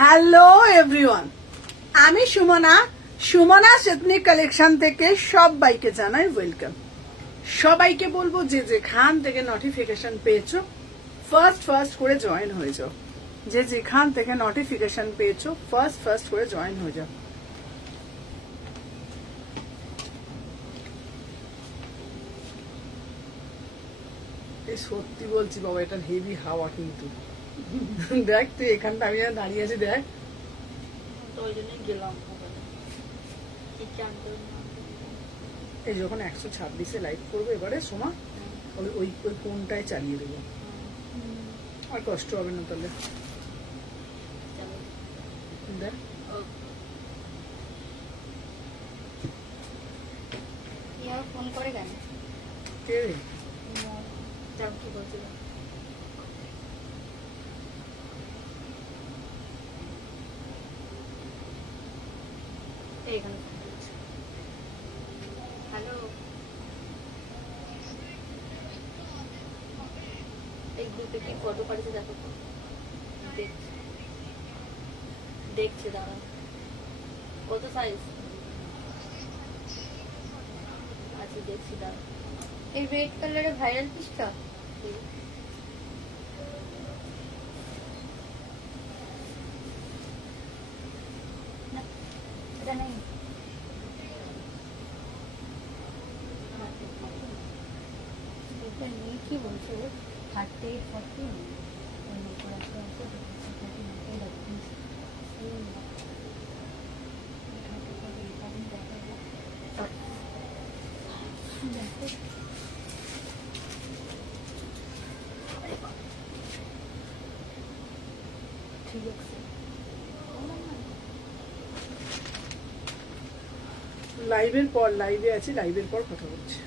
Hello everyone, আমি Sumana ethnic collection থেকে সবাইকে জানাই ওয়েলকাম। সবাইকে বলবো যে যেখান থেকে নোটিফিকেশন পেয়েছো ফার্স্ট করে জয়েন হয়ে যাও। যে যেখান থেকে নোটিফিকেশন পেয়েছো ফার্স্ট করে জয়েন হয়ে যাও। এই সত্যি বলছি বাবা, এটা হেভি হাওয়া কিন্তু। দেখ তুই এখানটা আমি দাঁড়িয়ে আছি, দেখ। এই যখন 126-এ লাইভ করবো এবারে সোমা, ওই ওই ওই কোনটায় চালিয়ে দেবো, আর কষ্ট হবে না তাহলে। দেখ ফোন করে কেন? কে রে? কি বলছিল? এইখানে হ্যালো, এই গ্রুপে কি ফটো পাঠিয়েছে দেখো তো। দেখছি দাঁড়া, কত সাইজ আছে দেখছি দাঁড়া। এই রেড কালারের ভাইরাল পিসটা এটা নেই। এটা নিয়ে কি বলছো? 38-40 ঠিক আছে। লাইভের পর, লাইভে আছি, লাইভের পর কথা বলছি।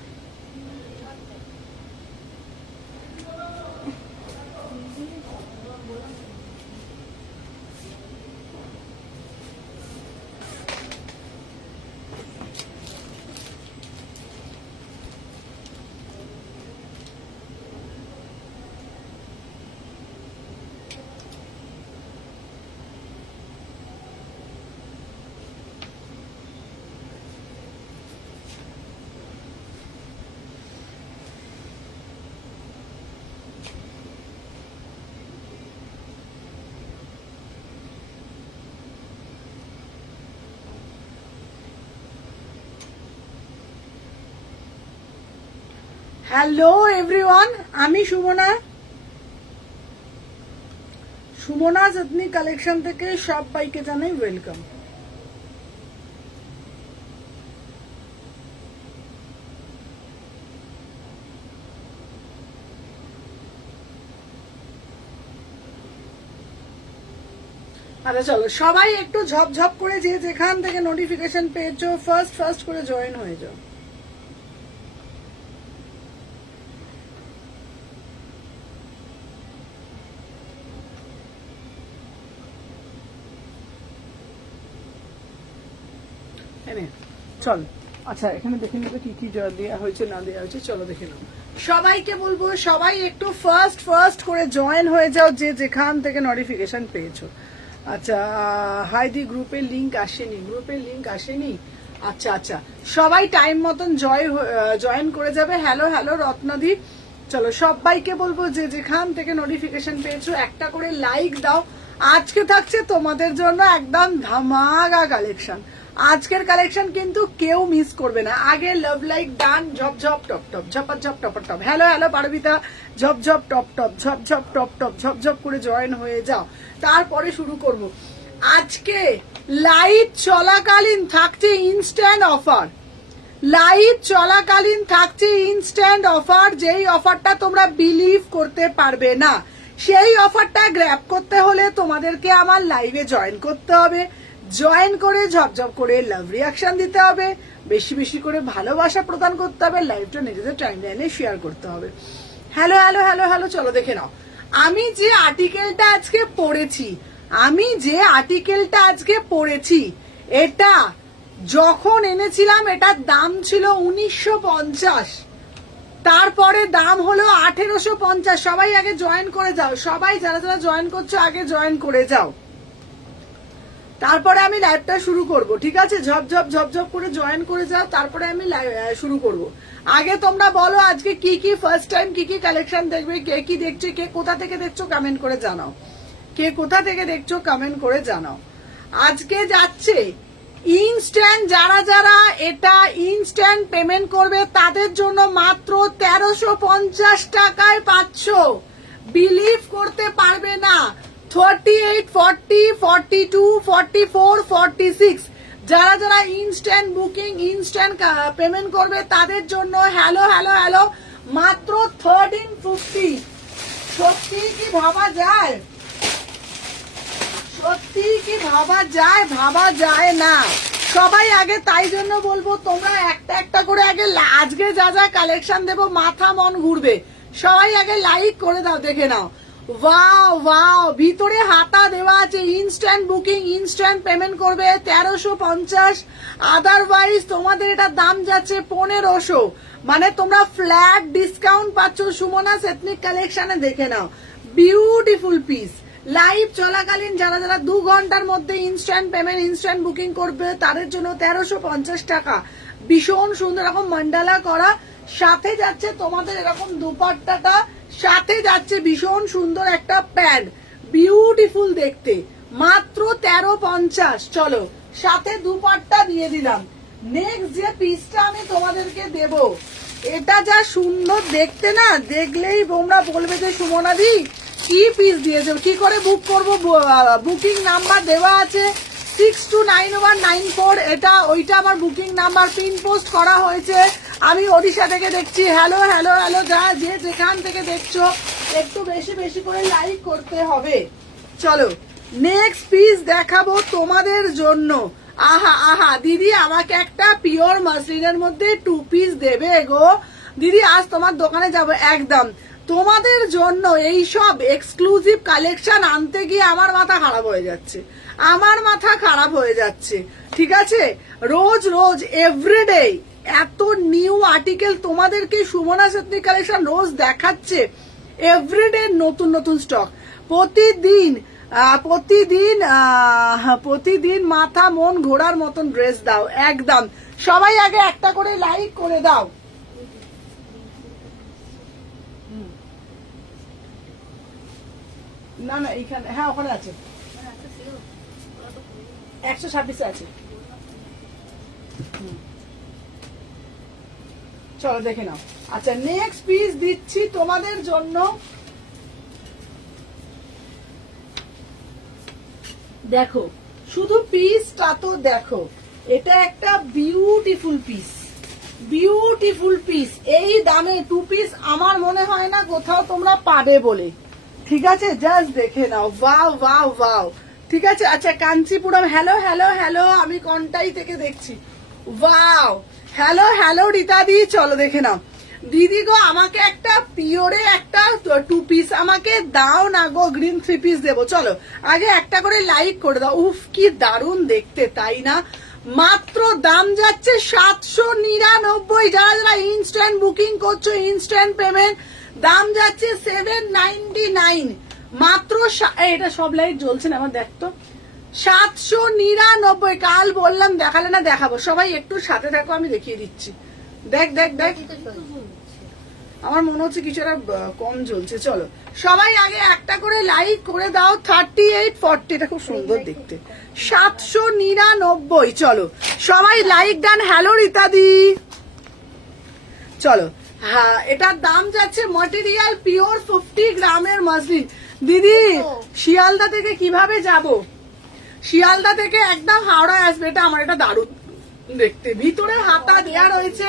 হ্যালো এভরিওয়ান, আমি সুমনা এথনিক কালেকশন থেকে সবাইকে জানাই ওয়েলকাম। আচ্ছা চলো, সবাই একটু ঝপঝপ করে যে যেখান থেকে নোটিফিকেশন পেয়েছো ফার্স্ট করে জয়েন হয়ে যাও। চল, আচ্ছা এখানে দেখে নেবে কি কি দেওয়া হয়েছে না দেওয়া হয়েছে, চলো দেখে নাও। সবাইকে বলবো সবাই একটু ফার্স্ট করে জয়েন হয়ে যাও যে যেখান থেকে নোটিফিকেশন পেয়েছো। আচ্ছা হাইদি, গ্রুপের লিংক আসেনি। আচ্ছা সবাই টাইম মতন জয়েন করে যাবে। হ্যালো রত্নদীপ। চলো সবাইকে বলবো যে যেখান থেকে নোটিফিকেশন পেয়েছো একটা করে লাইক দাও। আজকে থাকছে তোমাদের জন্য একদম ধামাকা কালেকশন। আজকের কালেকশন কিন্তু কেউ মিস করবে না। আগে লাভ লাইক ডান, ঝপ টপ ঝপাঝপ টপ। হ্যালো পারবিতা, ঝপ টপ ঝপ করে জয়েন হয়ে যাও। তারপরে শুরু করব। আজকে লাইভ চলাকালীন থাকছে ইনস্ট্যান্ট অফার। যেই অফারটা তোমরা বিলিভ করতে পারবে না। সেই অফারটা গ্র্যাব করতে হলে তোমাদেরকে আমার লাইভে জয়েন করতে হবে। জয়েন করে ঝপঝপ করে লাভ রিয়াকশন দিতে হবে, বেশি করে ভালোবাসা প্রদান করতে হবে, লাইভটা নিজেদের টাইমলাইনে শেয়ার করতে হবে। হ্যালো, চলো দেখে নাও। আমি যে আর্টিকেলটা আজকে পড়েছি এটা যখন এনেছিলাম এটার দাম ছিল 1950, তারপরে দাম হলো 1850। সবাই আগে জয়েন করে যাও, সবাই যারা জয়েন করছো আগে জয়েন করে যাও। তারপরে আমি লাইভটা শুরু করব, ঠিক আছে? ঝপঝপ ঝপঝপ করে জয়েন করে যাও, তারপরে আমি শুরু করব। আগে তোমরা বলো আজকে কি কি ফার্স্ট টাইম কি কি কালেকশন দেখবে, কে কি দেখছো, কে কোথা থেকে দেখছো কমেন্ট করে জানাও, কে কোথা থেকে দেখছো কমেন্ট করে জানাও। আজকে যাচ্ছে ইনস্ট্যান্ট, যারা যারা এটা ইনস্ট্যান্ট পেমেন্ট করবে তাদের জন্য মাত্র 1350 টাকায় পাচ্ছ। বিলিভ করতে পারবে না। 38, 40, 42, 44, 46 যারা যারা ইনস্ট্যান্ট বুকিং ইনস্ট্যান্ট পেমেন্ট করবে তাদের জন্য হ্যালো হ্যালো হ্যালো মাত্র 1350। সত্যি কি ভাবা যায়? সত্যি কি ভাবা যায়? ভাবা যায় না। সবাই আগে, তাই জন্য বলবো তোমরা একটা একটা করে আগে আজকে যা যা কালেকশন দেবো মাথা মন ঘুরবে। সবাই আগে লাইক করে দাও, দেখে নাও। ওয়াও ওয়াও, ভিতরে হাতা দেওয়া আছে। ইনস্ট্যান্ট বুকিং ইনস্ট্যান্ট পেমেন্ট করবে 1350, আদারওয়াইজ তোমাদের এটা দাম যাচ্ছে 1500। মানে তোমরা ফ্ল্যাট ডিসকাউন্ট পাচ্ছ সুমনাস এথনিক কালেকশনে। দেখে নাও, বিউটিফুল পিস। লাইভ চলাকালীন যারা যারা 2 ঘন্টার মধ্যে ইনস্ট্যান্ট পেমেন্ট ইনস্ট্যান্ট বুকিং করবে তাদের জন্য 1350 টাকা। ভীষণ সুন্দর এরকম মান্ডালা করা, সাথে যাচ্ছে তোমাদের এরকম দুপাট্টাটা, সাথে যাচ্ছে ভীষণ সুন্দর একটা প্যান্ট, বিউটিফুল দেখতে, মাত্র 1350। চলো, সাথে দুপাট্টা দিয়ে দিলাম। নেক্সট যে পিসটা আমি তোমাদেরকে দেব, এটা যা সুন্দর দেখতে না, দেখলেই তোমরা বলবে যে সুমনাদি কি পিস দিয়েছে। কি করে বুক করবো? বুকিং নাম্বার দেওয়া আছে 629194। এটা ওইটা আমার বুকিং নাম্বার, পিন পোস্ট করা হয়েছে। আমি ওড়িশা থেকে দেখছি। হ্যালো হ্যালো হ্যালো, যা যে যেখান থেকে দেখছো একটু বেশি বেশি করে লাইক করতে হবে। চলো, নেক্সট পিস দেখাবো তোমাদের জন্য। আহা আহা, দিদি আমাকে একটা পিওর মাসলিনের মধ্যে 2 পিস দেবে গো দিদি, আজ তোমার দোকানে যাব। একদম তোমাদের জন্য এই সব এক্সক্লুসিভ কালেকশন আনতে গিয়ে আমার মাথা খারাপ হয়ে যাচ্ছে, আমার মাথা খারাপ হয়ে যাচ্ছে, ঠিক আছে? রোজ রোজ এভরিডে এত নিউ আর্টিকেল তোমাদেরকে সুমনাস এথনিক কালেকশন রোজ দেখাচ্ছে। এভরিডে নতুন নতুন স্টক, প্রতিদিন প্রতিদিন প্রতিদিন মাথা মন ঘোরার মতন ড্রেস দাও। একদম সবাই আগে একটা করে লাইক করে দাও। না না, এইখানে, হ্যাঁ ওখানে আছে, 126 আছে। চলো দেখে নাও। আচ্ছা, নেক্সট পিস দিচ্ছি তোমাদের জন্য। দেখো, শুধু পিসটা তো দেখো, এটা একটা বিউটিফুল পিস, বিউটিফুল পিস। এই দামে 2 পিস আমার মনে হয় না কোথাও তোমরা পাবে বলে, ঠিক আছে? জাস্ট দেখে নাও, ওয়াও ওয়াও ওয়াও, ঠিক আছে? আচ্ছা, কাঞ্চিপুরম, হ্যালো হ্যালো হ্যালো, আমি কন্টাই থেকে দেখছি। ওয়াও, হ্যালো হ্যালো রীতাদি, চলো দেখে নাও। দিদি গো, আমাকে একটা পিওরে একটা 2 পিস আমাকে দাও না গো, গ্রিন 3 পিস দেবো। চলো আগে একটা করে লাইক করে দাও। উফ, কি দারুণ দেখতে, তাই না? মাত্র দাম যাচ্ছে 799। যারা যারা ইনস্ট্যান্ট বুকিং করছো ইনস্ট্যান্ট পেমেন্ট, দাম যাচ্ছে 799 মাত্র। এটা সব লাইট জ্বলছে না আমার, দেখতো 799। কাল বললাম দেখালে না, দেখাবো। সবাই একটু সাথে থাকো, আমি দেখিয়ে দিচ্ছি। দেখ দেখ দেখ, আমার মনে হচ্ছে কিছু একটা কম জ্বলছে। চলো সবাই আগে একটা করে লাইক করে দাও। 38, 40, এটা খুব সুন্দর দেখতে, 799। চলো সবাই লাইক ডান। হ্যালো রীতাদি, চলো। হ্যাঁ, এটার দাম যাচ্ছে মটেরিয়াল পিওর 50 গ্রামের মাসলিন। দিদি শিয়ালদা থেকে কিভাবে যাব? শিয়ালদা থেকে একদম হাওড়ায় আসবে। এটা আমার, এটা দারুণ দেখতে, ভিতরে হাতা দেয়া রয়েছে।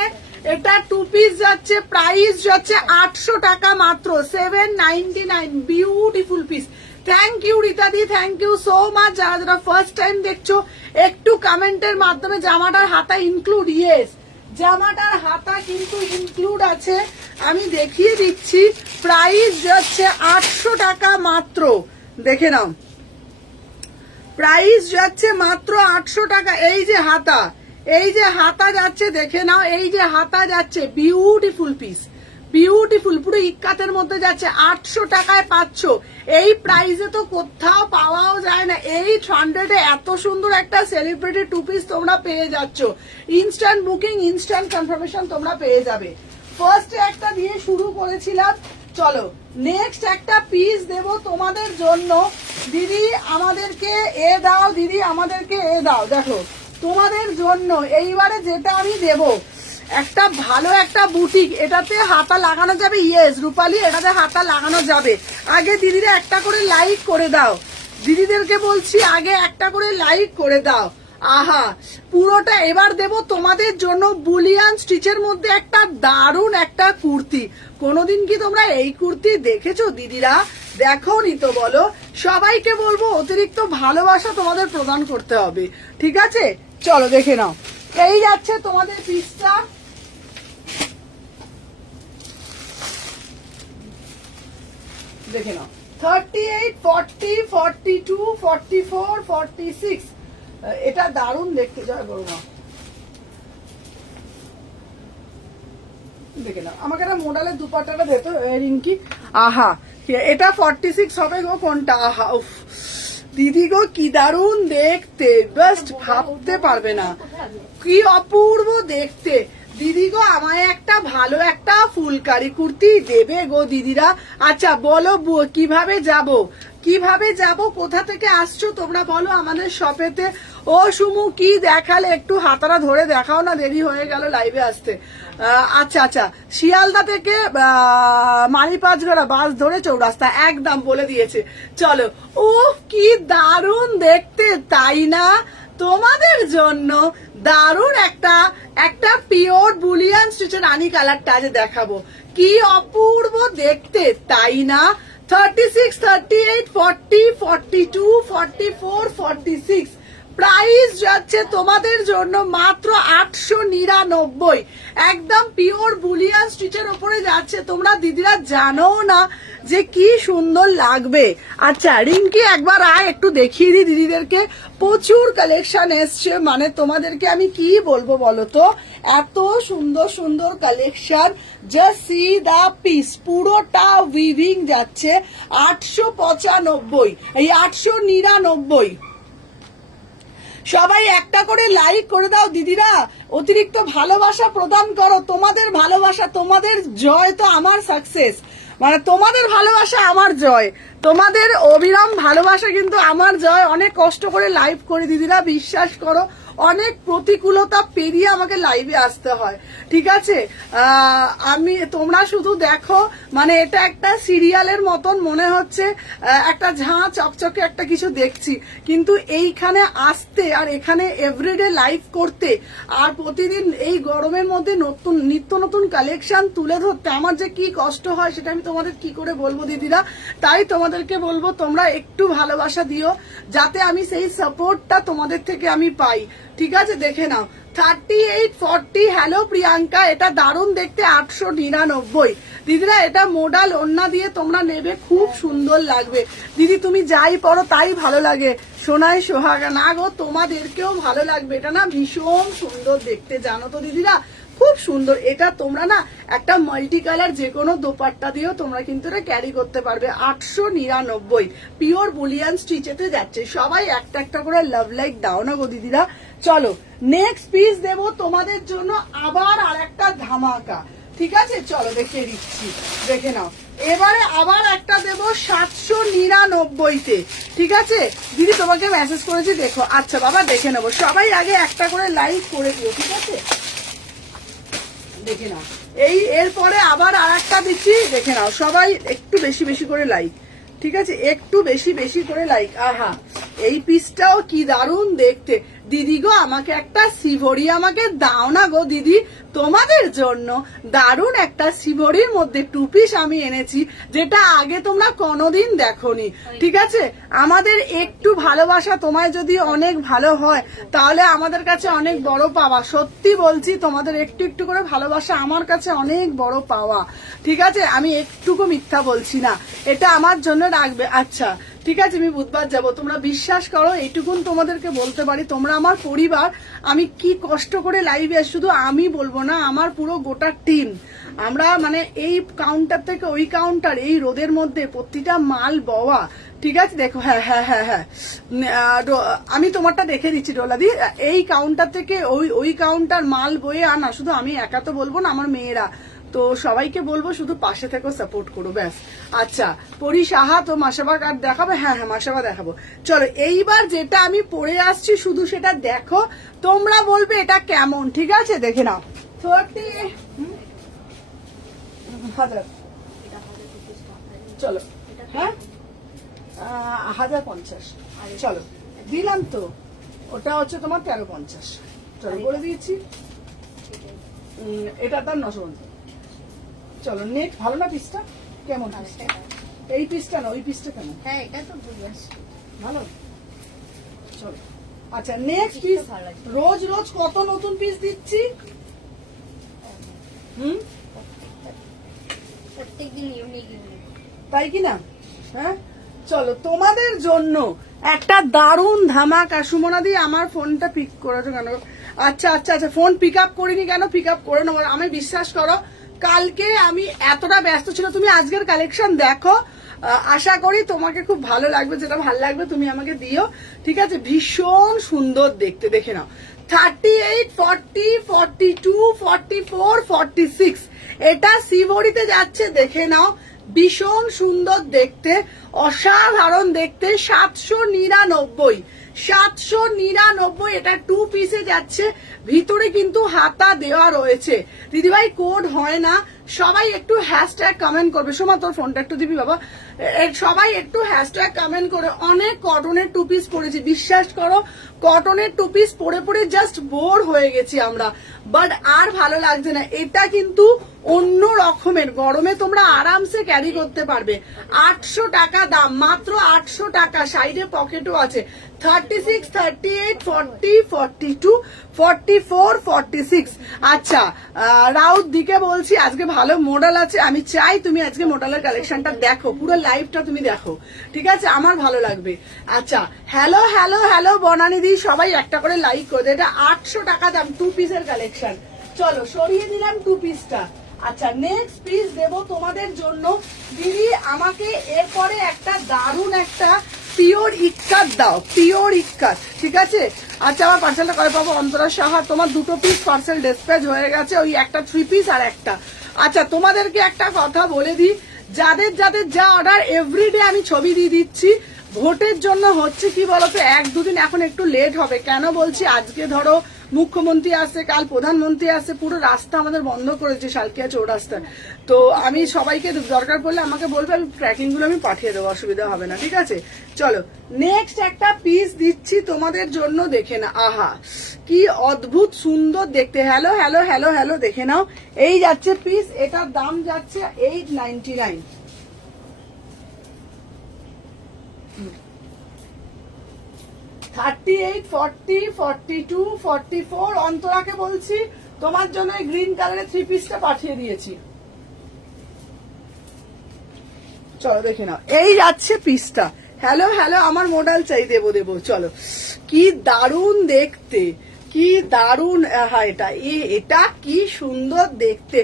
এটা 2 পিস যাচ্ছে, প্রাইস যাচ্ছে 800 টাকা মাত্র, 799। Beautiful piece. থ্যাংক ইউ রীতাদি, থ্যাংক ইউ সো মাচ। যারা যারা ফার্স্ট টাইম দেখছো একটু কমেন্টের মাধ্যমে জামাটার হাতা ইনক্লুড, ইয়েস জামাটার হাতা কিন্তু ইনক্লুড আছে, আমি দেখিয়ে দিচ্ছি। প্রাইস যাচ্ছে 800 টাকা মাত্র, দেখে নাও। প্রাইস যাচ্ছে মাত্র 800 টাকা। এই যে হাতা, এই যে হাতা যাচ্ছে, দেখে নাও, এই যে হাতা যাচ্ছে, বিউটিফুল পিস, বিউটিফুল, পুরো ইক্কাতের মধ্যে যাচ্ছে, 800 টাকায় পাচ্ছ। এই প্রাইসে তো কোথাও পাওয়াও যায় না। 800 এত সুন্দর একটা সেলিব্রিটি টু পিস তোমরা পেয়ে যাচ্ছ। ইনস্ট্যান্ট বুকিং, ইনস্ট্যান্ট কনফার্মেশন তোমরা পেয়ে যাবে। ফার্স্টে একটা দিয়ে শুরু করেছিলাম, চলো নেক্সট একটা পিস দেব তোমাদের জন্য। দিদি আমাদেরকে এ দাও, দিদি আমাদেরকে এ দাও। দেখো তোমাদের জন্য এইবারে যেটা আমি দেব, একটা ভালো একটা বুটিক, এটাতে হাতা লাগানো যাবে। ইয়েস রূপালী, এটাতে হাতা লাগানো যাবে। আগে দিদিরা একটা করে লাইক করে দাও, দিদিদেরকে বলছি আগে একটা করে লাইক করে দাও। আহা, পুরোটা এবার দেব তোমাদের জন্য বুলিয়ান স্টিচের মধ্যে একটা দারুণ একটা কুর্তি। কোনোদিন কি তোমরা এই কুর্তি দেখেছো দিদিরা? দেখোনি তো বলো। সবাইকে বলবো অতিরিক্ত ভালোবাসা তোমাদের প্রদান করতে হবে, ঠিক আছে? চলো দেখে নাও, এই যাচ্ছে তোমাদের পিসটা। দেখে নাও 38, 40, 42, 44, 46। এটা দারুণ দেখতে, জয় বড়মা। দেখে নাও, আমাকে একটা মোডালের দুপাট্টাটা দিত রিঙ্কি। আহা, এটা 46 হবে গো। কোনটা? আহা উফ দিদি গো, কি দারুণ দেখতে, জাস্ট ভাবতে পারবে না, কি অপূর্ব দেখতে। দিদি গো, আমায় একটা ভালো একটা ফুলকারি কুর্তি দেবে গো দিদিরা। আচ্ছা বলো কিভাবে যাব, কিভাবে যাব, কোথা থেকে আসছো তোমরা বলো আমাদের শপেতে। ও সুমু, কি দেখালে, একটু হাতারা ধরে দেখাও না, দেরি হয়ে গেল লাইভে আসতে। আচ্ছা আচ্ছা, শিয়ালদা থেকে মানিপাঁচগড়া বাস ধরে চৌরাস্তা, একদম বলে দিয়েছে। চলো, ও কি দারুণ দেখতে, তাই না? তোমাদের জন্য দারুণ একটা একটা পিওর বুলিয়ান স্টিচের রানী কালারটা আজ দেখাবো, কি অপূর্ব দেখতে, তাই না? 36, 38, 40, 42, 44, 46। প্রাইস যাচ্ছে তোমাদের জন্য মাত্র 899। একদম পিওর বুলিয়ান স্টিচের উপরে যাচ্ছে। তোমরা দিদিরা জানো না যে কি সুন্দর লাগবে। আচ্ছা রিঙ্কি, একবার আয়, একটু দেখিয়ে দিই দিদিদেরকে। প্রচুর কালেকশন এসছে, মানে তোমাদেরকে আমি কি বলবো বলো তো, এত সুন্দর সুন্দর কালেকশন। জাস্ট সি দা পিস, পুরোটা উইভিং যাচ্ছে 895, এই 899। সবাই একটা করে লাইক করে দাও দিদিরা, অতিরিক্ত ভালোবাসা প্রদান করো। তোমাদের ভালোবাসা, তোমাদের জয় তো আমার সাকসেস, মানে তোমাদের ভালোবাসা আমার জয়, তোমাদের অবিরাম ভালোবাসা কিন্তু আমার জয়। অনেক কষ্ট করে লাইভ করি দিদিরা, বিশ্বাস করো, অনেক প্রতিকূলতা পেরিয়ে আমাকে লাইভে আসতে হয়, ঠিক আছে? তোমরা শুধু দেখো, মানে এটা একটা সিরিয়ালের মতন মনে হচ্ছে, একটা ঝাঁ চকচকে একটা কিছু দেখছি, কিন্তু এইখানে আসতে আর এখানে এভরিডে লাইভ করতে আর প্রতিদিন এই গরমের মধ্যে নতুন নিত্য নতুন কালেকশন তুলে ধরতে আমার যে কি কষ্ট হয় সেটা আমি তোমাদের কি করে বলবো দিদিরা। তাই তোমাদেরকে বলবো তোমরা একটু ভালোবাসা দিও, যাতে আমি সেই সাপোর্টটা তোমাদের থেকে আমি পাই, ঠিক আছে? দেখে নাও 38, 40। হ্যালো প্রিয়াঙ্কা, এটা দারুণ দেখতে, 899। দিদিরা এটা মোডাল ওড়না দিয়ে তোমরা নেবে, খুব সুন্দর লাগবে। দিদি তুমি যাই পরো তাই ভালো লাগে, সোনায় সোহাগা। না গো, তোমাদেরকেও ভালো লাগবে, এটা না ভীষণ সুন্দর দেখতে, জানো তো দিদিরা, খুব সুন্দর। এটা তোমরা না একটা মাল্টি কালার যে কোনো দোপাট্টা দিয়েও তোমরা কিন্তু এটা ক্যারি করতে পারবে। 899 পিওর বুলিয়ান স্টিচেতে যাচ্ছে। সবাই একটা একটা করে লাভ লাইক দাও না গো দিদিরা। চলো নেক্সট পিস দেব তোমাদের জন্য, আবার আর একটা ধামাকা, ঠিক আছে? চলো দেখিয়ে দিচ্ছি, দেখে নাও। এবারে আবার একটা দেব 799-তে, ঠিক আছে দিদি? তোমাকে মেসেজ করেছি, দেখো। আচ্ছা বাবা, দেখে নেবো। সবাই আগে একটা করে লাইক করে দিও, ঠিক আছে? দেখে নাও, এই এরপরে আবার আর একটা দিচ্ছি, দেখে নাও। সবাই একটু বেশি বেশি করে লাইক, ঠিক আছে? একটু বেশি বেশি করে লাইক। আহা, এই পিসটাও কি দারুণ দেখতে। দিদি গো, আমাকে একটা সিভরি আমাকে দাও না গো দিদি, তোমাদের জন্য দারুণ একটা সিভরির মধ্যে টু পিস আমি এনেছি, যেটা আগে তোমরা কোনোদিন দেখোনি, ঠিক আছে? আমাদের একটু ভালোবাসা তোমায় যদি অনেক ভালো হয় তাহলে আমাদের কাছে অনেক বড় পাওয়া। সত্যি বলছি, তোমাদের একটু একটু করে ভালোবাসা আমার কাছে অনেক বড় পাওয়া, ঠিক আছে? আমি একটুকু মিথ্যা বলছি না, এটা আমার জন্য রাখবে। আচ্ছা ঠিক আছে, আমি বুধবার যাব, তোমরা বিশ্বাস করো, এইটুকুন তোমাদেরকে বলতে পারি, তোমরা আমার পরিবার। আমি কি কষ্ট করে লাইভে, শুধু আমি বলবো না, আমার পুরো গোটা টিম আমরা মানে এই কাউন্টার থেকে ওই কাউন্টার, এই রোদের মধ্যে প্রতিটা মাল বওয়া, ঠিক আছে? দেখো, হ্যাঁ হ্যাঁ হ্যাঁ হ্যাঁ, আমি তোমারটা দেখে দিচ্ছি ডোলাদি। এই কাউন্টার থেকে ওই কাউন্টার মাল বয়ে আনা, শুধু আমি একা তো বলবো না, আমার মেয়েরা তো সবাইকে বলবো শুধু পাশে থেকে সাপোর্ট করো, ব্যাস। আচ্ছা, পরি সাহা তো মাসাবা কার্ড দেখাবে? হ্যাঁ হ্যাঁ, মাসাবা দেখাবো। চলো এইবার যেটা আমি পরে আসছি শুধু সেটা দেখো, তোমরা বলবে এটা কেমন, ঠিক আছে? দেখে নাও। 30,000, চলো, হ্যাঁ 1050, চলো দিলাম তো। ওটা হচ্ছে তোমার 1350, চলো বলে দিয়েছি। এটার দাম 950। চলো নেক্সট, ভালো না পিসটা? কেমন পিসটা? এই পিসটা না, ওই পিসটা কেমন? হ্যাঁ, এটা তো বুঝলাম। ভালো, চলো। আচ্ছা নেক্সট পিস। রোজ রোজ কত নতুন পিস দিচ্ছি। প্রত্যেকদিন ইউনিক ইউনিক, তাই কি না? হ্যাঁ, চলো তোমাদের জন্য একটা দারুণ ধামাকা। সুমনা দি আমার ফোনটা পিক করেছো কেন? আচ্ছা আচ্ছা আচ্ছা, ফোন পিক আপ করিনি কেন? পিক আপ করে নেবো। আমি বিশ্বাস করো, কালকে আমি এতটা ব্যস্ত ছিল। তুমি আজকের কালেকশন দেখো, আশা করি তোমাকে খুব ভালো লাগবে। যেটা ভালো লাগবে তুমি আমাকে দিও, ঠিক আছে? ভীষণ সুন্দর দেখতে, দেখে নাও। 38, 40, 42, 44, 46, এটা সিভরিতে যাচ্ছে, দেখে নাও। ভীষণ সুন্দর দেখতে, অসাধারণ দেখতে। 799, 799, এটা 2 পিসে যাচ্ছে। ভিতরে কিন্তু হাতা দেওয়া রয়েছে। দিদিভাই কোড হয় না, সবাই একটু হ্যাশট্যাগ কমেন্ট করবে। সোমা তোর ফোনটা একটু দিবি বাবা। সবাই একটু হ্যাশট্যাগ কমেন্ট করে। অনেক কটনের 2 পিস পরেছি, বিশ্বাস করো কটনের 2 পিস পরে পরে জাস্ট বোর হয়ে গেছি আমরা, বাট আর ভালো লাগছে না। এটা কিন্তু অন্য রকমের, গরমে তোমরা আরামসে ক্যারি করতে পারবে। 800 টাকা দাম, মাত্র 800 টাকা। সাইডে পকেটও আছে। 36, 38, 40, 42, 44, 46। আচ্ছা রাউত দিকে বলছি, আজকে ভালো মডেল আছে। আমি চাই তুমি আজকে মডেলের কালেকশনটা দেখো, পুরো লাইভটা তুমি দেখো, ঠিক আছে? আমার ভালো লাগবে। আচ্ছা, হ্যালো হ্যালো হ্যালো বনানি দি, সবাই একটা করে লাইক করে দেয়। এটা 800 টাকা দাম, 2 পিসের কালেকশন। চলো সরিয়ে দিলাম 2 পিসটা। আচ্ছা নেক্সট পিস দেবো তোমাদের জন্য। দিদি আমাকে এরপরে একটা দারুণ একটা পিওর ইক্কাত দাও, পিওর ইক্কাত, ঠিক আছে? আচ্ছা আমার পার্সেলটা কবে পাবো? অন্তরা সাহা, তোমার 2টো পিস পার্সেল ডিসপ্যাচ হয়ে গেছে, ওই একটা 3 পিস আর একটা। আচ্ছা তোমাদেরকে একটা কথা বলে দিই, যাদের যাদের যা অর্ডার এভরিডে আমি ছবি দিয়ে দিচ্ছি। ভোটের জন্য হচ্ছে কি বলতো, 1-2 দিন এখন একটু লেট হবে। কেন বলছি, আজকে ধরো মুখ্যমন্ত্রী আসছে, কাল প্রধানমন্ত্রী আসছে, পুরো রাস্তা আমাদের বন্ধ করেছে শালকিয়া চৌরাস্তা। তো আমি সবাইকে দরকার পড়লে আমাকে বলবে, আমি ট্র্যাকিং গুলো আমি পাঠিয়ে দেবো, অসুবিধা হবে না, ঠিক আছে? চলো নেক্সট একটা পিস দিচ্ছি তোমাদের জন্য, দেখে না। আহা কি অদ্ভুত সুন্দর দেখতে। হ্যালো হ্যালো হ্যালো হ্যালো, দেখে নাও। এই যাচ্ছে পিস, এটার দাম যাচ্ছে 899। 38, 40, 42, 44। অন্তরাকে বলছি তোমার জন্য এই গ্রিন কালারের 3 পিসটা পাঠিয়ে দিয়েছি। চলো দেখে নাও, এই যাচ্ছে পিসটা। হ্যালো হ্যালো, আমার মডেল চাই, দেবো দেবো। চলো, কি দারুণ দেখতে, কি দারুণ। হ্যাঁ এটা কি সুন্দর দেখতে।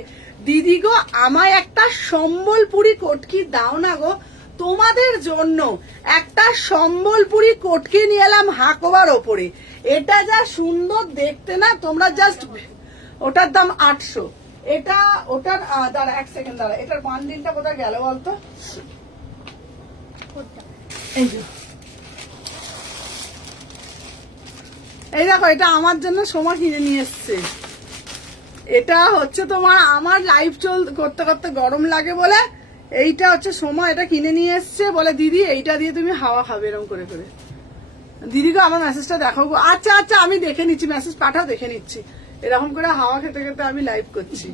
দিদি গো, আমায় একটা সম্বলপুরি কটকি দাও না গো। তোমাদের জন্য একটা সম্বলপুরি কটকি নিয়ে এলাম হাকোবার ওপরে। এটা যা সুন্দর দেখতে না, তোমরা জাস্ট। ওটার দাম 800। এটা ওটার দাঁড়া 1 সেকেন্ড দাঁড়া, এটার বান্ডিলটা কোথায় গেল বলতো? এই দেখো, এটা আমার জন্য সোমা কিনে নিয়ে এসছে। এটা হচ্ছে তোমার, আমার লাইভ করতে করতে গরম লাগে বলে এইটা হচ্ছে সোমা এটা কিনে নিয়ে এসছে। বলে দিদি এইটা দিয়ে তুমি হাওয়া খাবে এরকম করে করে। দিদিকে আমার মেসেজটা দেখো গো। আচ্ছা আচ্ছা, আমি দেখে নিচ্ছি, মেসেজ পাঠাও, দেখে নিচ্ছি। এরকম করে হাওয়া খেতে খেতে আমি লাইভ করছি।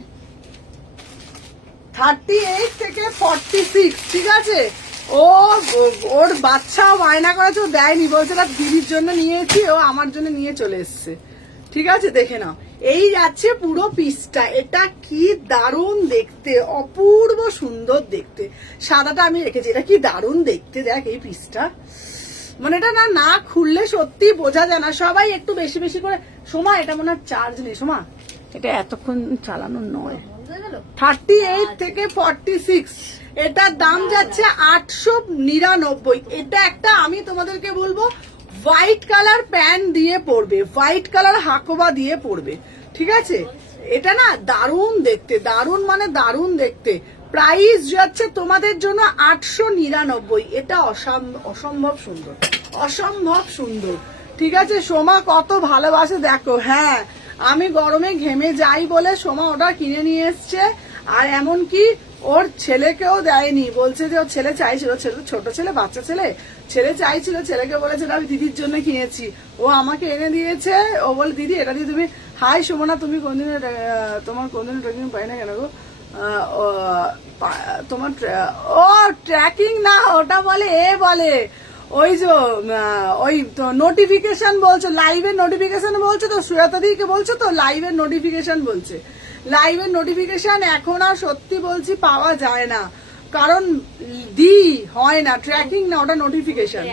38 থেকে 46, ঠিক আছে? ওর বাচ্চাও বায়না করেছে, ও দেয়নি, বলছে না দিদির জন্য নিয়েছি, ও আমার জন্য নিয়ে চলে এসছে, ঠিক আছে? দেখে নাও, এই যাচ্ছে পুরো পিসটা। এটা কি দারুণ দেখতে, অপূর্ব সুন্দর দেখতে। সাদাটা আমি রেখেছি, এটা কি দারুণ দেখতে। দেখ এই পিসটা, মানে এটা না খুললে সত্যি বোঝা যায় না। সবাই একটু বেশি বেশি করে। সোমা এটা মনে হয় চার্জ নেই। সোমা এটা এতক্ষণ চালানো নয়। বুঝে গেল 38 থেকে 46, এটার দাম যাচ্ছে 899। এটা একটা আমি তোমাদেরকে বলবো হোয়াইট কালার প্যান্ট দিয়ে পরবে, হোয়াইট কালার হাকোবা দিয়ে পরবে, ঠিক আছে? এটা না দারুণ দেখতে, দারুণ মানে দারুণ দেখতে। প্রাইস যাচ্ছে তোমাদের জন্য 899। এটা অসম্ভব সুন্দর, অসম্ভব সুন্দর, ঠিক আছে? সোমা কত ভালোবাসে দেখো। হ্যাঁ, আমি গরমে ঘেমে যাই বলে সোমা ওটা কিনে নিয়ে এসছে, আর এমনকি ওর ছেলেকেও দেয়নি, বলছে যে ওর ছেলে চাইছিল, ছোট ছেলে, বাচ্চা ছেলে চাইছিল, ছেলেকে বলেছে আমি দিদির জন্য কিনেছি, ও আমাকে এনে দিয়েছে। ও বলে দিদি এটা দিয়ে তুমি, হাই সুমনা তুমি কোনদিন, তোমার কোনদিন ট্রেকিং পাই না কেন গো? তোমার ও ট্র্যাকিং না, ওটা বলে বলে ওই যে ওই নোটিফিকেশন বলছো, লাইভের নোটিফিকেশন বলছো তো, সুয়াতা দিকে বলছো তো, লাইভের নোটিফিকেশন বলছে। লাইভের নোটিফিকেশন এখন আর সত্যি বলছি পাওয়া যায় না, কারণ হয় না, ট্র্যাকিং না, ওটা নোটিফিকেশন।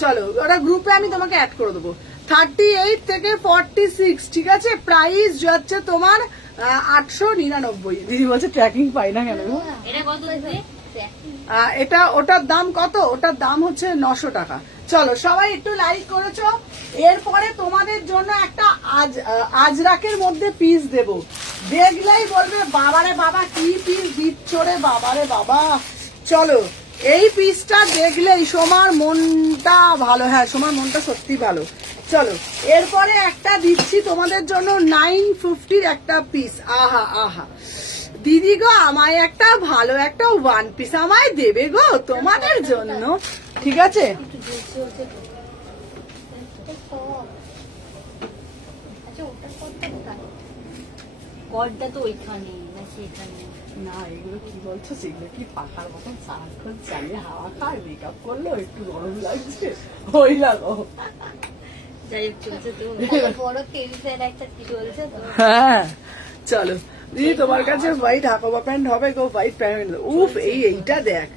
চলো ওটা গ্রুপে আমি তোমাকে অ্যাড করে দেবো। 38 থেকে 46, ঠিক আছে? প্রাইস যাচ্ছে তোমার 899। দিদি বলছে ট্র্যাকিং পাই না কেন? এটা কত দিবে? এটা ওটার দাম কত? ওটার দাম হচ্ছে 900 টাকা। চলো সবাই একটু লাইক করেছো। এরপরে তোমাদের জন্য একটা আজরাকের মধ্যে পিস দেব, দেখলেই বলবে বাবারে বাবা কি পিস দিচ্ছ রে বাবারে বাবা। চলো এই পিসটা দেখলেই সোমার মনটা ভালো, হ্যাঁ সোমার মনটা সত্যি ভালো। চলো এরপরে একটা দিচ্ছি তোমাদের জন্য 950 একটা পিস। আহা আহা দিদি গো, আমায় একটা ভালো একটা ওয়ান পিস আমায় দেবে গো তোমাদের জন্য, ঠিক আছে? একটু জুসি হচ্ছে তো। এটা কম। আচ্ছা ওটা কত টাকা? কডটা তো ওইখানে নাকি এখানে? না এগুলো কি বলছো, সেগুলো কি পাখার মতন সারাক্ষণ চালিয়ে হাওয়া খায়, মেকআপ করলেও একটু গরম লাগছে, ওই লাগো। যাই হোক চলছে তো, বড় কেভি ফ্যান একটা কি চলছে তো। হ্যাঁ চলো দিদি তোমার কাছে হোয়াইট হাকোবা প্যান্ট হবে গো, হোয়াইট প্যান্ট। উফ এইটা দেখ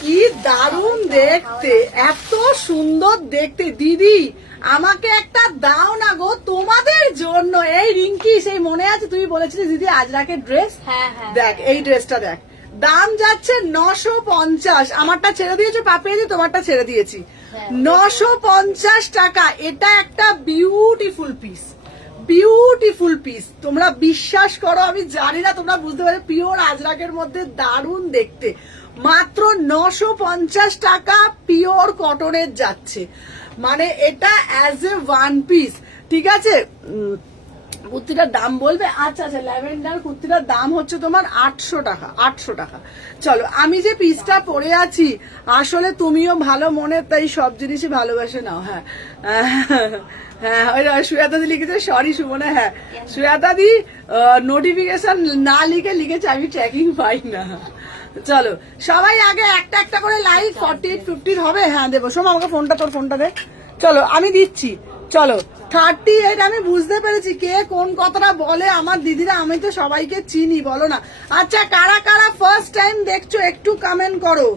কি দারুণ দেখতে, এত সুন্দর দেখতে। দিদি আমাকে একটা দাও না গো তোমাদের জন্য। এই রিঙ্কি, সেই মনে আছে তুমি বলেছিলে দিদি আজরাকের ড্রেস? হ্যাঁ হ্যাঁ দেখ এই ড্রেসটা দেখ, দাম যাচ্ছে 950। আমারটা ছেড়ে দিয়েছো পাপিয়ে, তোমারটা ছেড়ে দিয়েছি 950 টাকা। এটা একটা বিউটিফুল পিস, বিউটিফুল পিস। তোমরা বিশ্বাস করো, আমি জানি না তোমরা বুঝতে পারো, পিওর আজরাকের মধ্যে দারুণ দেখতে। মাত্র 950 টাকা পিওর কটনের যাচ্ছে, মানে এটা অ্যাজ এ ওয়ান পিস, ঠিক আছে? কুর্তিটার দাম বলবে? আচ্ছা আচ্ছা, ল্যাভেন্ডার কুর্তিটার দাম হচ্ছে তোমার 800 টাকা, 800 টাকা। চলো আমি যে পিসটা পরে আছি, আসলে তুমিও ভালো মনে, তাই সব জিনিসই ভালোবাসে নাও। হ্যাঁ হ্যাঁ ওই সুয়াতা দি লিখেছে, সরি সুমনা। হ্যাঁ সুয়াতা দি নোটিফিকেশন না লিখেছে আমি ট্র্যাকিং পাই না। চলো সবাই আগে একটা একটা করে লাইক 48-50 হবে। হ্যাঁ দেবো, শোনো আমাকে ফোনটা, তোর ফোনটা দে। চলো আমি দিচ্ছি। চলো 38 আমি বুঝতে পেরেছি কে কোন কথাটা বলে আমার দিদিরা, আমি তো সবাইকে চিনি, বলো না? আচ্ছা কারা কারা ফার্স্ট টাইম দেখছো একটু কমেন্ট করো,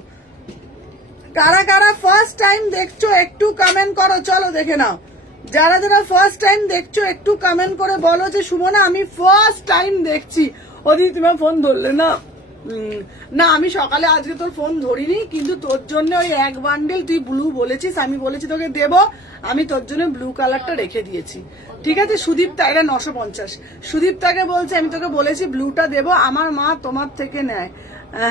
কারা কারা ফার্স্ট টাইম দেখছো একটু কমেন্ট করো। চলো দেখে নাও, যারা যারা ফার্স্ট টাইম দেখছো একটু কমেন্ট করে বলো যে সুমনা আমি ফার্স্ট টাইম দেখছি। ও দিদি তুমি ফোন ধরলে না? না আমি সকালে আজকে তোর ফোন ধরিনি, কিন্তু তোর জন্য ওই এক বান্ডেল তুই ব্লু বলেছিস, আমি বলেছি তোকে দেবো, আমি তোর জন্য ব্লু কালারটা রেখে দিয়েছি, ঠিক আছে? সুদীপ্তা, এটা 950। সুদীপ্তাকে বলছে আমি তোকে বলেছি ব্লুটা দেবো, আমার মা তোমার থেকে নেয়।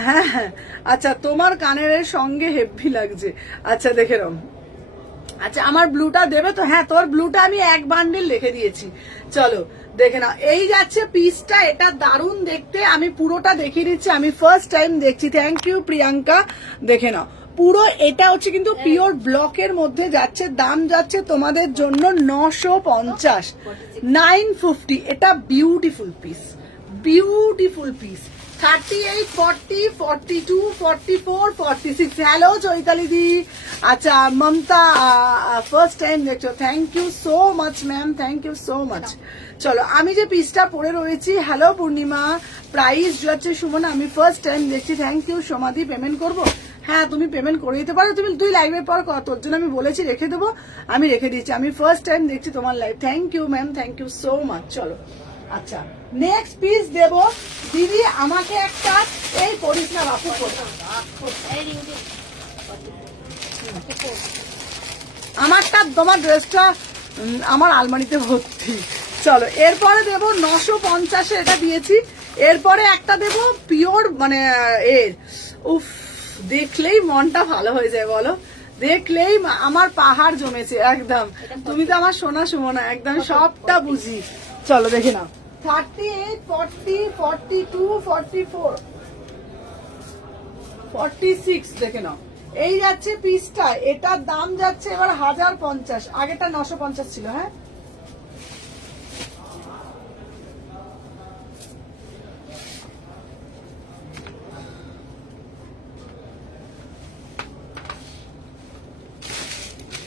হ্যাঁ হ্যাঁ আচ্ছা, তোমার কানের সঙ্গে হেভি লাগছে। আচ্ছা দেখে নাও, আচ্ছা আমার ব্লুটা দেবে তো? হ্যাঁ তোর ব্লুটা আমি এক বান্ডেল রেখে দিয়েছি। চলো দেখে নাও, এই যাচ্ছে পিসটা, এটা দারুণ দেখতে। আমি পুরোটা দেখিয়ে দিচ্ছি, আমি ফার্স্ট টাইম দেখছি। Thank you Priyanka. দেখে নাও পুরো, এটা হচ্ছে কিন্তু পিওর ব্লকের মধ্যে যাচ্ছে, দাম যাচ্ছে তোমাদের জন্য 950, 950। এটা beautiful piece, beautiful piece. 38, 40, 42, 44, 46। Hello Chaitali di. আচ্ছা মমতা ফার্স্ট টাইম দেখছো, thank you so much ma'am, thank you so much. চলো আমি যে পিসটা পরে রয়েছি, হ্যালো পূর্ণিমা, প্রাইস যাচ্ছে সুমন, আমি ফার্স্ট টাইম দেখছি, থ্যাংক ইউ। সমাধি পেমেন্ট করবো? হ্যাঁ তুমি পেমেন্ট করে দিতে পারো, তুই লাইভের পর তোর জন্য আমি বলেছি রেখে দেবো, আমি রেখে দিচ্ছি। আমি ফার্স্ট টাইম দেখছি তোমার live, thank you ma'am, thank you so much. চলো আচ্ছা নেক্সট পিস দেব দিদি আমাকে একটা, এই পড়িস না বাপু এই রিঙ্কি আমারটা, তোমার ড্রেসটা আমার আলমারিতে ভর্তি। চলো এরপরে দেব 950 এটা দিয়েছি। এরপরে একটা দেব পিওর মানে এর, উফ দেখলেই মনটা ভালো হয়ে যায় বলো, দেখলেই আমার পাহাড় জমেছে একদম। তুমি তো আমার সোনা সুমনা, একদম সবটা বুঝি। চলো দেখে নাও 38, 40, 42, 44, 46 দেখে নাও। এই যাচ্ছে পিসটা, এটার দাম যাচ্ছে এবার 1050, আগেটা 950 ছিল। হ্যাঁ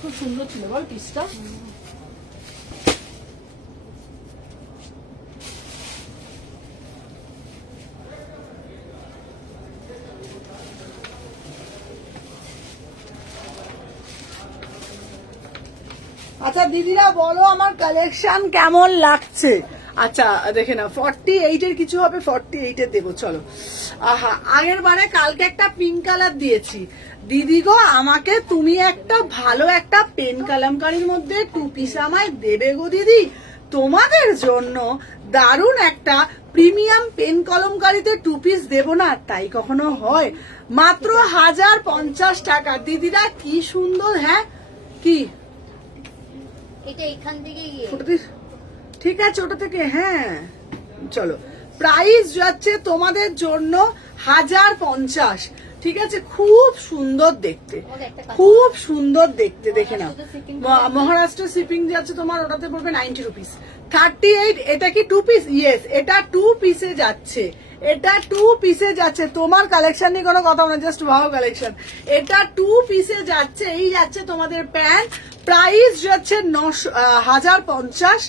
খুব সুন্দর ছিল বল পিসটা। আচ্ছা দিদিরা বলো আমার কালেকশন কেমন লাগছে। আচ্ছা দেখে না 48 এর কিছু হবে, 48 এর দেবো। চলো আহা, আগের বারে কালকে একটা পিঙ্ক কালার দিয়েছি দিদি গো, আমাকে তুমি একটা ভালো একটা পেন কালামকারীর মধ্যে 2 পিস আমায় দেবে গো দিদি, তোমাদের জন্য দারুণ একটা প্রিমিয়াম পেন কলমকারীতে 2 পিস দেবো না, তাই কখনো হয়? মাত্র 1050 টাকা দিদিরা, কি সুন্দর। হ্যাঁ কি এটা এখান থেকে ঠিক আছে ওটা থেকে, হ্যাঁ চলো প্রাইস যাচ্ছে তোমাদের জন্য 1050। ঠিক আছে, খুব সুন্দর দেখতে, খুব সুন্দর দেখতে। দেখে নাও মহারাষ্ট্র শিপিং যাচ্ছে তোমার, ওটাতে পড়বে 90 রুপিস। 38 এটা কি 2 পিস? ইয়েস এটা 2 পিসে যাচ্ছে, এটা 2 পিসে যাচ্ছে। তোমার কালেকশন নিয়ে কোনো কথা না, জাস্ট ভাও কালেকশন। এটা 2 পিসে যাচ্ছে। এই যাচ্ছে তোমাদের প্যান্ট, প্রাইস যাচ্ছে 1050।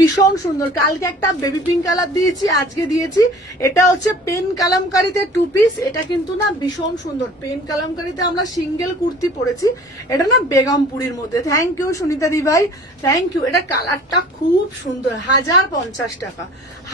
ভীষণ সুন্দর। কালকে একটা বেবি পিঙ্ক কালার দিয়েছি, আজকে দিয়েছি এটা হচ্ছে পেন কালামকারীতে 2 পিস। এটা কিন্তু না ভীষণ সুন্দর, পেন কালামকারীতে আমরা সিঙ্গেল কুর্তি পরেছি, এটা না বেগমপুরীর মধ্যে। থ্যাংক ইউ সুনিতা দি ভাই, থ্যাংক ইউ। এটা কালারটা খুব সুন্দর। 1050 টাকা,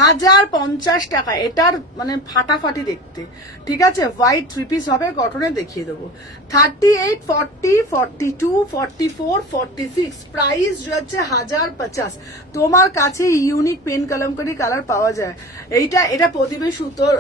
1050 টাকা। এটার মানে ফাটাফাটি দেখতে। ঠিক আছে, হোয়াইট 3 পিস হবে, কটনে দেখিয়ে দেবো। 38, 40, 42, 44, 46 প্রাইস যাচ্ছে 1050। তোমার কাছে ইউনিক পেন কলমকারী কালার পাওয়া যায়। এটা প্রদীপের সুতোর,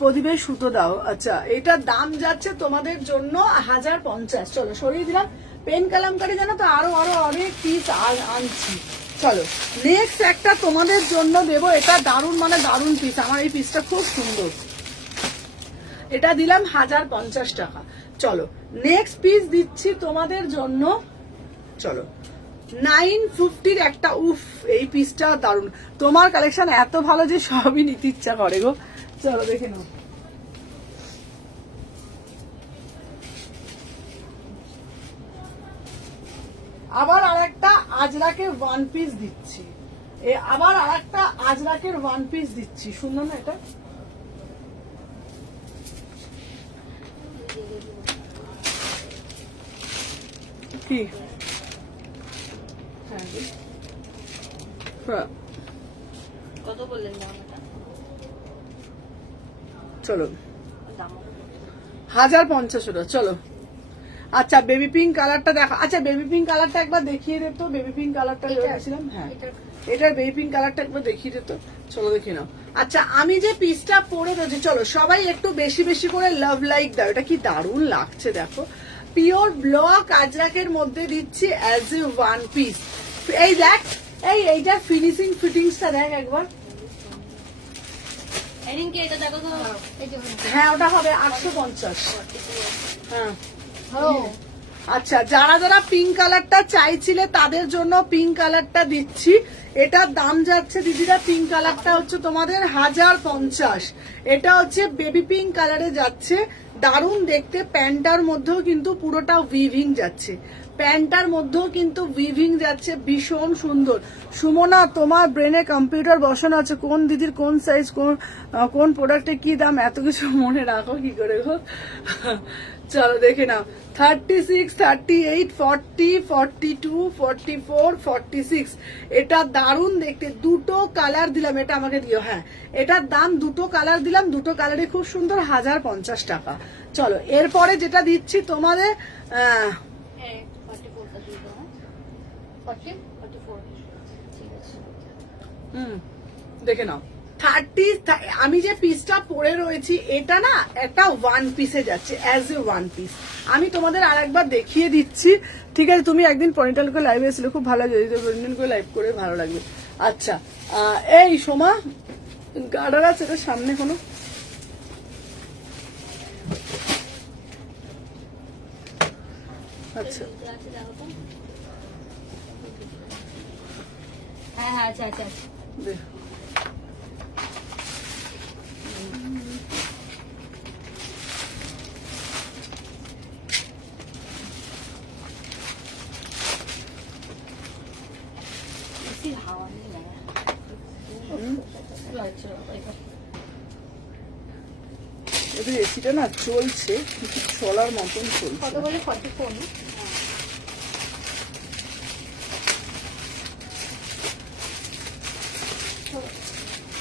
প্রদীপের সুতো দাও। আচ্ছা এটার দাম যাচ্ছে তোমাদের জন্য 1050। চলো সরিয়ে দিলাম। পেন কলমকারী জানো তো আরো আরো অনেক পিস আনছি। চলো নেক্সট একটা তোমাদের জন্য দেবো, এটা দারুণ মানে দারুণ পিস, আমার এই পিসটা খুব সুন্দর। এটা দিলাম 1050 টাকা। চলো নেক্সট পিস দিচ্ছি তোমাদের জন্য, চলো 950 একটা। উফ এই পিসটা দারুণ। তোমার কালেকশন এত ভালো যে সবই নিতে ইচ্ছা করে গো। চলো দেখে নাও। আবার আরেকটা আজরাকের 1 পিস দিচ্ছি, আবার আরেকটা আজরাকের 1 পিস দিচ্ছি। সুন্দর না এটা? কি হ্যাঁ কত বললেন? চলো 1050 টাকা। চলো আচ্ছা বেবি পিঙ্ক কালারটা দেখো। আচ্ছা বেবি পিঙ্ক কালারটা একবার দেখিয়ে দিত, বেবি পিঙ্ক কালারটা দিয়েছিলাম। হ্যাঁ এটার বেবি পিঙ্ক কালারটা একবার দেখিয়ে দিত। চলো দেখে নাও। আচ্ছা আমি যে পিসটা পরে রয়েছে, চলো সবাই একটু বেশি বেশি করে লাভ লাইক দাও। এটা কি দারুণ লাগছে দেখো, পিওর ব্লক আজরাকের মধ্যে দিচ্ছি অ্যাজ এ 1 পিস। এই দেখ, এইটার ফিনিশিং ফিটিংসটা দেখ একবার। হ্যাঁ ওটা হবে 850। হ্যাঁ আচ্ছা যারা যারা পিঙ্ক কালারটা চাইছিলে তাদের জন্য পিঙ্ক কালারটা দিচ্ছি। এটার দাম যাচ্ছে দিদিরা, পিঙ্ক কালারটা হচ্ছে তোমাদের 1050। এটা হচ্ছে বেবি পিঙ্ক কালারে যাচ্ছে, দারুণ দেখতে। প্যান্টার মধ্যেও কিন্তু পুরোটা উইভিং যাচ্ছে, প্যান্টার মধ্যেও কিন্তু উইভিং যাচ্ছে, ভীষণ সুন্দর। সুমনা তোমার ব্রেনে কম্পিউটার বসানো আছে, কোন দিদির কোন সাইজ, কোন প্রোডাক্টে কি দাম, এত কিছু মনে রাখো কি করে গো। চলো দেখে নাও 36, 38, 40, 42, 44, 46। এটা দারুণ দেখতে, দুটো কালার দিলাম, এটা আমাকে দিও। হ্যাঁ, এটার দাম দুটো কালার দিলাম, দুটো কালারে খুব সুন্দর, 1050 টাকা। চলো এরপরে যেটা দিচ্ছি তোমাদের 44টা দিয়ে দাও, 40, 44, ঠিক আছে। দেখে নাও 30। আমি যে পিসটা পরে রয়েছি এটা না একটা ওয়ান পিসে যাচ্ছে, অ্যাজ এ ওয়ান পিস। আমি তোমাদের আর একবার দেখিয়ে দিচ্ছি, ঠিক আছে? তুমি একদিন পনিটাল করে লাইভে এসেছিলে, খুব ভালো লাগে, পনিটাল করে লাইভ করে ভালো লাগবে। আচ্ছা, এই সোমা গার্ডার আছে এটা সামনে কোনো? আচ্ছা, হ্যাঁ হ্যাঁ, আচ্ছা আচ্ছা আচ্ছা। দে। বেশি হাওয়া নেই না। লাগছে বাবা এবার। এদের এসিটা না চলছে, কিন্তু চলার মতন চলছে কত না। বলে 44 না?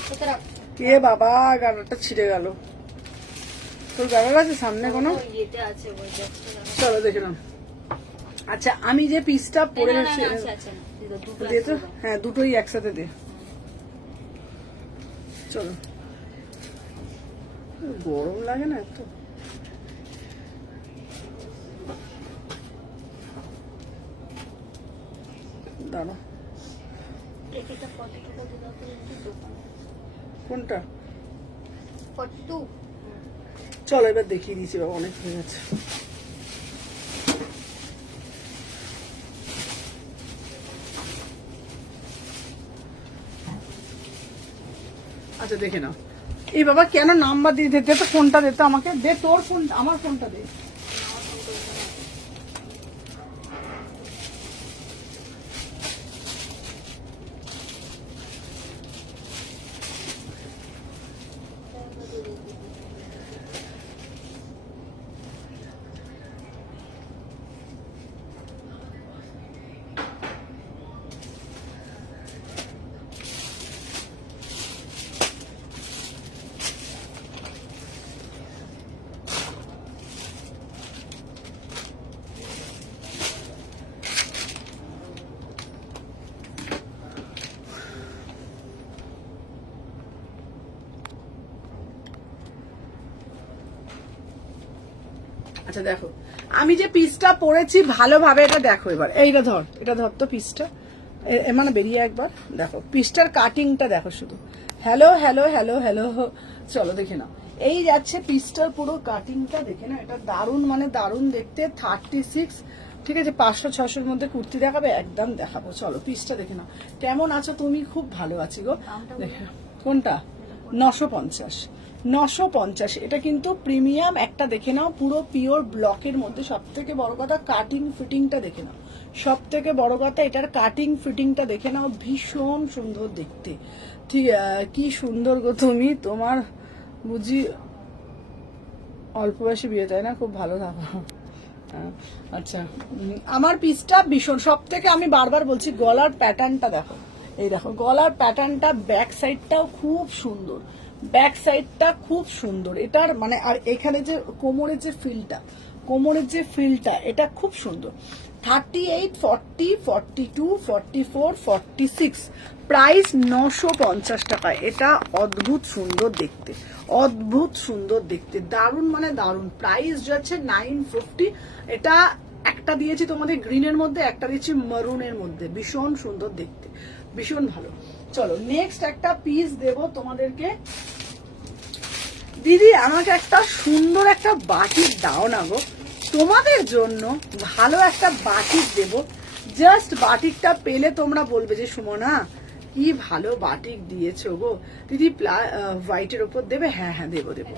কত রাখ? কে বাবা, গাড়াটা ছিঁড়ে গেল। তোর গাড়ার আছে সামনে কোনো? ইয়েতে আছে ওই দেখতে দাও। চলো দেখে নাও। আচ্ছা, আমি যে পিসটা পরে না, না, রয়েছি না, আছে, আছে, দিয়ে দাও, দুটো দিয়ে তো, আছে, দাও। হ্যাঁ দুটোই একসাথে দে। চলো, গরম লাগে না এত? দাঁড়া, এটা 42 করে দাও তো, এই দোকানে। কোনটা? 42। চলো এবার দেখিয়ে দিচ্ছি, বাবা অনেক হয়ে গেছে। আচ্ছা দেখে নাও। এই বাবা কেন নাম্বার দিয়ে দিতে, তো ফোনটা দে তো আমাকে, দে তোর ফোন, আমার ফোনটা দে। আচ্ছা দেখো, আমি যে পিসটা পরেছি ভালোভাবে এটা দেখো এবার। এইটা ধর, এটা ধর তো পিসটা, মানে বেরিয়ে একবার দেখো পিসটার কাটিংটা দেখো শুধু। হ্যালো হ্যালো হ্যালো হ্যালো, চলো দেখে নাও। এই যাচ্ছে পিসটার পুরো কাটিংটা, দেখে না? এটা দারুণ, মানে দারুণ দেখতে। 36, ঠিক আছে? 500-600-র মধ্যে কুর্তি দেখাবে, একদম দেখাবো। চলো পিসটা দেখে নাও। কেমন আছো তুমি? খুব ভালো আছি গো। দেখে নাও। কোনটা? 950, 950। এটা কিন্তু প্রিমিয়াম একটা, দেখে নাও, পুরো পিওর ব্লকের মধ্যে। সব থেকে বড় কথা কাটিং ফিটিংটা দেখে নাও, সব থেকে বড় কথা এটার কাটিং ফিটিংটা দেখে নাও, ভীষণ সুন্দর দেখতে। ঠিক, কি সুন্দর গো তুমি, তোমার বুঝি অল্প বয়সে বিয়ে, তাই না? খুব ভালো থাকো। আচ্ছা, আমার পিসটা ভীষণ, সব থেকে আমি বারবার বলছি গলার প্যাটার্নটা দেখো। এই দেখো গলার প্যাটার্নটা, ব্যাক সাইডটাও খুব সুন্দর, ব্যাক সাইডটা খুব সুন্দর এটার, মানে আর এখানে যে কোমরের যে ফিলটা, কোমরের যে ফিলটা, এটা খুব সুন্দর। 38, 40, 42, 44, 46, প্রাইস 950 টাকা। এটা অদ্ভুত সুন্দর দেখতে, অদ্ভুত সুন্দর দেখতে, দারুণ মানে দারুণ। প্রাইস যাচ্ছে 950। এটা একটা দিয়েছি তোমাদের গ্রিনের মধ্যে, একটা দিয়েছি মারুনের মধ্যে, ভীষণ সুন্দর দেখতে, ভীষণ ভালো। চলো নেক্সট একটা পিস দেব তোমাদেরকে। দিদি আমাকে একটা সুন্দর একটা বাটিক দাও না গো, তোমাদের জন্য ভালো একটা বাটিক দেব। জাস্ট বাটিকটা পেলে তোমরা বলবে যে সুমনা কি ভালো বাটিক দিয়েছো গো দিদি। হোয়াইটের ওপর দেবে? হ্যাঁ হ্যাঁ দেবো দেবো।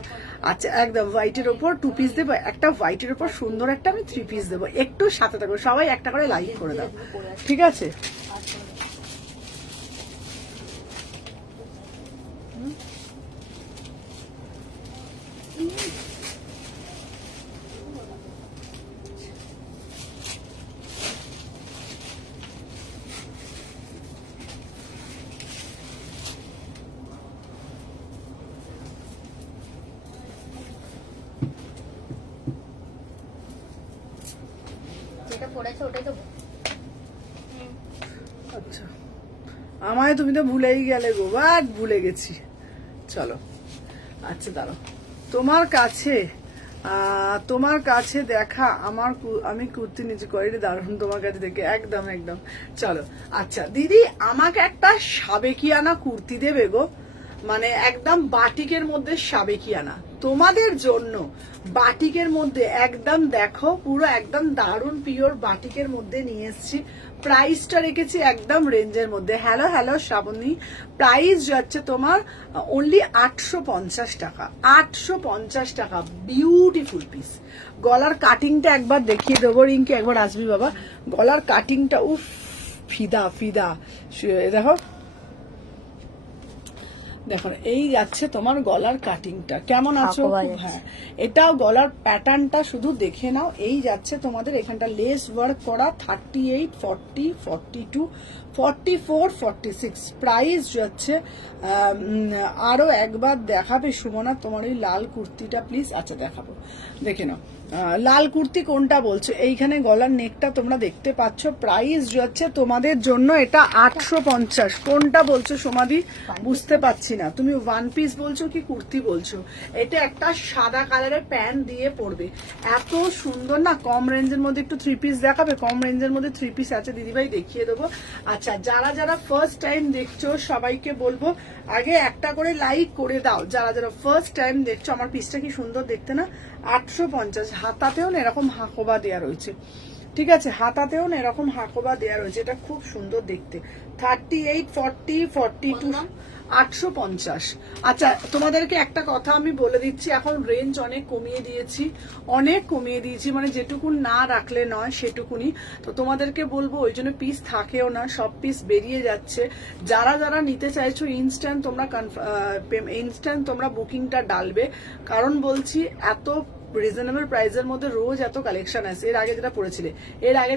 আচ্ছা একদম হোয়াইটের ওপর 2 পিস দেবো, একটা হোয়াইটের ওপর সুন্দর একটা আমি 3 পিস দেবো। একটু সাথে থাকো, সবাই একটা করে লাইক করে দাও, ঠিক আছে? ওটাই দেবো। আচ্ছা, আমায় তুমি তো ভুলেই গেলে গো, বাট ভুলে গেছি। চলো, আচ্ছা দাঁড়াও, তোমার কাছে দেখা আমি কুর্তি নিচে করি দারুন তোমার কাছে দেখে, একদম একদম। চলো, আচ্ছা দিদি আমাকে একটা সাবেকিয়ানা কুর্তি দেবে গো, মানে একদম বাটিকের মধ্যে সাবেকিয়ানা তোমাদের জন্য, বাটিকের মধ্যে একদম দেখো পুরো একদম দারুন পিওর বাটিকের মধ্যে নিয়ে এসেছি। প্রাইসটা রেখেছি একদম রেঞ্জের মধ্যে। হ্যালো হ্যালো শ্রাবণী, প্রাইস যাচ্ছে তোমার অনলি 850 টাকা, 850 টাকা। Beautiful piece. গলার কাটিংটা একবার দেখিয়ে দেবো, রিঙ্কি একবার আসবি বাবা। গলার কাটিংটা উফ, ফিদা ফিদা। দেখো দেখো, এই যাচ্ছে তোমার গলার কাটিংটা, কেমন আছো? হ্যাঁ, এটাও গলার প্যাটার্নটা শুধু দেখে নাও। এই যাচ্ছে তোমাদের এখানটা লেস ওয়ার্ক করা, 38, 40, 42, 44, 46। প্রাইস যাচ্ছে আরো একবার দেখাবে সুমনা তোমার ওই লাল কুর্তিটা প্লিজ? আচ্ছা দেখাবো, দেখে নাও। লাল কুর্তি কোনটা বলছো? এইখানে গলার নেকটা তোমরা দেখতে পাচ্ছ। প্রাইস যাচ্ছে তোমাদের জন্য এটা 850। কোনটা বলছো সোমাদি? বুঝতে পারছি না, তুমি ওয়ান পিস বলছো কি কুর্তি বলছো? এটা একটা সাদা কালারের প্যান্ট দিয়ে পরবে, এত সুন্দর না। কম রেঞ্জের মধ্যে একটু থ্রি পিস দেখাবে? কম রেঞ্জের মধ্যে থ্রি পিস আছে দিদিভাই, দেখিয়ে দেবো। আচ্ছা, যারা যারা ফার্স্ট টাইম দেখছো সবাইকে বলবো আগে একটা করে লাইক করে দাও। যারা যারা ফার্স্ট টাইম দেখছো, আমার পিসটা কি সুন্দর দেখতে না? 850। হাতাতেও না এরকম হাকোবা দেওয়া রয়েছে, ঠিক আছে? হাতাতেও না এরকম হাকোবা দেওয়া রয়েছে, এটা খুব সুন্দর দেখতে। 38, 40, 42, 850। আচ্ছা, তোমাদেরকে একটা কথা আমি বলে দিচ্ছি, এখন রেঞ্জ অনেক কমিয়ে দিয়েছি, অনেক কমিয়ে দিয়েছি, মানে যেটুকুন না রাখলে নয় সেটুকুনি। তো তোমাদেরকে বলবো ওই জন্য পিস থাকেও না, সব পিস বেরিয়ে যাচ্ছে। যারা যারা নিতে চাইছো ইনস্ট্যান্ট তোমরা বুকিংটা ডালবে, কারণ বলছি এত রিজনেবল প্রাইসের মধ্যে রোজ এত কালেকশন আছে। এর আগে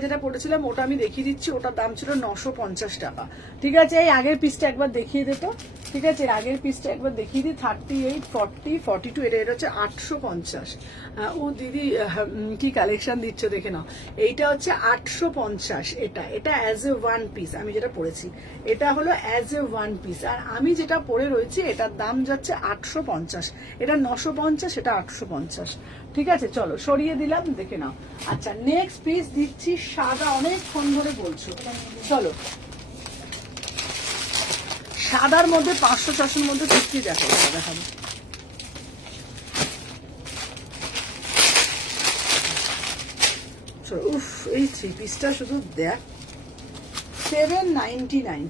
যেটা পড়েছিলাম ওটা আমি দেখিয়ে দিচ্ছি, ওটার দাম ছিল 950 টাকা, ঠিক আছে? এই আগের পিসটা একবার দেখিয়ে দিত, ঠিক আছে? এর আগের পিসটা একবার দেখিয়ে দিই। 38, 40, 42, এটা হচ্ছে 850। ও দিদি কি কালেকশন দিচ্ছ দেখে নাও। এইটা হচ্ছে 850। এটা অ্যাজ এ ওয়ান পিস আমি যেটা পড়েছি, এটা হলো অ্যাজ এ ওয়ান পিস। আর আমি যেটা পরে রয়েছি এটার দাম যাচ্ছে 850। এটা 950, এটা 850, ঠিক আছে? চলো সরিয়ে দিলাম, দেখে নাও। আচ্ছা, নেক্সট পিস দিচ্ছি সাদা, অনেকক্ষণ ধরে বলছো। চলো, সাদার মধ্যে 500-600 মধ্যে কুর্তি দেখাবো। উফ, এই থ্রি পিসটা শুধু দেখ, 799।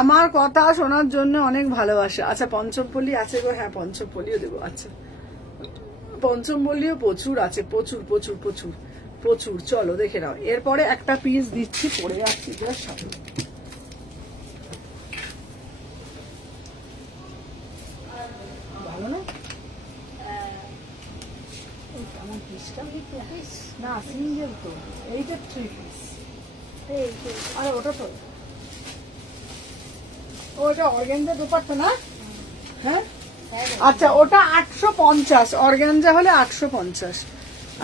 আমার কথা শোনার জন্য অনেক ভালোবাসা। আচ্ছা, পঞ্চমপল্লী আছে গো? হ্যাঁ, পঞ্চমপল্লীও দেবো। আচ্ছা, পঞ্চমপল্লীও প্রচুর আছে, প্রচুর প্রচুর প্রচুর প্রচুর। চলো দেখে নাও, এরপরে একটা পিস দিচ্ছি, পরে আসছি সাথে। ভালো না? কেমন পিসটা? না, সিঙ্গেল তো, এইটা থ্রি পিস। আরে ওটা তো, ওটা অর্গানজা দোপাট্টা না? হ্যাঁ, আচ্ছা, ওটা 850, অর্গানজা হলে 850।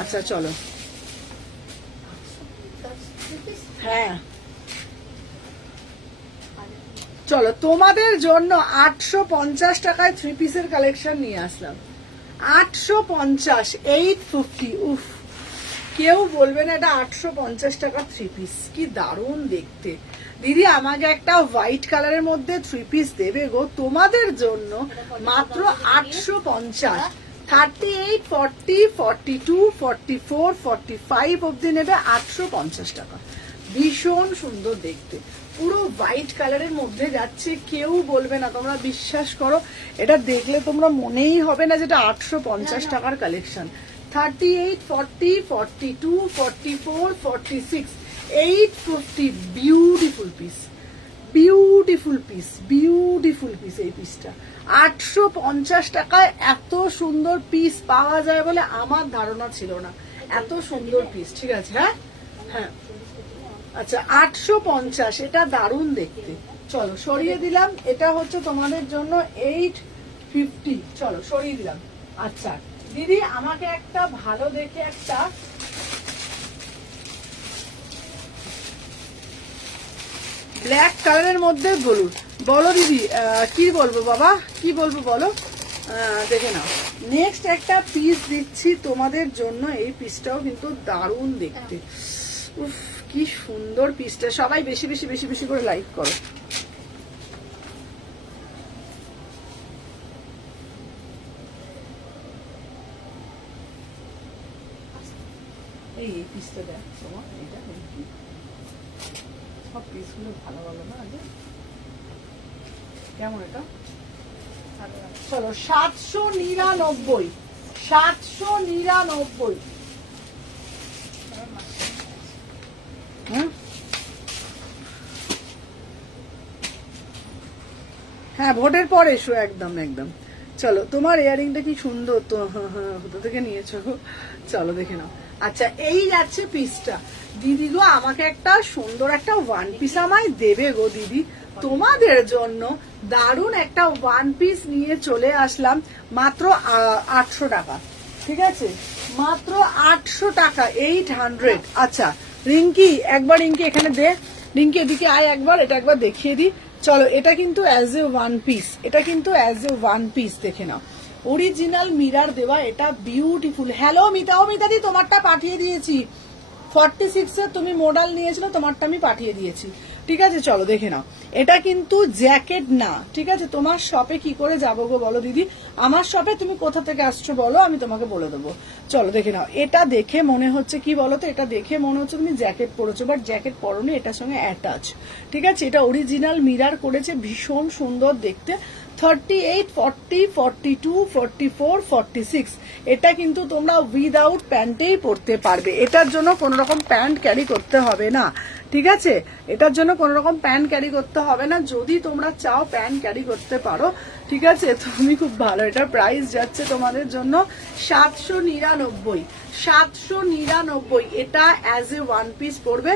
আচ্ছা চলো, হ্যাঁ চলো, তোমাদের জন্য 850 টাকায় থ্রি পিসের কালেকশন নিয়ে আসলাম। 850, 850। উফ, কেউ বলবে না এটা 850 টাকা থ্রি পিস, কি দারুণ দেখতে। দিদি আমাকে একটা হোয়াইট কালারের মধ্যে থ্রি পিস দেবে গো তোমাদের জন্য, মাত্র 850। 38, 40, 42, 44, 45 অব্দি নেবে, 850 টাকা। ভীষণ সুন্দর দেখতে, পুরো হোয়াইট কালারের মধ্যে যাচ্ছে, কেউ বলবে না, তোমরা বিশ্বাস করো, এটা দেখলে তোমরা মনেই হবে না যেটা 850 টাকার collection. 38, 40, 42, 44, 46, 850। Beautiful piece, beautiful piece, beautiful piece. এই পিসটা 850 টাকায় এত সুন্দর পিস পাওয়া যায় বলে আমার ধারণা ছিল না, এত সুন্দর পিস, ঠিক আছে? হ্যাঁ হ্যাঁ, আচ্ছা 850, এটা দারুণ দেখতে। চলো সরিয়ে দিলাম, এটা হচ্ছে তোমাদের জন্য 850। চলো সরিয়ে দিলাম। আচ্ছা, দিদি আমাকে একটা ভালো দেখে একটা ব্ল্যাক কালারের মধ্যে বলুন, বলো দিদি কি বলবো বাবা, কি বলবো বলো, দেখে নাও। নেক্সট একটা পিস দিচ্ছি তোমাদের জন্য, এই পিসটাও কিন্তু দারুণ দেখতে। উফ কি সুন্দর পিসটা, সবাই বেশি বেশি বেশি বেশি করে লাইক করো। এই পিসটা দেখ তোমার, এটা সব পিসগুলো ভালো ভালো না আগে, কেমন এটা? চলো 799, 799। হ্যাঁ ভোটের পর এসো, একদম একদম। চলো তোমার ইয়ারিংটা কি সুন্দর তো, কোথা থেকে নিয়েছো? চলো দেখে নাও। আচ্ছা এই যাচ্ছে পিসটা। দিদি গো আমাকে একটা সুন্দর একটা ওয়ান পিস আমায় দেবে গো দিদি, তোমাদের জন্য দারুণ একটা ওয়ান পিস নিয়ে চলে আসলাম, মাত্র 800 টাকা। ঠিক আছে, মাত্র 800 টাকা, 800। আচ্ছা রিঙ্কি একবার, রিঙ্কি এখানে দে, রিঙ্কি এদিকে আয় একবার, এটা একবার দেখিয়ে দিই। চলো এটা কিন্তু অ্যাজ এ ওয়ান পিস, এটা কিন্তু অ্যাজ এ ওয়ান পিস, দেখে নাও। অরিজিনাল মিরার দেওয়া, এটা বিউটিফুল। হ্যালো মিতা, ও মিতাদি তোমারটা পাঠিয়ে দিয়েছি, 46 এর তুমি মডেল নিয়েছিল, তোমারটা আমি পাঠিয়ে দিয়েছি। ঠিক আছে চলো দেখে নাও। এটা কিন্তু জ্যাকেট না, ঠিক আছে। তোমার শপে কি করে যাবো গো বলো দিদি, আমার শপে তুমি কোথা থেকে আসছো বলো, আমি তোমাকে বলে দেবো। চলো দেখে নাও। এটা দেখে মনে হচ্ছে কি বলো তো, এটা দেখে মনে হচ্ছে তুমি জ্যাকেট পরেছো, বাট জ্যাকেট পরোনি, এটার সঙ্গে অ্যাটাচ। ঠিক আছে, এটা অরিজিনাল মিরার করেছে, ভীষণ সুন্দর দেখতে। 38, 40, 42, 44, 46, এটা কিন্তু তোমরা উইদাউট প্যান্টেই পরতে পারবে। এটার জন্য কোনো রকম প্যান্ট ক্যারি করতে হবে না, ঠিক আছে। এটার জন্য কোনো রকম প্যান্ট ক্যারি করতে হবে না, যদি তোমরা চাও প্যান্ট ক্যারি করতে পারো, ঠিক আছে। তুমি খুব ভালো। এটার প্রাইস যাচ্ছে তোমাদের জন্য 799, 799। এটা অ্যাজ এ ওয়ান পিস পড়বে,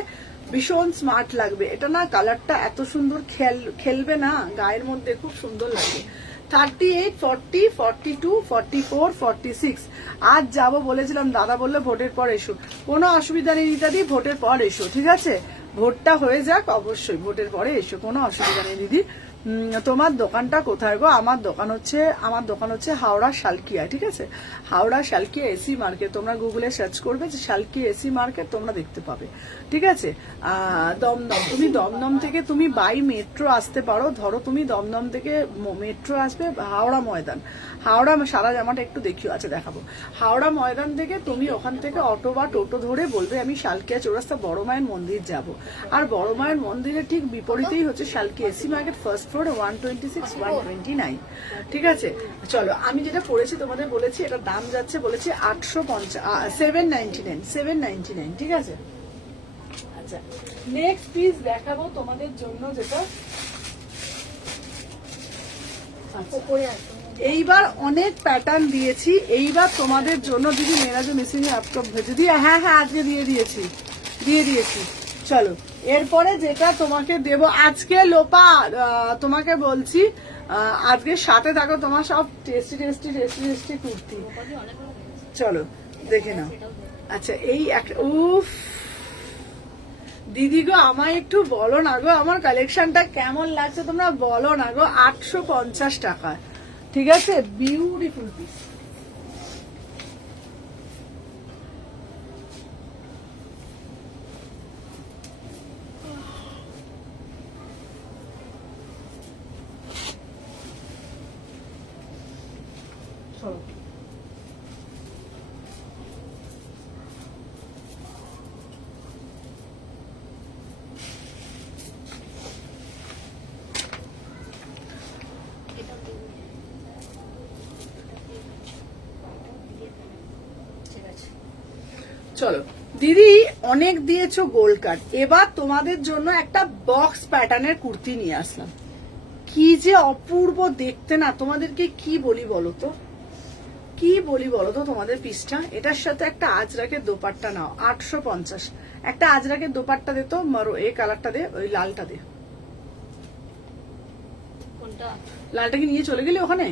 ভীষণ স্মার্ট লাগবে। এটা না কালারটা এত সুন্দর খেলবে না গায়ের মধ্যে, খুব সুন্দর লাগবে। 38, 40, 42, 44, 46। আজ যাবো বলেছিলাম, দাদা বললে ভোটের পর এসো, কোনো অসুবিধা নেই দিদি, ভোটের পর এসো, ঠিক আছে। ভোটটা হয়ে যাক, অবশ্যই ভোটের পরে এসো, কোনো অসুবিধা নেই দিদি। তোমার দোকানটা কোথায় গো? আমার দোকান হচ্ছে হাওড়া শালকিয়া, ঠিক আছে। হাওড়া শালকিয়া এসি মার্কেট, তোমরা গুগলে সার্চ করবে যে শালকিয়া এসি মার্কেট, তোমরা দেখতে পাবে, ঠিক আছে। দমদম, তুমি দমদম থেকে তুমি বাই মেট্রো আসতে পারো। ধরো তুমি দমদম থেকে মেট্রো আসবে হাওড়া ময়দান, হাওড়া সারা জামাটা একটু দেখিও, আচ্ছা দেখাবো। হাওড়া ময়দান থেকে তুমি ওখান থেকে অটো বা টোটো ধরে বলবে আমি শালকিয়া চৌরাস্তা বড় মায়ের মন্দির যাব। আর বড় মায়ের মন্দিরের ঠিক বিপরীতেই হচ্ছে Salkia AC market, first floor, 126, 129, ঠিক আছে। চলো আমি যেটা পড়েছি তোমাদের বলেছি, এটা দাম যাচ্ছে বলেছি 850, 799, 799, ঠিক আছে। আচ্ছা নেক্সট পিস দেখাবো তোমাদের জন্য, যেটা এইবার অনেক প্যাটার্ন দিয়েছি, এইবার তোমাদের জন্য দিদি মেরা যে মিসিং ল্যাপটপ ভেজে দিয়ে, হ্যাঁ হ্যাঁ আজকে দিয়ে দিয়েছি। চলো এরপরে যেটা তোমাকে দেব আজকে, লোপা তোমাকে বলছি আজকে সাথে থাকো, তোমার সব tasty tasty tasty tasty kurti. চলো দেখে নাও। আচ্ছা এই একটা, উফ দিদি গো আমায় একটু বলো না গো, আমার কালেকশনটা কেমন লাগছে তোমরা বলো না গো। 850 টাকা, ঠিক আছে, বিউটিফুল পিস। চলো দিদি অনেক দিয়েছো গোল্ড কার্ড, এবার তোমাদের জন্য একটা বক্স প্যাটার্নের কুর্তি নিয়ে আসলাম। কি যে অপূর্ব দেখতে না, তোমাদেরকে কি বলি বলো তো, কি বলি বলো তো তোমাদের পিসটা। এটার সাথে একটা আজরাকের দোপাট্টা নাও, 850। একটা আজরাকের দোপাট্টা দে তো, মারো এই কালারটা দে, ওই লালটা দে। লালটা কি নিয়ে চলে গেলি ওখানে?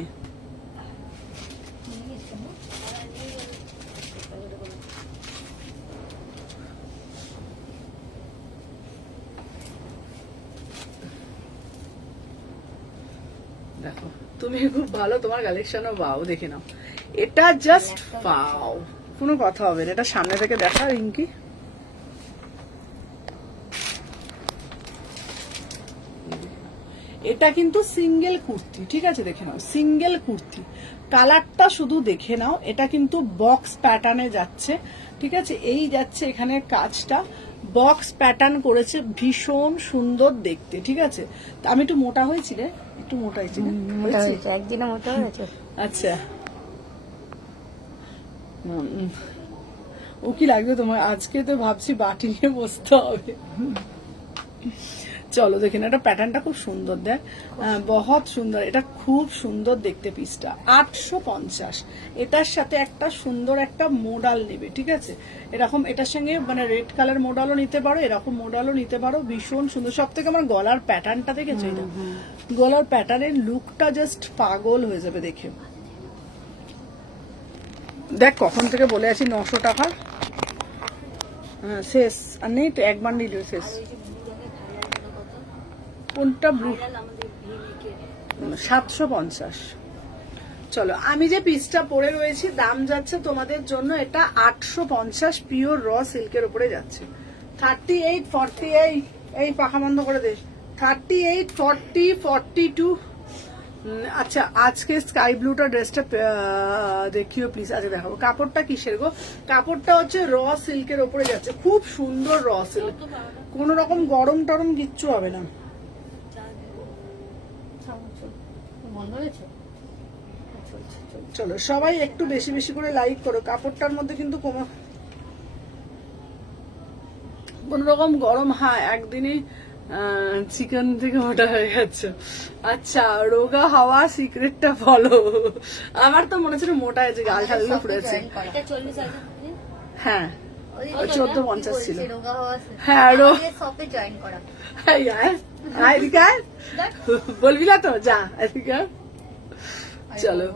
দেখো তুমি খুব ভালো, তোমার কালেকশনও বাও, দেখে নাও। এটা জাস্ট পাও, কোনো কথা হবে না। এটা সামনে থেকে দেখা রিঙ্কি। এটা কিন্তু সিঙ্গেল কুর্তি, ঠিক আছে, দেখে নাও সিঙ্গেল কুর্তি। কালারটা শুধু দেখে নাও, এটা কিন্তু বক্স প্যাটার্নে যাচ্ছে, ঠিক আছে। এই যাচ্ছে এখানে কাজটা বক্স প্যাটার্ন করেছে, ভীষণ সুন্দর দেখতে, ঠিক আছে। তা আমি একটু মোটা হয়েছি রে, একটু মোটা হয়েছি না? হয়েছি? একদিনে মোটা হয়েছে। আচ্ছা ও কি লাগবে তোমার? আজকে তো ভাবছি বাটি নিয়ে বসতে হবে। চলো দেখে না, এটা প্যাটার্নটা খুব সুন্দর, দেখ বহুত সুন্দর, এটা খুব সুন্দর দেখতে পিসটা। 850। এটার সাথে একটা সুন্দর একটা মোডাল নেবে, ঠিক আছে। এরকম এটার সঙ্গে মানে রেড কালার মোডালও নিতে পারো, এরকম মোডালও নিতে পারো, ভীষণ সুন্দর। সব থেকে আমার গলার প্যাটার্নটা দেখেছো? এটা গলার প্যাটার্নের লুকটা জাস্ট পাগল হয়ে যাবে দেখে। দেখ কখন থেকে বলে আছি 900 টাকা, হ্যাঁ শেষ আর নেই তো, এক বান্ডিল শেষ। কোনটা ব্লু? 750। চলো আমি যে পিসটা পরে রয়েছি দাম যাচ্ছে তোমাদের জন্য এটা 850, পিওর র সিল্কের উপরে যাচ্ছে। 38, 48, এই পাখা বন্ধ করে দে। 38, 40, 42। আচ্ছা আজকে স্কাই ব্লুটা ড্রেসটা দেখিও প্লিজ। আচ্ছা দেখো কাপড়টা কিসের গো? কাপড়টা হচ্ছে র সিল্কের উপরে যাচ্ছে, খুব সুন্দর র সিল্ক, কোন রকম গরম টরম কিচ্ছু হবে না। চলো সবাই একটু বেশি বেশি করে লাইক করো। কাপড়টার মধ্যে কিন্তু কোন রকম গরম, হ্যাঁ একদিনই চিকেন থেকে মোটা হয়ে গেছে। আচ্ছা রোগা হওয়া সিক্রেটটা বলো। আমার তো মনে হচ্ছে মোটা হয়েছে, গাল ঠালগুলো ফুটেছে। হ্যাঁ 1450 ছিল। হ্যাঁ বলবি না তো, যা এদিকে। চলো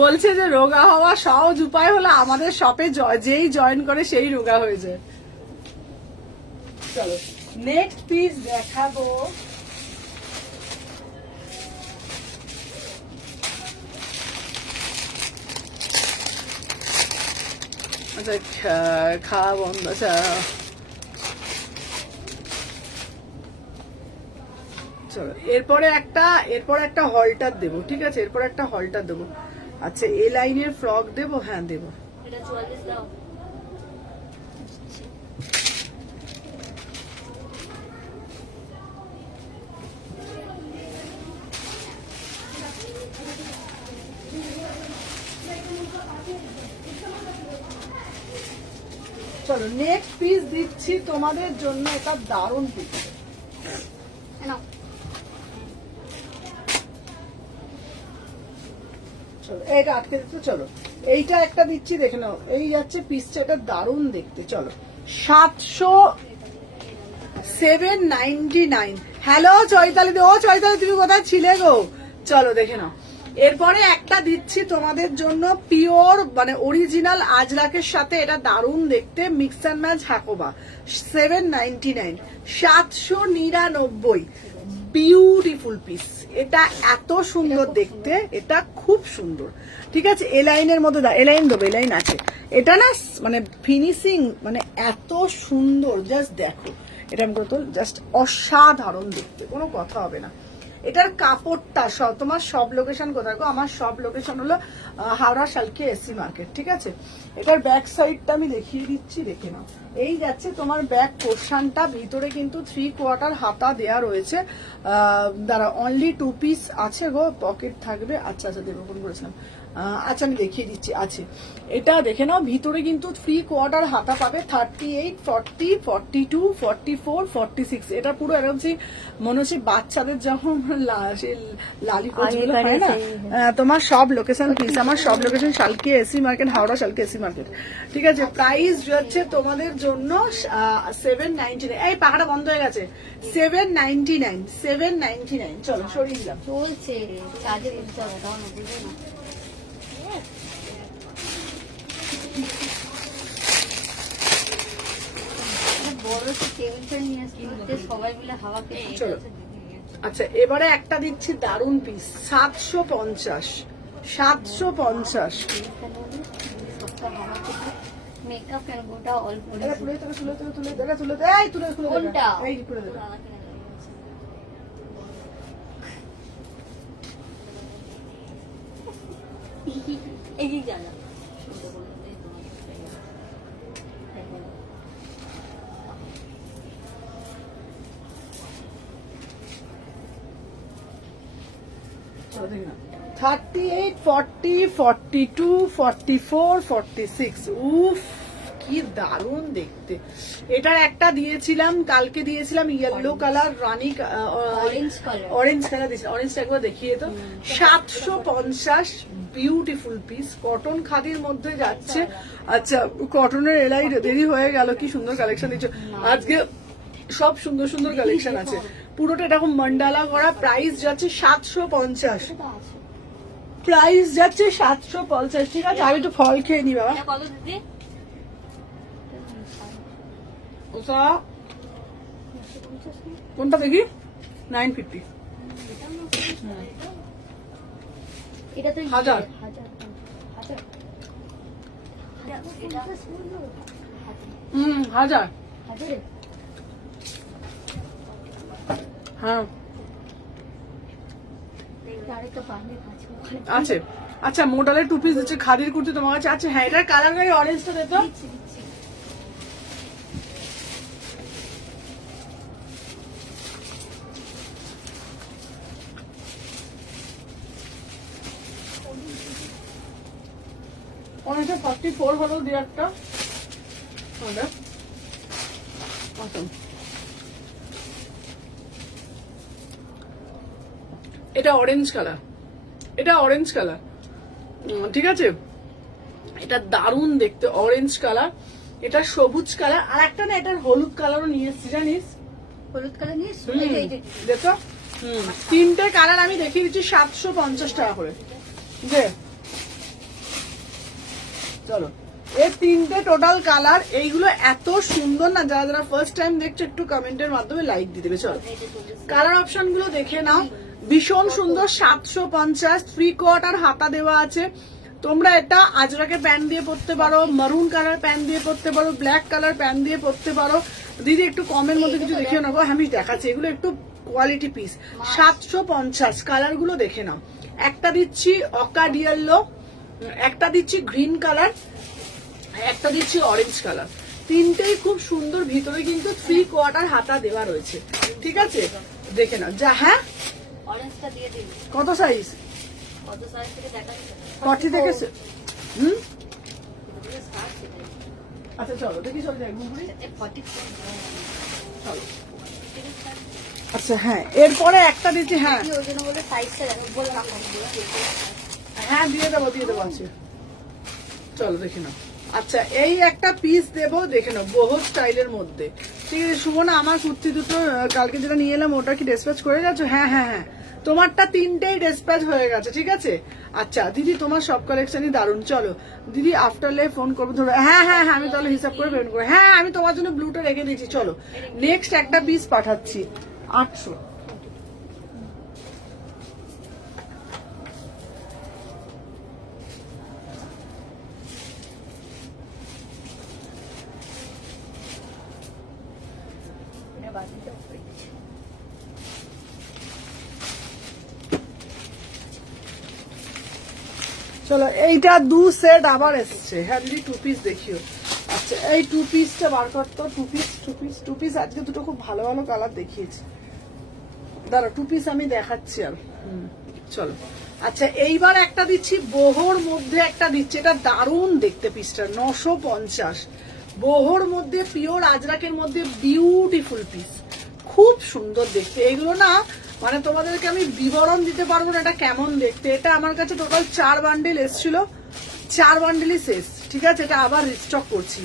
বলছে যে রোগা হওয়া সহজ উপায় হলো আমাদের শপে যেই জয়েন করে সেই রোগা হয়ে যায়। চলো নেক্সট পিস দেখাবো। আচ্ছা খাওয়া বন্ধ। আচ্ছা চলো এরপরে একটা হলটার দেবো, ঠিক আছে, এরপর একটা হলটার দেবো। আচ্ছা এ লাইনের ফ্রক দেবো, হ্যাঁ দেবো। চলো নেক্সট পিস দিচ্ছি তোমাদের জন্য, এটা দারুণ পিস। চলো এইটা আটকে দিতে। চলো এইটা একটা দিচ্ছি, দেখে নাও। এই যাচ্ছে পিসটা, এটা দারুণ দেখতে। চলো 799। হ্যালো চৈতালি, ও চৈতালি তুমি কোথায় ছিলে গো? চলো দেখে নাও। এরপরে একটা দিচ্ছি তোমাদের জন্য পিওর মানে অরিজিনাল আজরাকের সাথে, এটা দারুণ দেখতে, mix and match Hakoba. 799, 799। Beautiful piece, এটা এত সুন্দর দেখতে, এটা খুব সুন্দর, ঠিক আছে। এ লাইনের মধ্যে এ লাইন দেবো, এ লাইন আছে। এটা না মানে ফিনিশিং মানে এত সুন্দর, জাস্ট দেখো। এটা আমি তো জাস্ট অসাধারণ দেখতে, কোনো কথা হবে না। এটার কাপড়টা তোমার সব লোকেশন কোথায় গো? আমার সব লোকেশন হলো হাওড়া শালকে এসি মার্কেট, ঠিক আছে। এটার ব্যাক সাইডটা আমি দেখিয়ে দিচ্ছি, দেখে নাও। এই যাচ্ছে তোমার ব্যাক পোর্শনটা, ভিতরে কিন্তু 3/4 হাতা দেয়া রয়েছে। দাঁড়া অনলি 2 পিস আছে গো, পকেট থাকবে। আচ্ছা আচ্ছা দেবো, ফোন করেছিলাম। আচ্ছা আমি দেখিয়ে দিচ্ছি, আছে। এটা দেখে নাও, ভিতরে কিন্তু 3/4 হাতা পাবে। 38, 40, 42, 44, 46। এটা পুরো এরকম মনে হচ্ছে বাচ্চাদের যখন লালি কোচগুলো হয় না। তোমার সব লোকেশন প্লিজ, আমার সব location Salkia AC market, Howrah Salkia AC market, ঠিক আছে। প্রাইস যাচ্ছে তোমাদের জন্য 799। এই পাখাটা বন্ধ হয়ে গেছে। 799, 799। চলো সরিয়ে দিলাম। চলছে চার্জে বুঝতে হবে, তখন বুঝবে না। বড় টেবিল ফ্যান নিয়ে আসতে সবাই মিলে হাওয়া খেয়ে। চলো আচ্ছা এবারে একটা দিচ্ছি দারুন পিস 750 750 মেকআপ এর গোটা অল্প তুলে তুলে তুলে তুলে তুলে দেখা তুলে দে এই তুলে তুলে কোনটা? এই তুলে দে এই যে জানা চলো দেখি না 38 40 42 44 46 উফ কি দারুণ দেখতে এটার একটা দিয়েছিলাম কালকে দিয়েছিলাম ইয়েলো কালার রানী অরেঞ্জ কালার অরেঞ্জ কালার দিয়েছি অরেঞ্জটা একবার দেখিয়ে তো 750 বিউটিফুল পিস কটন খাদির মধ্যে যাচ্ছে আচ্ছা কটনের এলাই দেরি হয়ে গেল কি সুন্দর কালেকশন দিচ্ছ আজকে সব সুন্দর সুন্দর কালেকশন আছে পুরোটা এরকম মন্ডালা করা প্রাইস যাচ্ছে 750 প্রাইস যাচ্ছে 750 ঠিক আছে আমি একটু ফল খেয়ে নি বাবা কত দিদি ওটা কোনটা দেখি 950 এটা তো হাজার। হাজার হাজার হাজারে হ্যাঁ আরেকটা পানি আছে আছে আচ্ছা মোডালের টু পিস দিচ্ছে খাদির কুর্তি তোমার কাছে আছে হ্যাঁ এটার কালার গাড়ি অরেঞ্জটা দে তো দিচ্ছি দিচ্ছি অনেকটা 44 হলো দিয়ে একটা এটা অরেঞ্জ কালার এটা অরেঞ্জ কালার ঠিক আছে এটা দারুণ দেখতে অরেঞ্জ কালার এটা সবুজ কালার আর একটা না এটার হলুদ কালারও নিয়ে এসছি জানিস হলুদ কালার নিয়ে দেখো তিনটে কালার আমি দেখিয়ে দিচ্ছি 750 টাকা করে যে চলো এই তিনটে টোটাল কালার এইগুলো এত সুন্দর না যারা যারা ফার্স্ট টাইম দেখছো একটু কমেন্টের মাধ্যমে লাইক দিয়ে দেবে চলো কালার অপশন গুলো দেখে নাও ভীষণ সুন্দর 750 3/4 হাতা দেওয়া আছে তোমরা এটা আজরাকে প্যান্ট দিয়ে পরতে পারো মারুন কালার প্যান্ট দিয়ে পরতে পারো ব্ল্যাক কালার প্যান্ট দিয়ে পরতে পারো দিদি একটু কমের মধ্যে কিছু দেখিও না গো আমি দেখাচ্ছি এগুলো একটু কোয়ালিটি পিস 750 কালার গুলো দেখে নাও একটা দিচ্ছি অকাড ইয়েলো একটা দিচ্ছি গ্রিন কালার একটা দিচ্ছি অরেঞ্জ কালার তিনটেই খুব সুন্দর ভিতরে কিন্তু 3/4 হাতা দেওয়া রয়েছে ঠিক আছে দেখে নাও যা হ্যাঁ অরেঞ্জটা দিয়ে দিন কত সাইজ কত সাইজ থেকে দেখাচ্ছি 40 থেকে আচ্ছা চলো দেখি চলো যাই ঘুরঘুরি চলো আচ্ছা হ্যাঁ এরপরে একটা দিচ্ছি হ্যাঁ ওই জন্য বলে সাইজটা বলে রাখো হ্যাঁ দিয়ে দেবো আছে চলো দেখে নাও আচ্ছা এই একটা পিস দেবো দেখে নাও বহু স্টাইলের মধ্যে ঠিক আছে সুমনা আমার কুর্তি দুটো কালকে যেটা নিয়ে এলাম ওটা কি ডিসপ্যাচ করে গেছো হ্যাঁ হ্যাঁ হ্যাঁ তোমারটা তিনটেই ডিসপ্যাচ হয়ে গেছে ঠিক আছে আচ্ছা দিদি তোমার সব কালেকশনই দারুণ চলো দিদি আফটার লাইফ ফোন করবো ধরো হ্যাঁ হ্যাঁ হ্যাঁ আমি তাহলে হিসাব করে পেমেন্ট করবো হ্যাঁ আমি তোমার জন্য ব্লুটা রেখে দিয়েছি চলো নেক্সট একটা পিস পাঠাচ্ছি 800 চলো এইটা 2 সেট আবার এসছে হ্যাঁ দিদি 2 পিস দেখিও আচ্ছা এই 2 পিসটা বার করতো 2 পিস আজকে দুটো খুব ভালো ভালো কালার দেখিয়েছি দাঁড়া 2 পিস আমি দেখাচ্ছি আর চলো আচ্ছা এইবার একটা দিচ্ছি বহর মধ্যে একটা দিচ্ছি এটা দারুণ দেখতে পিসটা 950 বহর মধ্যে পিওর আজরাকের মধ্যে বিউটিফুল পিস খুব সুন্দর দেখতে এগুলো না মানে তোমাদেরকে আমি বিবরণ দিতে পারবো না এটা কেমন দেখতে এটা আমার কাছে টোটাল 4 বান্ডিল এসেছিল 4 বান্ডিলই শেষ ঠিক আছে এটা আবার রিস্টক করছি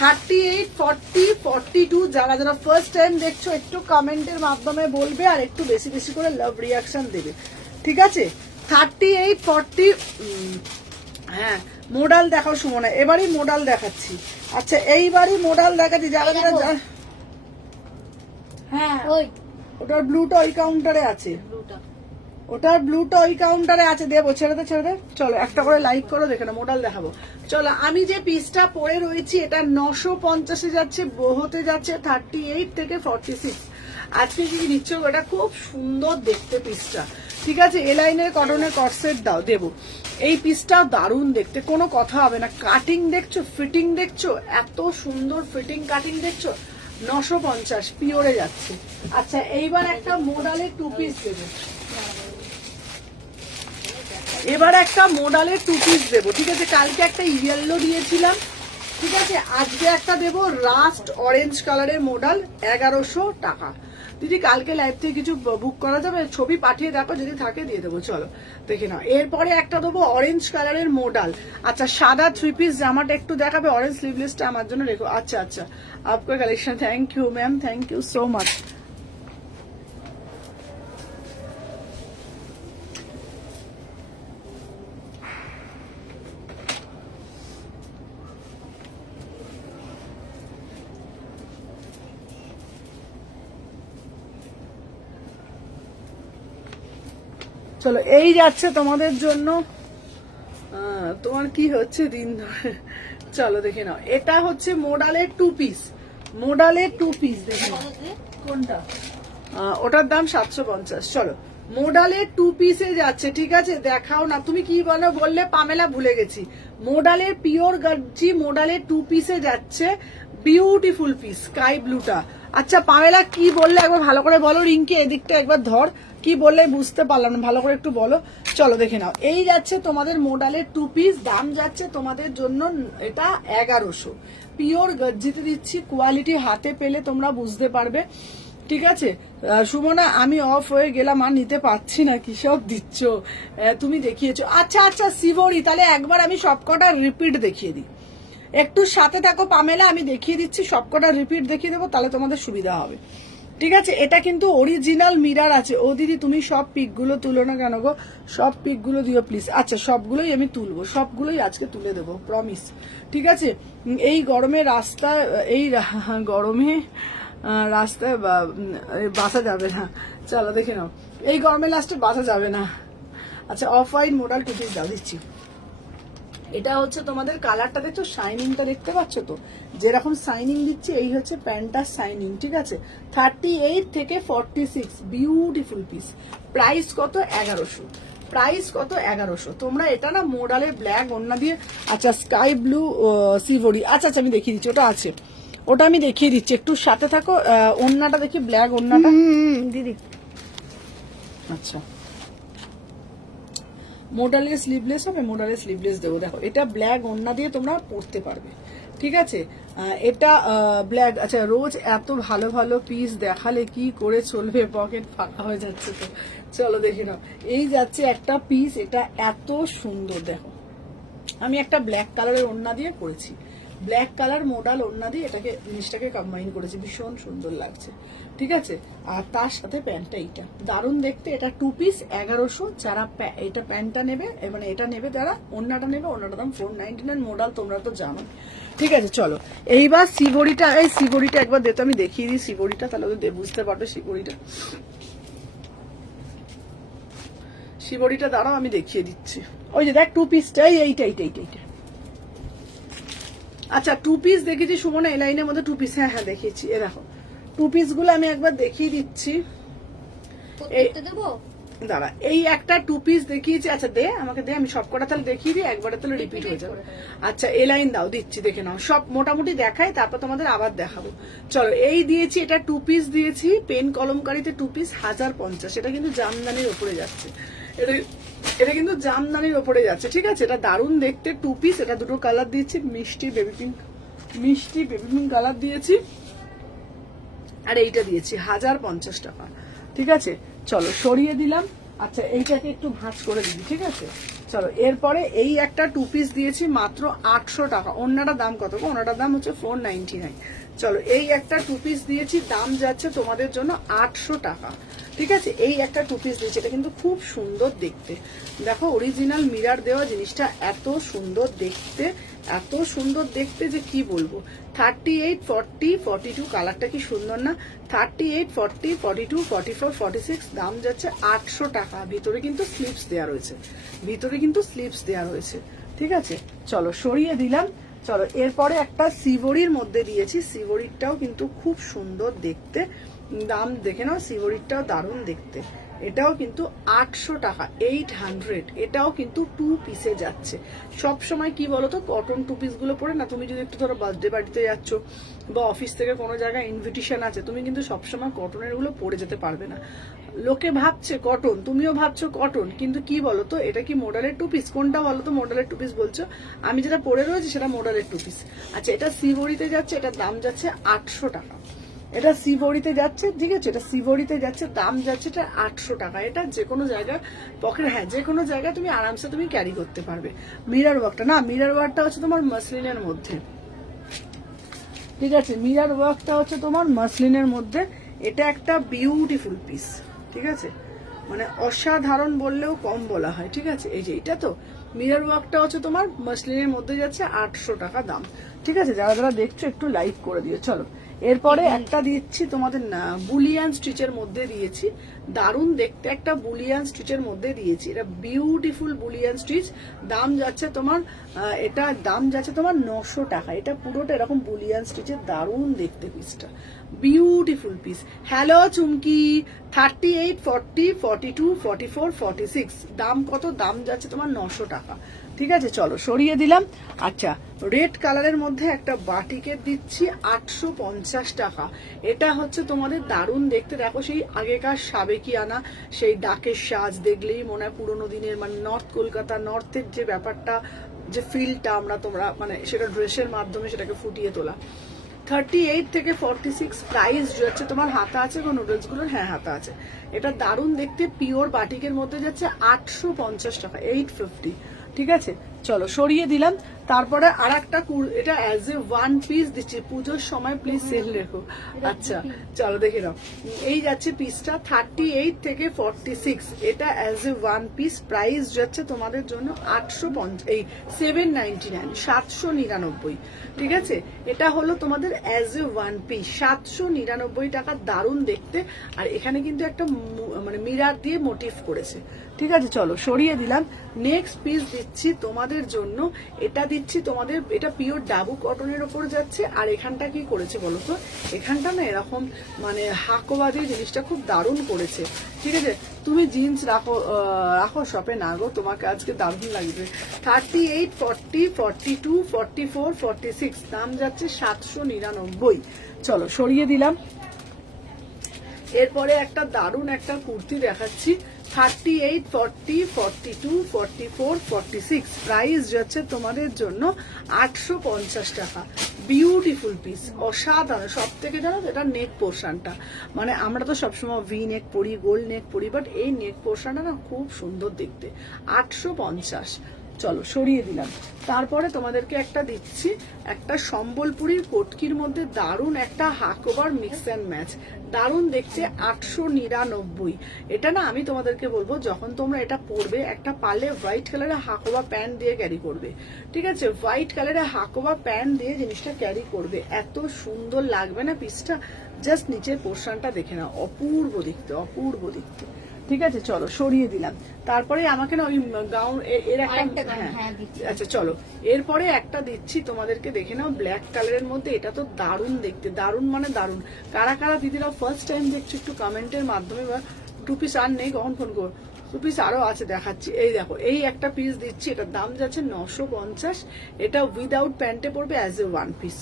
38 40 42 যারা যারা ফার্স্ট টাইম দেখছো একটু কমেন্টের মাধ্যমে বলবে আর একটু বেশি বেশি করে লাভ রিয়াকশন দেবে ঠিক আছে 38 40 হ্যাঁ মোডাল দেখাও সুমনা এবারই মোডাল দেখাচ্ছি আচ্ছা এইবারই মোডাল দেখাচ্ছি যারা যারা হ্যাঁ ওই ওটার ব্লুটা ওই কাউন্টারে আছে, ব্লুটা ওটার ব্লুটা ওই কাউন্টারে আছে, দেবো, ছেড়ে দে ছেড়ে দে। চলো একটা করে লাইক করো, দেখে না মডেল দেখাবো। চলো আমি যে পিসটা পরে রয়েছি এটা 950 যাচ্ছে, হতে যাচ্ছে 38 থেকে 46। আজকে কি নিচ্ছ, এটা খুব সুন্দর দেখতে পিসটা, ঠিক আছে। এ লাইনের কটনের কটসেট দাও, দেবো। এই পিসটা দারুণ দেখতে, কোনো কথা হবে না। কাটিং দেখছো, ফিটিং দেখছো, এত সুন্দর ফিটিং কাটিং দেখছো। 950 পিওরে যাচ্ছে। আচ্ছা এইবার একটা মোডালের 2 পিস দেবো, এবার একটা মোডালের 2 পিস দেবো, ঠিক আছে। কালকে একটা ইয়েলো দিয়েছিলাম, ঠিক আছে। আজকে একটা দেবো রাস্ট অরেঞ্জ কালারের মোডাল, 1100 টাকা। দিদি কালকে লাইভ থেকে কিছু বুক করা যাবে? ছবি পাঠিয়ে দেখো, যদি থাকে দিয়ে দেবো। চলো দেখে নাও। এরপরে একটা দেবো অরেঞ্জ কালারের মোডাল। আচ্ছা সাদা 3 পিস জামাটা একটু দেখাবে, অরেঞ্জ স্লিভলেসটা আমার জন্য রেখো। আচ্ছা আচ্ছা, আপনার collection, thank you ma'am, thank you so much. চলো এই যাচ্ছে তোমাদের জন্য। তোমার কি হচ্ছে দিন ধরে, চলো দেখে নাও। এটা হচ্ছে মোডালের 2 পিস, মোডালের 2 পিস দেখে নাও। কোনটা? ওটার দাম 750। চলো মোডালের 2 পিসে যাচ্ছে, ঠিক আছে। দেখাও না, তুমি কি বললে পামেলা, ভুলে গেছি। মোডালের পিওর গার্জি মোডালের 2 পিসে যাচ্ছে, বিউটিফুল পিস স্কাই ব্লুটা। আচ্ছা পামেলা কি বললে একবার ভালো করে বলো, রিঙ্কি এদিকটা একবার ধর, কি বললে বুঝতে পারলাম না, ভালো করে একটু বলো। চলো দেখে নাও, এই যাচ্ছে তোমাদের মোডালের 2 পিস, দাম যাচ্ছে তোমাদের জন্য এটা 1100। পিওর গর্জিতে দিচ্ছি, কোয়ালিটি হাতে পেলে তোমরা বুঝতে পারবে, ঠিক আছে। সুমনা আমি অফ হয়ে গেলাম, আর নিতে পারছি না, কি সব দিচ্ছ তুমি, দেখিয়েছো। আচ্ছা আচ্ছা সিভরি, তাহলে একবার আমি সবকটা রিপিট দেখিয়ে দিই, একটু সাথে থাকো পামেলা, আমি দেখিয়ে দিচ্ছি, সবকটা রিপিট দেখিয়ে দেবো, তাহলে তোমাদের সুবিধা হবে, ঠিক আছে। এটা কিন্তু অরিজিনাল মিরার আছে। ও দিদি তুমি সব পিকগুলো তুলো না কেন গো, সব পিকগুলো দিও প্লিজ। আচ্ছা সবগুলোই আমি তুলবো, সবগুলোই আজকে তুলে দেবো, প্রমিস, ঠিক আছে। এই গরমে রাস্তায়, এই গরমে রাস্তায় বাসা যাবে না, চলো দেখে নাও। এই গরমে লাস্টে বাসা যাবে না। আচ্ছা অফ হোয়াইট মোডাল 2 পিস দাও, দিচ্ছি। এটা হচ্ছে তোমাদের কালারটা দেখছো, শাইনিংটা দেখতে পাচ্ছ তো, যেরকম শাইনিং দিচ্ছে এই হচ্ছে প্যান্টটার শাইনিং, ঠিক আছে। 38 থেকে 46, বিউটিফুল পিস। প্রাইস কত? 1100। প্রাইস কত? 1100। তোমরা এটা না মোডালের ব্ল্যাক ওড়না দিয়ে, আচ্ছা স্কাই ব্লু সিভরি, আচ্ছা আচ্ছা আমি দেখিয়ে দিচ্ছি, ওটা আছে, ওটা আমি দেখিয়ে দিচ্ছি, একটু সাথে থাকো। ওড়নাটা দেখি, ব্ল্যাক ওড়নাটা দিদি। আচ্ছা মোডালের স্লিভলেস হবে, মোডালের স্লিভলেস দেবো। দেখো এটা ব্ল্যাক ওড়না দিয়ে তোমরা পরতে পারবে, ঠিক আছে। এটা ব্ল্যাক। আচ্ছা রোজ এত ভালো ভালো পিস দেখালে কি করে চলবে, পকেট ফাঁকা হয়ে যাচ্ছে তো। চলো দেখে নাও, এই যাচ্ছে একটা পিস, এটা এত সুন্দর। দেখো আমি একটা ব্ল্যাক কালারের ওড়না দিয়ে পরেছি, ব্ল্যাক কালার মোডাল ওড়না দিয়ে এটাকে জিনিসটাকে কম্বাইন করেছি, ভীষণ সুন্দর লাগছে, ঠিক আছে। আর তার সাথে প্যান্টটা এইটা দারুণ দেখতে, এটা 2 পিস 1100। যারা এটা প্যান্টটা নেবে, মানে এটা নেবে, যারা ওড়নাটা নেবে, ওড়নাটার দাম 499। মোডাল তোমরা তো জানো, ঠিক আছে। চলো এইবার সিভরিটা, এই সিভরিটা একবার দেখতে আমি দেখিয়ে দিই সিভরিটা, তাহলে ওদের বুঝতে পারবে সিভরিটা। সিভরিটা দাঁড়াও আমি দেখিয়ে দিচ্ছি, ওই যে দেখ 2 পিসটা, এইটা এইটা এইটা এইটা। আচ্ছা 2 পিস দেখেছি সুমনা, এই লাইনের মধ্যে 2 পিস, হ্যাঁ হ্যাঁ দেখিয়েছি। এ দেখো 2 পিস গুলো আমি একবার দেখিয়ে দিচ্ছি, দাঁড়া। এই একটা 2 পিস দেখিয়েছি, আচ্ছা দে আমাকে, দে আমি সবকটা তাহলে দেখিয়ে দিই, একবারে তাহলে রিপিট হয়ে যাবে। আচ্ছা এ লাইন দাও, দিচ্ছি, দেখে নাও। সব মোটামুটি দেখাই, তারপর তোমাদের আবার দেখাবো। চলো এই দিয়েছি, এটা 2 পিস দিয়েছি, পেন কলমকারিতে 2 পিস 1050। এটা কিন্তু জামদানির ওপরে যাচ্ছে, এটা কিন্তু জামদানির ওপরে যাচ্ছে, ঠিক আছে। এটা দারুণ দেখতে 2 পিস। এটা দুটো কালার দিয়েছি, মিষ্টি বেবি পিঙ্ক কালার দিয়েছি, আর এইটা দিয়েছি 1050 টাকা, ঠিক আছে। চলো সরিয়ে দিলাম। আচ্ছা এইটাকে একটু ভাঁজ করে দিবি, ঠিক আছে। চলো এরপরে এই একটা 2 পিস দিয়েছি মাত্র 800 টাকা। ওড়নাটার দাম কত? ওড়নাটার দাম হচ্ছে 499। চলো এই একটা 2 পিস দিয়েছি, দাম যাচ্ছে তোমাদের জন্য 800 টাকা, ঠিক আছে, এই একটা 2 পিস দিয়েছি, এটা কিন্তু খুব সুন্দর দেখতে। দেখো অরিজিনাল মিরার দেওয়া জিনিসটা এত সুন্দর দেখতে, এত সুন্দর দেখতে যে কি বলবো। 38, 40, 42 কালারটা কি সুন্দর না? 38, 40, 42, 44, 46 দাম যাচ্ছে 800 টাকা। ভিতরে কিন্তু স্লিপস দেওয়া রয়েছে, ভিতরে কিন্তু স্লিপস দেওয়া রয়েছে। ঠিক আছে, চলো সরিয়ে দিলাম। চলো এরপরে একটা সিভরির মধ্যে দিয়েছি, সিভরিটাও কিন্তু খুব সুন্দর দেখতে, দাম দেখে নাও, সিভরিটাও দারুণ দেখতে। এটাও কিন্তু 800 টাকা, 800। এটাও কিন্তু 2 পিসে যাচ্ছে। সব সময় কি বলতো, কটন 2 পিস গুলো পরে না, তুমি যদি একটু ধরো বার্থডে পার্টিতে যাচ্ছ বা অফিস থেকে কোনো জায়গায় ইনভিটেশন আছে, তুমি কিন্তু সবসময় কটনের গুলো পরে যেতে পারবে না। লোকে ভাবছে কটন, তুমিও ভাবছো কটন, কিন্তু কি বলতো, এটা কি মডেলের 2 পিস? কোনটা বলো তো মডেলের 2 পিস বলছো? আমি যেটা পরে রয়েছি সেটা মডেলের 2 পিস। আচ্ছা, এটা সিভরিতে যাচ্ছে, এটার দাম যাচ্ছে 800 টাকা। এটা সিভরিতে যাচ্ছে, ঠিক আছে, এটা সিভরিতে যাচ্ছে, দাম যাচ্ছে এটা 800 টাকা। এটা যে কোনো জায়গায় পকেট, হ্যাঁ যে কোনো জায়গায় তুমি আরামসে তুমি ক্যারি করতে পারবে। মিরার ওয়ার্কটা না, মিরার ওয়ার্কটা হচ্ছে তোমার মাসলিনের মধ্যে, ঠিক আছে, মিরার ওয়ার্কটা হচ্ছে তোমার মাসলিনের মধ্যে। এটা একটা বিউটিফুল পিস, ঠিক আছে, মানে অসাধারণ বললেও কম বলা হয়। ঠিক আছে, এই যে এটা তো মিরার ওয়ার্কটা হচ্ছে তোমার মাসলিনের মধ্যে যাচ্ছে 800 টাকা দাম। ঠিক আছে, যারা যারা দেখছো একটু লাইক করে দিও। চলো এরপরে একটা দিচ্ছি তোমাদের না, বুলিয়ান স্টিচের মধ্যে দিয়েছি, দারুণ দেখতে একটা বুলিয়ান স্টিচের মধ্যে দিয়েছি। এটা বিউটিফুল বুলিয়ান স্টিচ, দাম যাচ্ছে তোমার এটা দাম যাচ্ছে তোমার 900 টাকা। এটা পুরোটা এরকম বুলিয়ান স্টিচের, দারুণ দেখতে পিসটা, বিউটিফুল পিস। হ্যালো চুমকি, 38, 40, 42, 44, 46 দাম কত? দাম যাচ্ছে তোমার 900 টাকা। ঠিক আছে, চলো সরিয়ে দিলাম। আচ্ছা, রেড কালারের মধ্যে একটা বাটিকের দিচ্ছি 850 টাকা। এটা হচ্ছে তোমাদের দারুণ দেখতে, দেখো সেই আগেকার সাবেকিয়ানা সেই ডাকের সাজ দেখলেই মনে হয় পুরোনো দিনের, মানে নর্থ কলকাতা, নর্থের যে ব্যাপারটা, যে ফিলটা আমরা তোমরা মানে সেটা ড্রেসের মাধ্যমে সেটাকে ফুটিয়ে তোলা। 38 থেকে 46 প্রাইস যাচ্ছে তোমার। হাতা আছে গো নুডলস গুলোর? হ্যাঁ হাতা আছে। এটা দারুণ দেখতে, পিওর বাটিকের মধ্যে যাচ্ছে 850 টাকা, 850। ঠিক আছে, চলো সরিয়ে দিলাম। তারপরে আর একটা এটা অ্যাজ এ 1 পিস দিচ্ছি, পুজোর সময় প্লিজ সেল রেখো। আচ্ছা চলো দেখে নাও, এই যাচ্ছে পিসটা 38 থেকে 46। এটা অ্যাজ এ 1 পিস, প্রাইস যাচ্ছে তোমাদের জন্য 799, 799। ঠিক আছে, এটা হলো তোমাদের অ্যাজ এ 1 পিস 799 টাকা, দারুণ দেখতে। আর এখানে কিন্তু একটা মানে মিরার দিয়ে মোটিভ করেছে। ঠিক আছে, চলো সরিয়ে দিলাম। নেক্সট পিস দিচ্ছি তোমাদের জন্য, এটা দিচ্ছি তোমাদের, এটা পিওর ডাবু কটনের ওপর যাচ্ছে। আর এখানটা কি করেছে বলো তো, এখানটা না এরকম মানে হাকোবাদী জিনিসটা খুব দারুণ করেছে। ঠিক আছে, তুমি জিন্স রাখো রাখো শপে না গো, তোমাকে আজকে দারুণ লাগবে। 38, 40, 42, 44, 46 দাম যাচ্ছে 799। চলো সরিয়ে দিলাম। এরপরে একটা দারুণ একটা কুর্তি দেখাচ্ছি, 38, 40, 42, 44, 46 প্রাইস যাচ্ছে তোমাদের জন্য 850 টাকা। বিউটিফুল পিস, অসাধারণ। সব থেকে জানো এটা নেক পোর্শনটা, মানে আমরা তো সবসময় ভি নেক পরি, গোল নেক পরি, বাট এই নেক পোর্শনটা না খুব সুন্দর দেখতে, 850। চলো সরিয়ে দিলাম। তারপরে তোমাদেরকে একটা দিচ্ছি, একটা সম্বলপুরীর কটকির মধ্যে দারুণ একটা হাকোবার মিক্স অ্যান্ড ম্যাচ, দারুণ দেখতে, 899। এটা না আমি তোমাদেরকে বলবো, যখন তোমরা এটা পরবে একটা পারলে হোয়াইট কালারের হাকোবা প্যান্ট দিয়ে ক্যারি করবে। ঠিক আছে, হোয়াইট কালারের হাকোবা প্যান্ট দিয়ে জিনিসটা ক্যারি করবে, এত সুন্দর লাগবে না পিসটা। জাস্ট নিচের পোর্শনটা দেখে নাও, অপূর্ব দেখতে, অপূর্ব দেখতে। ঠিক আছে, চলো সরিয়ে দিলাম। তারপরে আমাকে না ওই গাউন এর একটা, হ্যাঁ আচ্ছা চলো এরপরে একটা দিচ্ছি তোমাদেরকে, দেখে নাও ব্ল্যাক কালারের মধ্যে। এটা তো দারুণ দেখতে, দারুণ মানে দারুণ। কারা কারা দিদিরা ফার্স্ট টাইম দেখছো একটু কমেন্টের মাধ্যমে, বা 2 পিস আর নেই, কখন ফোন করো, 2 পিস আরো আছে দেখাচ্ছি। এই দেখো, এই একটা পিস দিচ্ছি, এটার দাম যাচ্ছে 950। এটা উইদাউট প্যান্টে পড়বে অ্যাজ এ 1 পিস।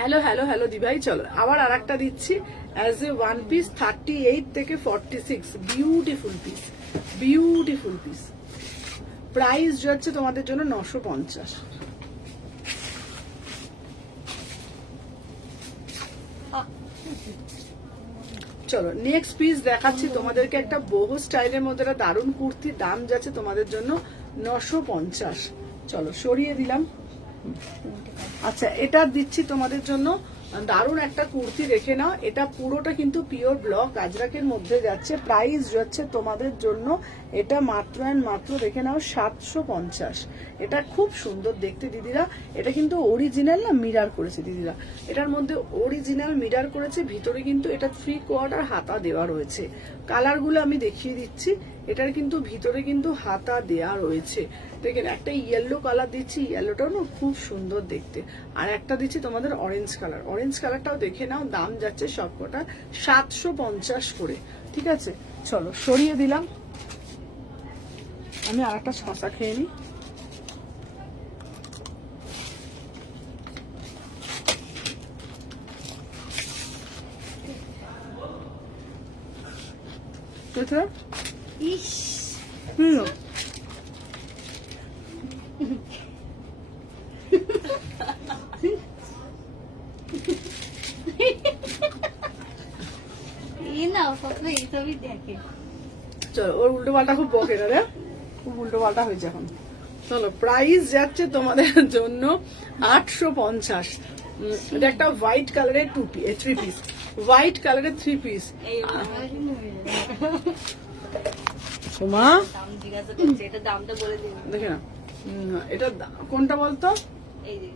হ্যালো হ্যালো হ্যালো দিভাই, চলো আবার আর একটা দিচ্ছি অ্যাজ এ 1 পিস, 38 থেকে 46 beautiful piece, beautiful piece. Price যাচ্ছে তোমাদের জন্য 950। চলো নেক্সট পিস দেখাচ্ছি তোমাদেরকে, একটা বহু স্টাইলের মধ্যে একটা দারুণ কুর্তি, দাম যাচ্ছে তোমাদের জন্য 950। চলো সরিয়ে দিলাম। আচ্ছা, এটা দিচ্ছি তোমাদের জন্য দারুণ একটা কুর্তি দেখে নাও। এটা পুরোটা কিন্তু পিওর ব্লক আজরাকের মধ্যে যাচ্ছে। প্রাইস যাচ্ছে তোমাদের জন্য এটা মাত্র অ্যান্ড মাত্র দেখে নাও 750। এটা খুব সুন্দর দেখতে দিদিরা। এটা কিন্তু অরিজিনাল না মিরার করেছে দিদিরা, এটার মধ্যে অরিজিনাল মিরার করেছে। ভিতরে কিন্তু এটা 3/4 হাতা দেওয়া রয়েছে। কালারগুলো আমি দেখিয়ে দিচ্ছি। এটার কিন্তু ভিতরে কিন্তু হাতা দেয়া রয়েছে। দেখেন একটা ইয়েলো কালার দিচ্ছি, ইয়েলোটাও না খুব সুন্দর দেখতে। আর একটা দিচ্ছি তোমাদের অরেঞ্জ কালার। অরেঞ্জ কালারটাও দেখে নাও। দাম যাচ্ছে সবকটা 750 করে। ঠিক আছে, চলো সরিয়ে দিলাম। আমি আর একটা শশা খেয়ে নিই। ইস না সবাই এইসবই দেখে। চলো, ওর উল্টো পাল্টা খুব বকে না রে, খুব উল্টো পাল্টা হয়েছে এখন। চলো, প্রাইস যাচ্ছে তোমাদের জন্য 850। এটা একটা হোয়াইট কালারের 3 পিস, হোয়াইট কালারের 3 পিস। সোমা দাম জিজ্ঞাসা করছে, এটা দামটা বলে দিন। দেখে না, এটা কোনটা বলতো? এই যে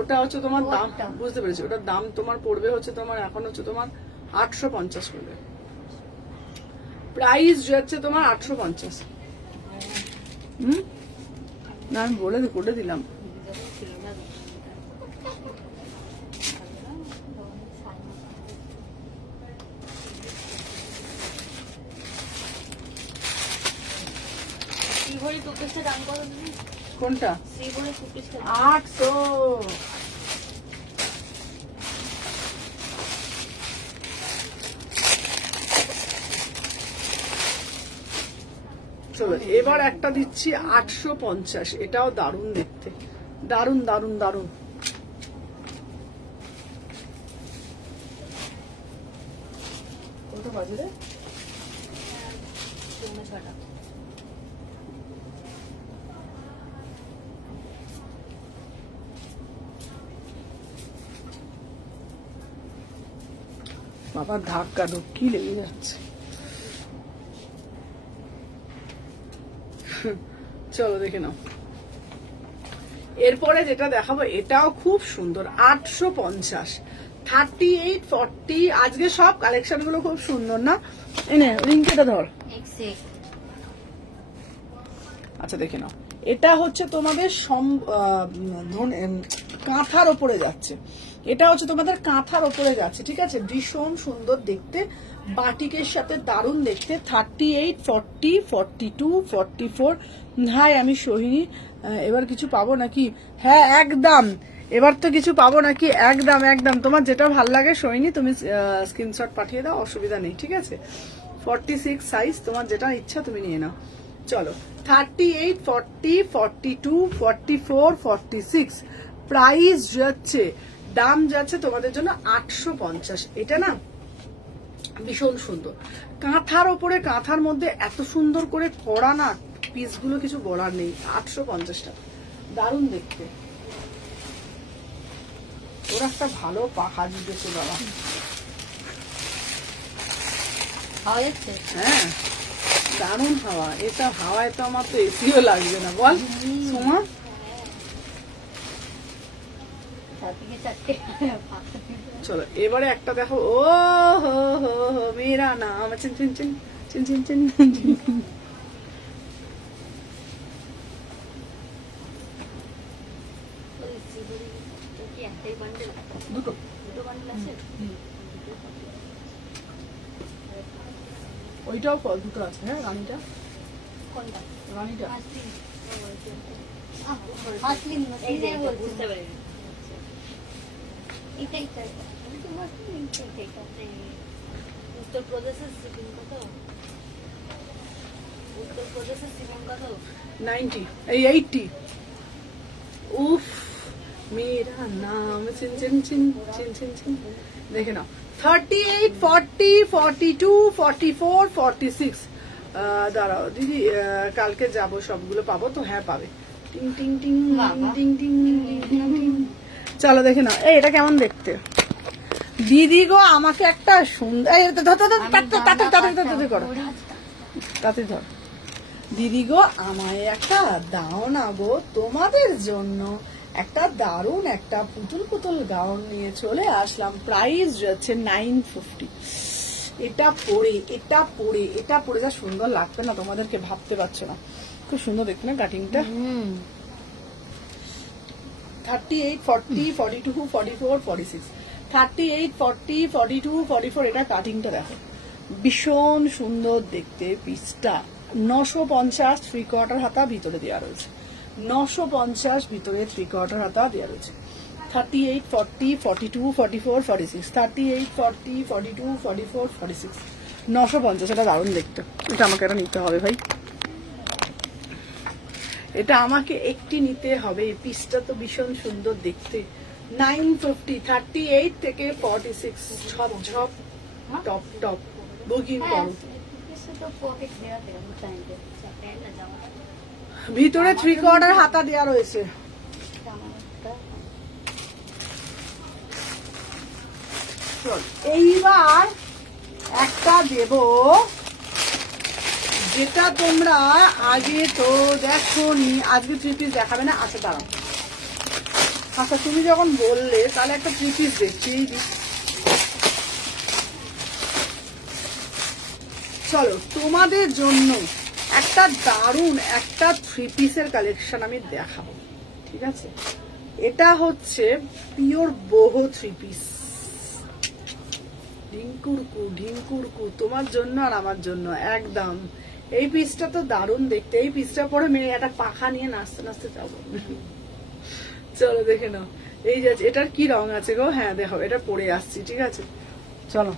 ওটা হচ্ছে তোমার দাম, ওটা। বুঝতে পেরেছি। ওটার দাম তোমার পড়বে হচ্ছে তোমার এখন হচ্ছে তোমার 850 পড়বে। প্রাইস যাচ্ছে তোমার 850। না আমি বলে দিলাম। ছিল না শ্রীভরি টুপিসের দাম কত দিদি? কোনটা? শ্রীভরি টুপিসের 800। চলো, এবার একটা দিচ্ছি 850। এটাও দারুণ দেখতে, দারুণ দারুণ দারুণ। কত বাজে রে? 6টা। বাবা ধাক্কা ধুক্কি লেগে যাচ্ছে। চলো দেখে নাও। এরপরে যেটা দেখাবো এটাও খুব সুন্দর, 850, 38, 40। আজকে সব কালেকশন গুলো খুব সুন্দর না? এনে রিঙ্কেটা ধর। আচ্ছা দেখে নাও, এটা হচ্ছে তোমাদের কাঁথার ওপরে যাচ্ছে। এটা হচ্ছে তোমাদের কাঁথার ওপরে যাচ্ছে, ঠিক আছে? ভীষণ সুন্দর দেখতে, বাটিকের সাথে দারুণ দেখতে। 38, 40, 42, 44। হাই, আমি সোহিনী। এবার কিছু পাবো নাকি? হ্যাঁ একদম, এবার তো কিছু পাবো নাকি? একদম একদম, তোমার যেটা ভাল লাগে সোহিনী তুমি স্ক্রিনশট পাঠিয়ে দাও, অসুবিধা নেই, ঠিক আছে? 46 সাইজ, তোমার যেটা ইচ্ছা তুমি নিয়ে নাও। চলো, 38, 40, 42, 44, 46। প্রাইস যাচ্ছে, দাম যাচ্ছে তোমাদের জন্য 850। এটা না ভীষণ সুন্দর, কাঁথার ওপরে, কাঁথার মধ্যে এত সুন্দর করে করা না পিসগুলো, কিছু বলার নেই। 850 টাকা, দারুণ দেখতে। ওর একটা ভালো পাখা দিতেছে বাবা। হ্যাঁ দারুণ হাওয়া, এটা হাওয়ায় তো আমার তো এসিও লাগবে না, বল সোমা? চলো এবারে একটা দেখো। ও হো হো হো মেরা নাম চিন চিন চিন চিন চিন চিন চিন। দুটো ওইটাও দুটো আছে। হ্যাঁ রানীটা, রানীটা বুঝতে পারি উত্তরপ্রদেশের সিকিম কত? উত্তরপ্রদেশের সিকিম কত? 90, এই 80। উফ মেরা নাম চিন চিন চিন চিন চিন চিন। দেখে নাও, 38, 40, 42, 44, 46। দাঁড়াও দিদি, কালকে যাব, সবগুলো পাবো তো? হ্যাঁ পাবে। টিং টিং টিং টিং টিং টিং টিং। চলো দেখে নাও। এই এটা কেমন দেখতে দিদি গো, আমাকে একটা সুন্দর তাড়াতাড়ি করো, তাতে ধর। দিদি গো আমায় একটা দাও না গো, তোমাদের জন্য একটা দারুণ একটা পুতুল পুতুল গাউন নিয়ে চলে আসলাম। প্রাইস যাচ্ছে 950। এটা পরে যা সুন্দর লাগবে না তোমাদেরকে ভাবতে পারছো না, খুব সুন্দর দেখতে না কাটিংটা। 38, 40, 42, 44, 46, 38, 40, 42, 44, এটা কাটিংটা দেখো, ভীষণ সুন্দর দেখতে পিসটা। 950 3/4 হাতা ভিতরে দেওয়া রয়েছে, 950 ভিতরে 3/4 হাতা দেওয়া রয়েছে। 38, 40, 42, 44, 46, 38, 40, 42, 44, 46, 950। এটা দারুণ দেখতে, এটা আমাকে এটা নিতে হবে ভাই, এটা আমাকে একটি নিতে হবে। এই পিসটা তো ভীষণ সুন্দর দেখতে। 950, 38 থেকে 46, ঝপ ঝপ টপ টপ বুকিং করো। ভিতরে 3/4 হাতা দেওয়া রয়েছে। এইবার একটা দেব যেটা তোমরা আগে তো দেখোনি, আজকে 3 পিস দেখাবে না? আচ্ছা দাঁড়াও, আচ্ছা তুমি যখন বললে তাহলে একটা 3 পিস দেখছি। চলো তোমাদের জন্য একটা দারুণ একটা 3 পিসের কালেকশন আমি দেখাবো, ঠিক আছে? এটা হচ্ছে পিওর বোহো 3 পিস, ঢিঙ্কুরকু তোমার জন্য আর আমার জন্য একদম। এই পিসটা তো দারুণ দেখতে, এই পিসটা পরে মেয়ে একটা পাখা নিয়ে নাচতে নাচতে যাবো। চলো দেখে নাও। এই যে এটার কি রং আছে গো? হ্যাঁ দেখো, এটা পরে আসছি, ঠিক আছে? চলো।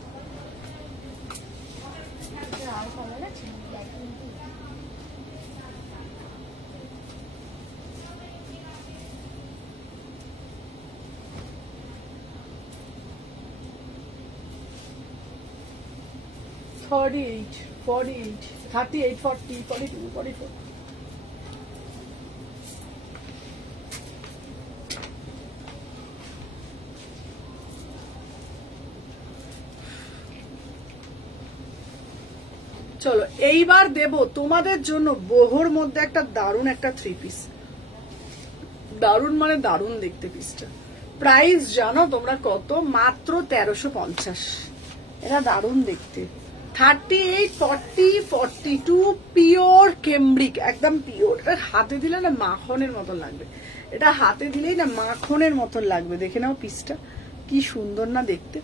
$48, $48, $38, $40, $42, $44। চলো এইবার দেব তোমাদের জন্য বোহোর মধ্যে একটা দারুণ একটা 3 পিস, দারুণ মানে দারুণ দেখতে পিসটা। প্রাইস জানো তোমরা কত? মাত্র 1350। এটা দারুণ দেখতে। 38, 40, 42 পিওর কেমব্রিক, একদম পিওর। এটা হাতে দিলে না মাখনের মতন লাগবে, এটা হাতে দিলেই না মাখনের মতন লাগবে। দেখে নাও পিসটা কি সুন্দর না দেখতে।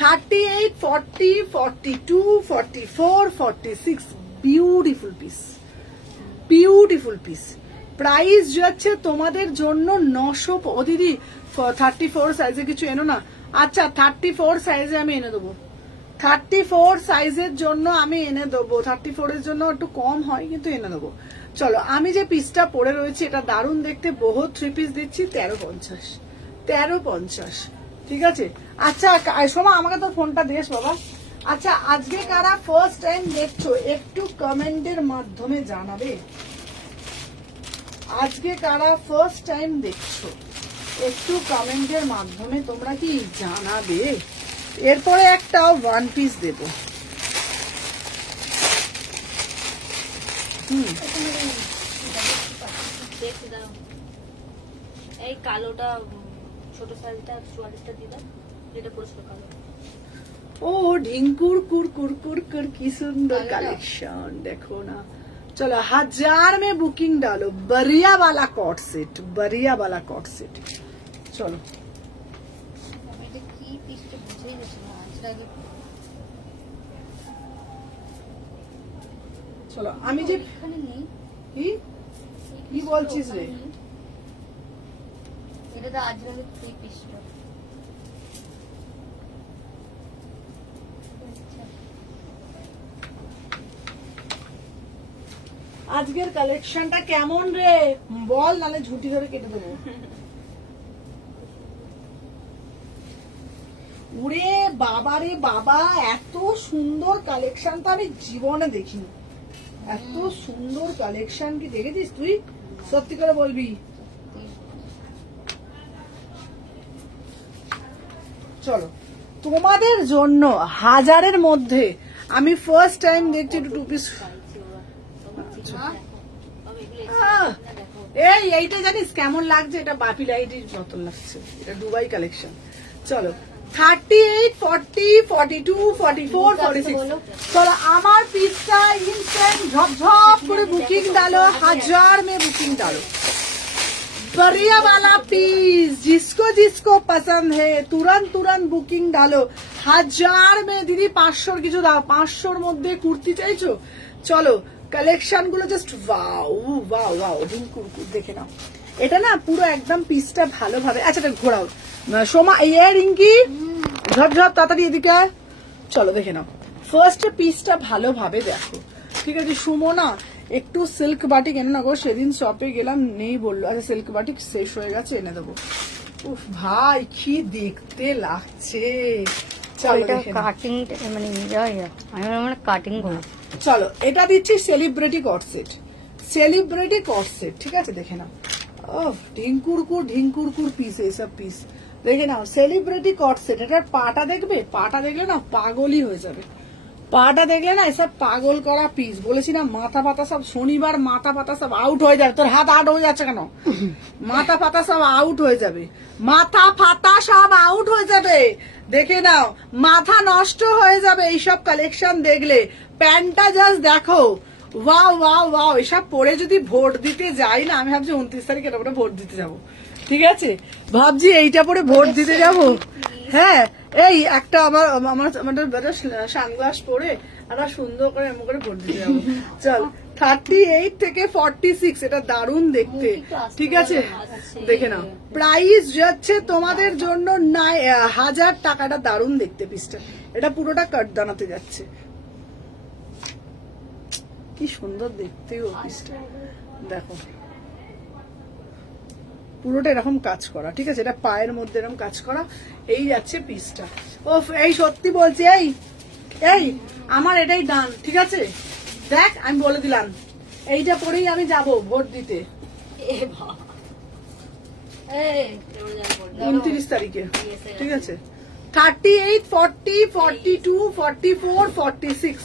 38, 40, 42, 44, 46, beautiful piece, beautiful piece. Price যাচ্ছে তোমাদের জন্য 900। ও দিদি 34 সাইজে কিছু এনো না? আচ্ছা 34 সাইজে আমি এনে দেবো, 34 সাইজের জন্য আমি এনে দেবো। 34 এর জন্য একটু কম হয় কিন্তু এনে দেবো। চলো আমি যে পিসটা পরে রয়েছে এটা দারুণ দেখতে, বহু 3 পিস দিচ্ছি 1350, 1350, ঠিক আছে? আচ্ছা সোমা আমাকে তো ফোনটা দিস বাবা। আচ্ছা আজকে কারা ফার্স্ট টাইম দেখছো একটু কমেন্টের মাধ্যমে জানাবে। আজকে কারা ফার্স্ট টাইম দেখছো একটু কমেন্টের মাধ্যমে তোমরা কি জানাবে। এরপরে একটা 1 পিস দেব। এই কালোটা ছোট সাইজটা 44টা দিলাম, যেটা পরিষ্কার কালো। ও ঢিঙ্কুর কুর কুর কুর কুর কি সুন্দর কালেকশন দেখো না। चलो 1000 में बुकिंग डालो, बरिया वाला कॉट सेट, बरिया वाला कॉट सेट। चलो চলো আমি যে কি বলছিস রে? এটা তো আজরালের 3 পিসটা। আজকের কালেকশনটা কেমন রে বল, নালে ঝুটি ধরে কেটে দেবো। উরে বাবা রে বাবা, এত সুন্দর কালেকশন তো আমি জীবনে দেখিনি। এত সুন্দর কালেকশন কি দেখেছিস তুই? সত্যি করে বলবি। চলো তোমাদের জন্য 1000-এর মধ্যে আমি ফার্স্ট টাইম দেখছি একটু 2 পিস। এইটা জানিস কেমন লাগছে? এটা বাপি লাইটের মতন লাগছে, এটা দুবাই কালেকশন। চলো 38, 40, 42, 44, 46। চলো আমার পিসটা ইনস্ট্যান্ট ঝপঝপ করে बुकिंग डालो, 1000 में बुकिंग डालो। बढ़िया वाला पीस जिसको जिसको पसंद है तुरंत तुरंत बुकिंग डालो। 1000 में দিদি 500 কিছু দাও, 500-র মধ্যে কুর্তি চাইছো? চলো কালেকশন গুলো জাস্ট ওয়াও ওয়াও ওয়াও, কুরকুর দেখে নাও। এটা না পুরো একদম পিসটা ভালোভাবে, আচ্ছা এটা ঘোরাও সোমা, রিঙ্কি ঝপঝপ তাড়াতাড়ি এদিকে আয়। চলো দেখে নাও ফার্স্ট পিসটা ভালোভাবে দেখো, ঠিক আছে? সুমনা একটু সিল্ক বাটিক এনে না গো, সেদিন শপে গেলাম নেই বললো। আচ্ছা সিল্ক বাটিক শেষ হয়ে গেছে, এনে দেবো। উফ ভাই কি দেখতে লাগছে। চলো দেখে নাও। কাটিং মানে আমি কাটিং করব। চলো এটা দিচ্ছি সেলিব্রিটি কটসেট, সেলিব্রিটি কটসেট, ঠিক আছে? দেখে নাও ও ঢিঙ্কুরকুর পিস, এইসব পিস দেখে নাও। সেলিব্রিটি কটসেট, এটার পাটা দেখবে, পাটা দেখলে না পাগলই হয়ে যাবে। পাটা দেখলে না এসব পাগল করা পিস। বলেছি না মাথা পাতা সব, শনিবার মাথা পাতা সব আউট হয়ে যাবে। তোর হাত আউট হয়ে যাচ্ছে কেন? মাথা পাতা সব আউট হয়ে যাবে, মাথা ফাতা সব আউট হয়ে যাবে। দেখে নাও মাথা নষ্ট হয়ে যাবে এইসব কালেকশন দেখলে। প্যান্টটা জাস্ট দেখো, ওয়াও ওয়াও ওয়াও। এসব পরে যদি ভোট দিতে যাই না, আমি ভাবছি 29 তারিখ এটা পরে ভোট দিতে যাব, ঠিক আছে? ভাবছি এইটা পরে ভোট দিতে যাব। হ্যাঁ এই একটা আমার সানগ্লাস পরে একটা সুন্দর করে এমন করে ভোট দিতে যাবো। চল 38 থেকে 46, এটা দারুণ দেখতে, ঠিক আছে? দেখে নাও প্রাইস যাচ্ছে তোমাদের জন্য 1000 টাকাটা। দারুণ দেখতে পিসটা, এটা পুরোটা কাটদানাতে যাচ্ছে, কি সুন্দর দেখতে ও পিসটা। দেখো পুরোটা এরকম কাজ করা, ঠিক আছে? এটা পায়ের মধ্যে এরকম কাজ করা, এই যাচ্ছে পিসটা। ও এই সত্যি বলছি, এই আমার এটাই ডান, ঠিক আছে? দেখ আমি বলে দিলাম এইটা পরেই আমি যাব ভোট দিতে 29 তারিখে, ঠিক আছে? 38, 40, 42, 44, 46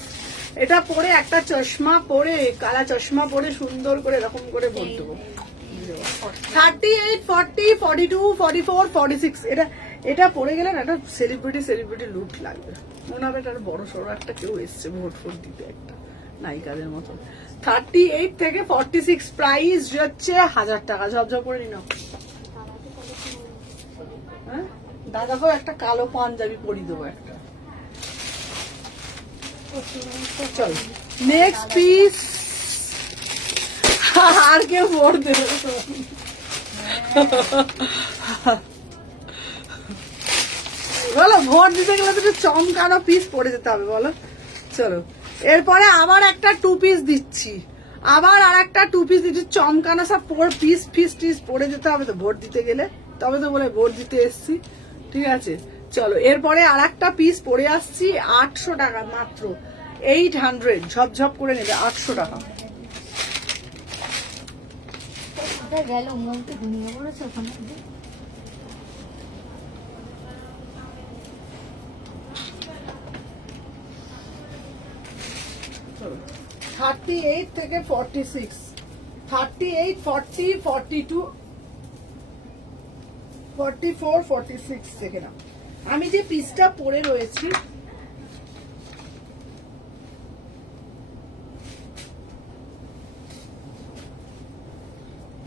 এটা পরে একটা চশমা পরে, কালা চশমা পরে সুন্দর করে এরকম করে ভোট দেবো। 38, 40, 42, 44, 46 এটা পরে গেলে না একটা সেলিব্রিটি লুক লাগবে, মনে হবে এটা বড় সড়ো একটা কেউ এসছে ভোট দিতে, একটা নায়িকাদের মতো। 38 থেকে 46 প্রাইস হচ্ছে 1000 টাকা। ঝপঝপ করে নিন। হ্যাঁ দাদাকেও একটা কালো পাঞ্জাবি পরিয়ে দেবো একটা। চল নেক্সট পিস। আর কেউ ভোট দেবে বলো? ভোট দিতে গেলে তো চমকানো পিস পরে যেতে হবে, বলো? চলো এরপরে আবার একটা 2 পিস দিচ্ছি, আবার আর একটা 2 পিস দিচ্ছি চমকানো সব পিস পরে যেতে হবে তো ভোট দিতে গেলে, তবে তো বলে ভোট দিতে এসছি, ঠিক আছে? চলো এরপরে আর একটা পিস পরে আসছি 800 টাকা মাত্র, 800। ঝপঝপ করে নেবে 800 টাকা। গেল ঘুমিয়ে পড়েছে ওখানে। 38 থেকে 46, 38, 40, 42, 44, 46 থেকে না আমি যে পিসটা পরে রয়েছি,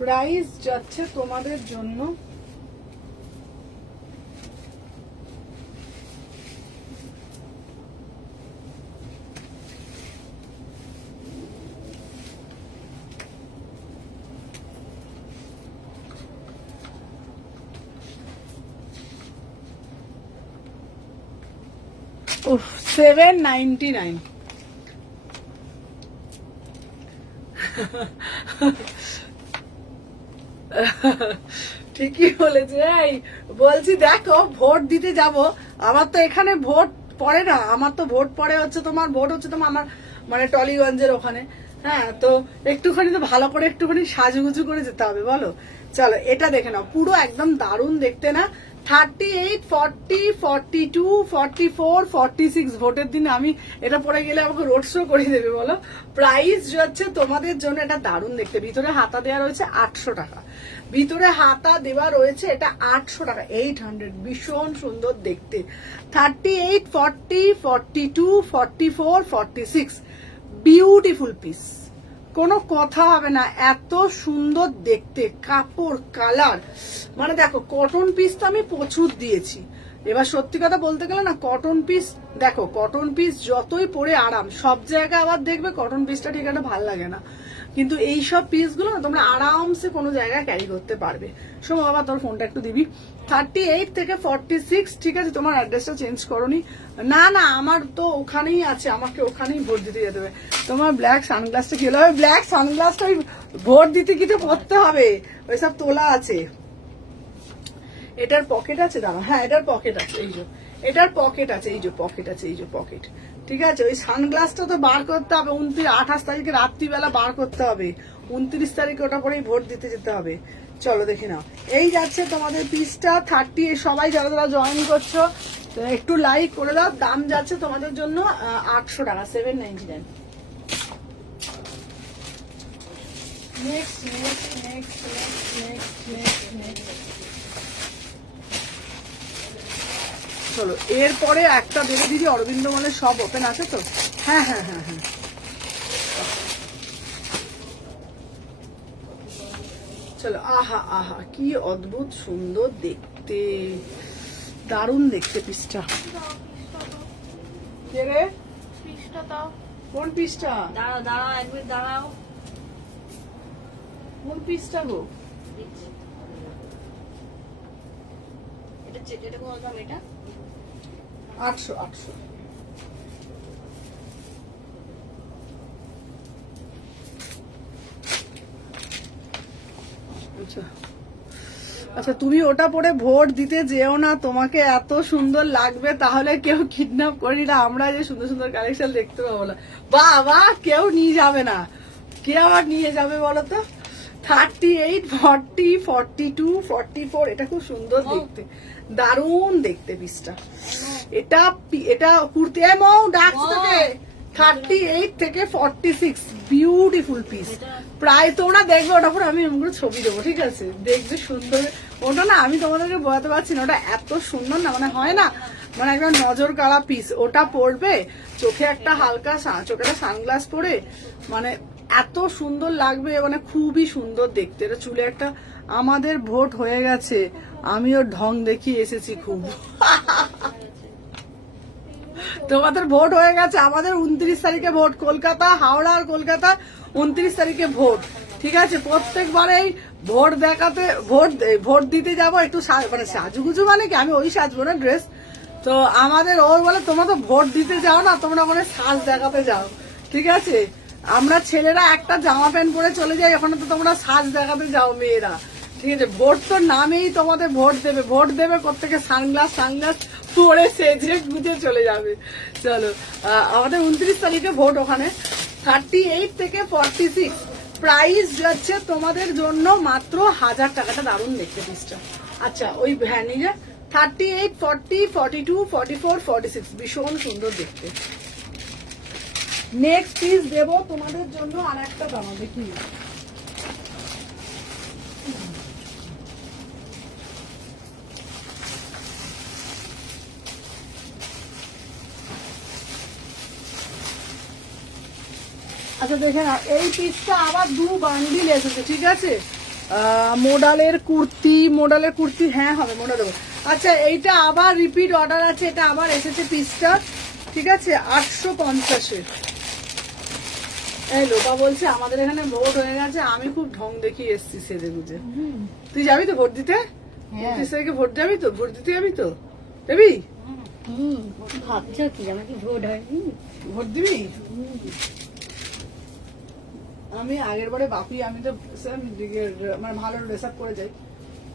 প্রাইস যাচ্ছে তোমাদের জন্য $799। ঠিকই বলেছে। এই বলছি দেখো ভোট দিতে যাব, আমার তো এখানে ভোট পড়ে না, আমার তো ভোট পড়ে হচ্ছে তোমার ভোট হচ্ছে তোমার আমার মানে টলিগঞ্জের ওখানে। হ্যাঁ তো একটুখানি তো ভালো করে একটুখানি সাজুগুজু করে যেতে হবে, বলো? চলো এটা দেখে নাও, পুরো একদম দারুণ দেখতে না? 38, 40, 42, 44, 46 ভোটের দিন আমি এটা পরে গেলে আমাকে রোড শো করে দেবে বলো। প্রাইস হচ্ছে তোমাদের জন্য এটা দারুণ দেখতে, ভিতরে হাতা দেওয়া রয়েছে 800 টাকা, ভিতরে হাতা দেওয়া রয়েছে এটা 800 টাকা, 800, ভীষণ সুন্দর দেখতে। 38, 40, 42, 44, 46 বিউটিফুল পিস, কোনো কথা হবে না, এত সুন্দর দেখতে, কাপড় কালার, মানে দেখো কটন পিস তো আমি প্রচুর দিয়েছি। এবার সত্যি কথা বলতে গেলে না, কটন পিস দেখো, কটন পিস যতই পরে আরাম, সব জায়গায় আবার দেখবে কটন পিসটা ঠিক একটা ভালো লাগে না, কিন্তু এই সব পিসগুলো না তোমরা আরামসে কোনো জায়গায় ক্যারি করতে পারবে। শোনো বাবা, তোর ফোনটা একটু দিবি। 38 থেকে 46, ঠিক আছে, তোমার অ্যাড্রেসটা চেঞ্জ করোনি? না না, আমার তো ওখানেই আছে, আমাকে ওখানেই ভোট দিতে যেতে হবে। তোমার ব্ল্যাক সানগ্লাসটা কি হলো? ব্ল্যাক সানগ্লাসটা ওই ভোট দিতে গিয়ে পড়তে হবে, ওইসব তোলা আছে। এটার পকেট আছে, দাঁড়া, হ্যাঁ এটার পকেট আছে, এই যে এটার পকেট আছে, এই যে পকেট আছে, এই যে পকেট, ঠিক আছে। ওই সানগ্লাসটা তো বার করতে হবে 28 তারিখে রাত্রিবেলা বার করতে হবে, 29 তারিখে ওটা পরেই ভোট দিতে যেতে হবে। চলো দেখে নাও, এই যাচ্ছে তোমাদের পিসটা 30। সবাই যারা যারা জয়েন করছো তো একটু লাইক করে দাও। দাম যাচ্ছে তোমাদের জন্য 800 টাকা, 799। Next next next next next next চলো, এরপরে একটা দেবে দিদি, অরবিন্দ মলের সব ওপেন আছে তো? হ্যাঁ হ্যাঁ হ্যাঁ হ্যাঁ, চলো। আহা আহা, কি অদ্ভুত সুন্দর দেখতে, দারুণ দেখতে পিসটা। কে রে? কোন পিসটা? দাঁড়াও দাঁড়াও, একবার দাঁড়াও। কোন পিসটা গো? এটা কোন দাম? এটা 800, 800। আচ্ছা আচ্ছা, তুমি ওটা পরে ভোট দিতে যেও না, তোমাকে এত সুন্দর লাগবে, তাহলে কেউ কিডন্যাপ করি না, আমরা যে সুন্দর সুন্দর কালেকশন দেখতে পাবো না। বাবা, কেউ নিয়ে যাবে না, কে আবার নিয়ে যাবে বলো তো? 38, 40, 42, 44, এটা খুব সুন্দর দেখতে, দারুণ দেখতে পিসটা। এটা এটা কুর্তি, এমন ডাকছে তোকে। 38 থেকে 46 বিউটিফুল পিস। প্রায় তোমরা দেখবে, ওটা পরে আমি এমন করে ছবি দেবো, ঠিক আছে, দেখবে সুন্দর। ওটা না আমি তোমাদেরকে বোঝাতে পারছি না, ওটা এত সুন্দর না, মানে হয় না, মানে একদম নজর কাড়া পিস। ওটা পরবে, চোখে একটা হালকা চোখে একটা সানগ্লাস পরে, মানে এত সুন্দর লাগবে, মানে খুবই সুন্দর দেখতে। এটা চুলে একটা, আমাদের ভোট হয়ে গেছে, আমিও ঢং দেখিয়ে এসেছি খুব। তোমাদের ভোট হয়ে গেছে, আমাদের 29 তারিখে ভোট, কলকাতা, হাওড়া আর কলকাতা 29 তারিখে ভোট, ঠিক আছে। প্রত্যেকবারেই ভোট দেখাতে, ভোট দিতে যাব একটু মানে সাজুগুজু, মানে কি আমি ওই সাজবো না ড্রেস তো, আমাদের ওর বলে তোমরা তো ভোট দিতে যাও না, তোমরা বলে সাজ দেখাতে যাও, ঠিক আছে। আমরা ছেলেরা একটা জামা প্যান্ট পরে চলে যাই, ওখানে তো তোমরা সাজ দেখাতে যাও মেয়েরা, ঠিক আছে। ভোট তো নামেই তোমাদের ভোট দেবে, ভোট দেবে কোত্থেকে, সানগ্লাস পরে সেজে গুজে চলে যাবে। চলো, আমাদের 29 তারিখে ভোট ওখানে। 38 থেকে 46 প্রাইস যাচ্ছে তোমাদের জন্য মাত্র 1000 টাকাটা, দারুণ দেখতে পিসটা। আচ্ছা, ওই হ্যাঁ নিজে 38, 40, 42, 44, 46 ভীষণ সুন্দর দেখতে। নেক্সট পিস দেবো তোমাদের জন্য আর একটা দাম দেখি। আচ্ছা দেখে না, এই পিসটা আবার 2 বান্ডিল এসেছে, ঠিক আছে। মোডালের কুর্তি, হ্যাঁ হবে, মোডা দেবো। আচ্ছা, এইটা আবার রিপিট অর্ডার আছে, এটা আবার এসেছে পিসটা, ঠিক আছে, 850-এর। এই লোকা বলছে আমাদের এখানে ভোট হয়ে গেছে, আমি খুব ঢং দেখিয়ে এসছি সেজে গুজে। তুই যাবি তো ভোট দিতে? 29 তারিখে ভোট যাবি তো? ভোট দিতে যাবি তো? দেবি? ভাবছো কি আমার কি ভোট হয়নি? ভোট দিবি? আমি আগের বারে বাপি, আমি তো মানে ভালো ড্রেস আপ করে যাই,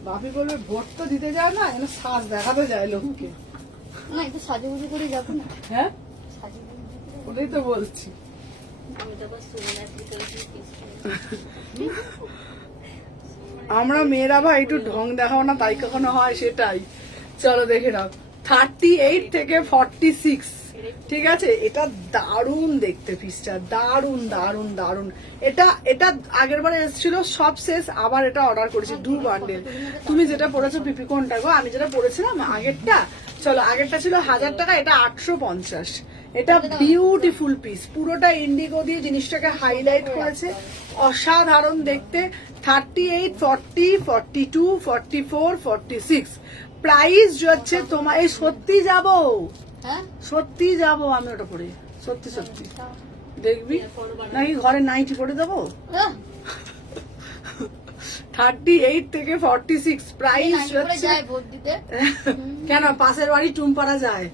বাপি বলবে ভোট তো দিতে যাও না, এখানে সাজ দেখাতে যায় লোককে। না, একটু সাজুগুজু করে যাবো না? হ্যাঁ, সাজুগুজু করে ওটাই তো বলছি। আমি তো আবার সুমনার ভিতরে আমরা মেয়েরা ভাই একটু ঢং দেখাও না, তাই কখনো হয়, সেটাই। চলো দেখে নাও 38 থেকে 46, ঠিক আছে। এটা দারুণ দেখতে পিসটা, দারুণ দারুণ দারুণ। এটা এটা আগের বারে এসেছিল, সব শেষ, আবার এটা অর্ডার করেছি 2 বান্ডেল। তুমি যেটা পড়েছো পিপি কোনটা গো? আমি যেটা পড়েছিলাম আগেরটা, চলো আগেরটা ছিল 1000 টাকা, এটা 850। এটা বিউটিফুল পিস, পুরোটা ইন্ডিগো দিয়ে জিনিসটাকে হাইলাইট করেছে, অসাধারণ দেখতে। 38, 40, 42, 44, 46 প্রাইস যাচ্ছে তোমার। এই সত্যি যাবো, হ্যাঁ সত্যি যাবো আমি ওটা পরে, সত্যি সত্যি দেখবি নাকি ঘরে নাইটি পরে দেবো। 38 থেকে 46 প্রাইস যাচ্ছে। যায় ভোট দিতে। কেন পাশের বাড়ি টুমপাড়া যায়।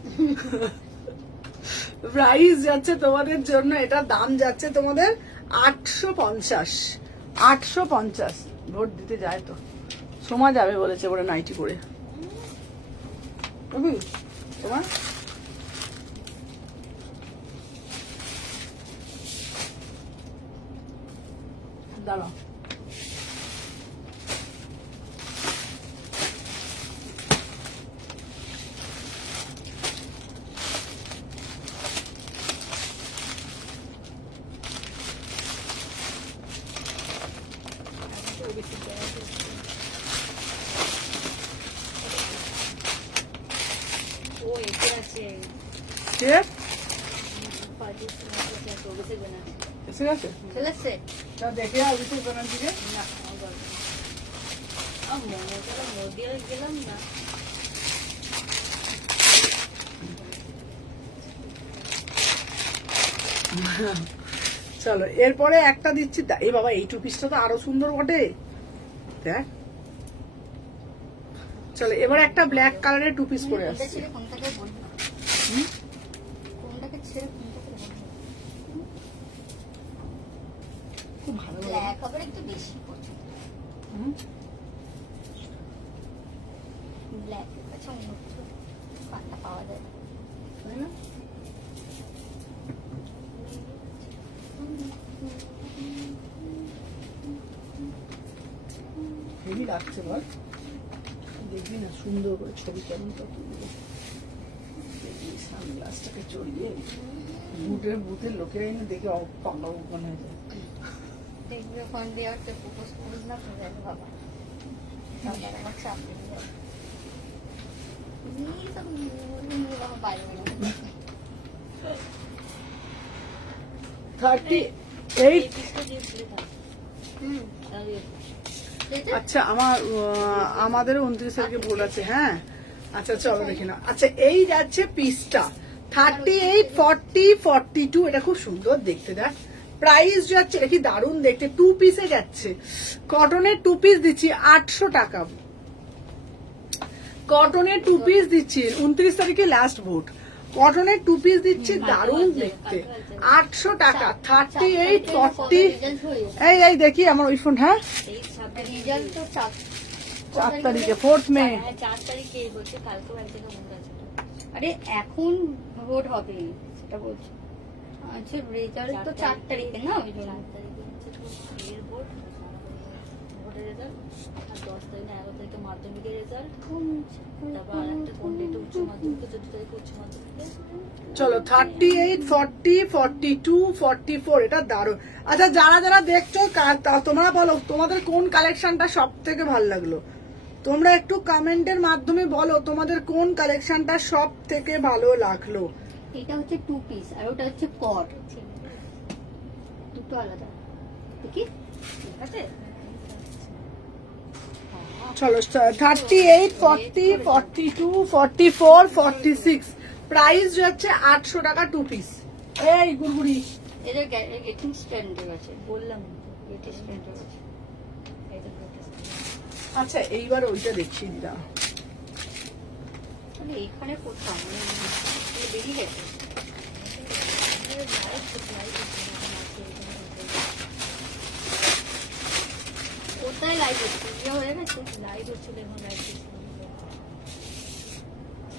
প্রাইস যাচ্ছে তোমাদের জন্য, এটা দাম যাচ্ছে তোমাদের 850। 850 ভোট দিতে যায় তো সোমা যাবে বলেছে ওরা নাইটি পরে। বুঝলি তোমার দাঁড়াও, ও এসে আছে কে অভিষেক ব্যানার্জি এসে গেছে? চলেছে তা দেখে অভিষেক ব্যানার্জিকে। না মনে করো মোদি আর গেলাম না। চলো এরপরে একটা দিচ্ছি, এই বাবা এই টু পিসটা তো আরো সুন্দর বটে, দেখ। চলো এবার একটা ব্ল্যাক কালারের টু পিস পরে কোনটা আসছে। ছেড়ে কোনটাকে বলবো, কোনটাকে ছেড়ে কোনটাকে বলবো। খুব ভালো লাগে। ব্ল্যাক আবার একটু বেশি পছন্দ, হুম, ব্ল্যাক এর কাছে অন্য কিছু পাতা পাওয়া যায় না। তাই না? হেভি লাগছে বল, দেখবি না সুন্দর করে ছবি কেমন তো তুলবে। দেখবি সানগ্লাসটাকে চড়িয়ে বুথের লোকেরা এনে দেখে পাগল মনে হয়ে যায়। দেখবি ওখান দিয়ে একটা প্রপোজ করিস না তো দেখ বাবা, তাহলে আমার চাপ দিয়ে যাবে। এই সব নিয়ে বাবা বাইরে বেরোবে। 38। হুম আচ্ছা আমাদের 29 তারিখে ভোট আছে, হ্যাঁ। আচ্ছা চলো দেখি না। আচ্ছা এই যাচ্ছে পিসটা 38, 40, 42, এটা খুব সুন্দর দেখতে, দেখ। প্রাইস যাচ্ছে, এটা কি দারুণ দেখতে, 2 পিসে যাচ্ছে। কটনের 2 পিস দিচ্ছি 800 টাকা। কটনের 2 পিস দিচ্ছি, 29 তারিখে লাস্ট ভোট। কটনের 2 পিস দিচ্ছি, দারুণ দেখতে, 800 টাকা। 38, 40, এই দেখি আমার ওই ফোন, হ্যাঁ রেজাল্ট তো 4 তারিখে 4 মে। 4 তারিখে বলছে, কালকেও এক জায়গায় ভোট আছে। আরে এখন ভোট হবে সেটা বলছি। আচ্ছা রেজাল্ট তো 4 তারিখে না, ওই জন্য 4 তারিখে হচ্ছে তো এর ভোট, ভোটের রেজাল্ট, আর 10 তারিখে 11 তারিখে মাধ্যমিকের রেজাল্ট, তারপর আরেকটা কোন ডেটে উচ্চ মাধ্যমিক, 14 তারিখে উচ্চ মাধ্যমিকে। চলো 38, 40, 42, 44, এটা দারুণ। আচ্ছা যারা যারা দেখছো তোমরা বলো তোমাদের কোন কালেকশনটা সব থেকে ভালো লাগলো। তোমরা একটু কমেন্টের মাধ্যমে বলো তোমাদের কোন কালেকশনটা সব থেকে ভালো লাগলো। এটা হচ্ছে 2 পিস আর ওটা হচ্ছে কট, দুটো আলাদা। দেখি ঠিক আছে। চলো 38, 40, 42, 44, 46 প্রাইস যাচ্ছে 800 টাকা 2 পিস। এই গুড়গুড়ি এদের গেটিং স্ট্যান্ডার্ড আছে, বললাম গেটিং স্ট্যান্ডার্ড আছে। আচ্ছা এইবার ওইটা দেখিয়ে দিলাম। মানে এখানে কোথাও মানে বেরিয়ে গেছে। কোথায় লাইভ হচ্ছে, ইয়ে হয়ে গেছে লাইভ হচ্ছিল, এখন লাইভ হচ্ছে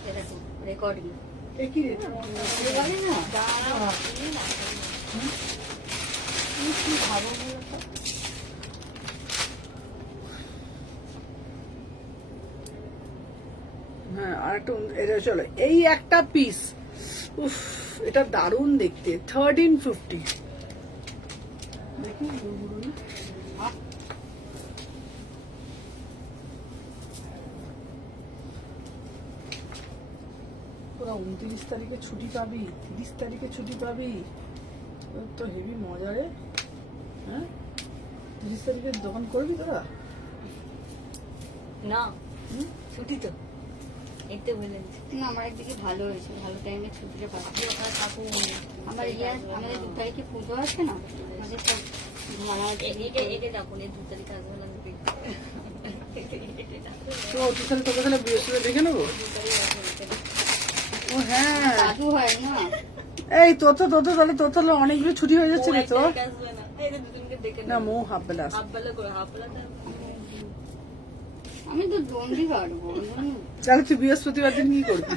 এরকম রেকর্ডিং একই রেট বলে না। তুমি কি ভাবো বলো তো? হ্যাঁ আর একটা এটা চলো এই একটা পিস, উফ এটা দারুণ দেখতে, 1350। দেখি তোরা 29 তারিখে ছুটি পাবি, 30 তারিখে ছুটি পাবি, তোর তো হেভি মজা রে। হ্যাঁ 30 তারিখে দোকান করবি তোরা? না ছুটি তো এতে বলেন না আমার একদিকে ভালো হয়েছে, ভালো টাইমে ছুটিটা পাচ্ছি। ওখানে থাকুন। আমার আমাদের 2 তারিখে পুজো আছে না, আমাদের সব ভাড়া একে ডাকুন, এই 2 তারিখ আসবে না। তো তাহলে তোকে তাহলে বৃহস্পতি দেখে নেবো। ও হ্যাঁ দাদু হয় না, এই তোর তাহলে অনেকগুলো ছুটি হয়ে যাচ্ছে রে তোর। আসবে না, এই যে দুদিনকে দেখে না মো হাফ বেলা আসবে। হাফ বেলা করে, হাফ বেলা আমি তো দণ্ডি পারবো। তাহলে তুই বৃহস্পতিবার দিন কি করবি?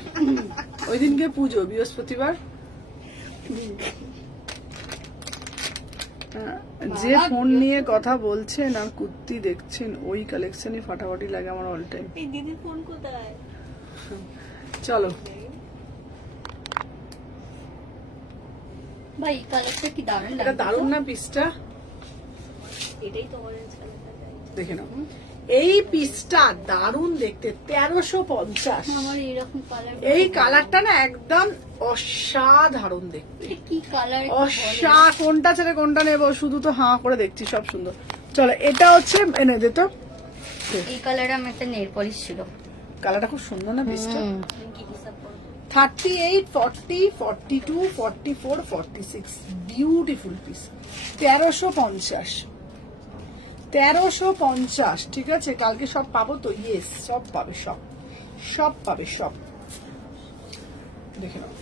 ওই দিনকে পুজো, বৃহস্পতিবার। যে ফোন নিয়ে কথা বলছেন আর কুর্তি দেখছেন ওই কালেকশনই ফাটাফাটি লাগে আমার অল টাইম। এই দিদির ফোন কোথায়? চলো ভাই কালারটা কি দারুণ এটা লাগছে। দারুণ না পিসটা? এটাই তো অরেঞ্জ কালারটা। দেখে নাও এই পিসটা দারুণ দেখতে, 1350। আমার এরকম কালার, এই কালারটা না একদম অসাধারণ দেখতে। কি কালার, কোনটা ছেড়ে কোনটা নেবো, শুধু তো হাঁ করে দেখছি, সব সুন্দর। চলো এটা হচ্ছে এনে দে তো। এই কালারে আমার একটা নেল পলিশ ছিল। কালারটা খুব সুন্দর না পিসটা? কি হিসাব করবো? 38, 40, 42, 44, 46 বিউটিফুল পিস। 1350, 1350। ঠিক আছে কালকে সব পাবো তো? ইয়েস সব পাবে, সব পাবে সব। দেখে নাও।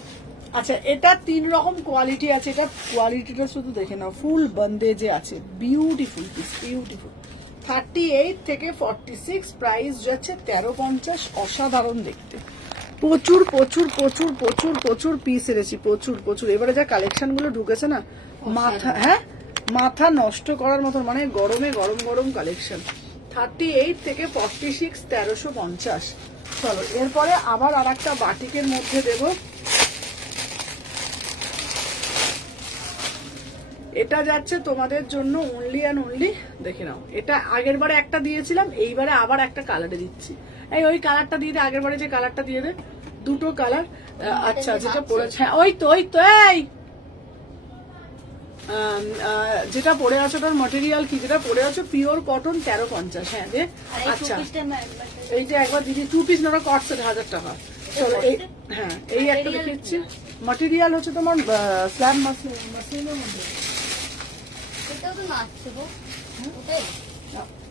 আচ্ছা এটা 3 রকম কোয়ালিটি আছে, এটা কোয়ালিটিটা শুধু দেখে নাও, ফুল বন্দেজে আছে, বিউটিফুল পিস, বিউটিফুল। 38 থেকে 46, প্রাইস যাচ্ছে 1350। অসাধারণ দেখতে, প্রচুর প্রচুর প্রচুর প্রচুর প্রচুর পিস এনেছি, প্রচুর প্রচুর। এবারে যা কালেকশন গুলো ঢুকেছে না, মাথা মাথা নষ্ট করার মতন, মানে গরমে গরম গরম কালেকশন। 38 থেকে 46, 1350। চলো এরপরে আবার আর একটা বাটিকের মধ্যে দেব। এটা যাচ্ছে তোমাদের জন্য অনলি অ্যান্ড অনলি, দেখে নাও। এটা আগের বারে একটা দিয়েছিলাম, এইবারে আবার একটা কালারে দিচ্ছি। এই ওই কালারটা দিয়ে দে, আগের বারে যে কালারটা দিয়ে দে, দুটো কালার। আচ্ছা যেটা পড়েছে, হ্যাঁ ওই তো এই যেটা পড়ে আছো ওটার ম্যাটেরিয়াল কি? যেটা পড়ে আছো পিওর কটন, 1350। হ্যাঁ যে আচ্ছা এইটা একবার দিদি 2 পিস না কট সেট 1000 টাকা। চলো এই হ্যাঁ এই একটা দেখাচ্ছি। ম্যাটেরিয়াল হচ্ছে তোমার স্ল্যাব মাসলিনের মধ্যে। এটাও তো নাচছে গো, ওটাই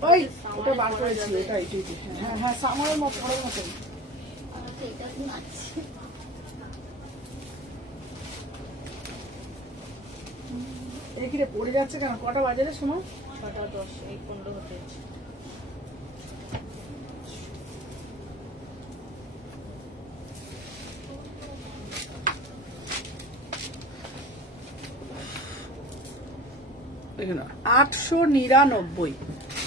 ওই ওটা বার করেছি, এটা এইটাই। হ্যাঁ হ্যাঁ সামারের মতো আমার তো এটা তো নাচছে। এই কি রে পড়ে যাচ্ছে কেন? কটা বাজে রে সময়? 6:10, এই 15 হতে যাচ্ছে। দেখে নাও 899।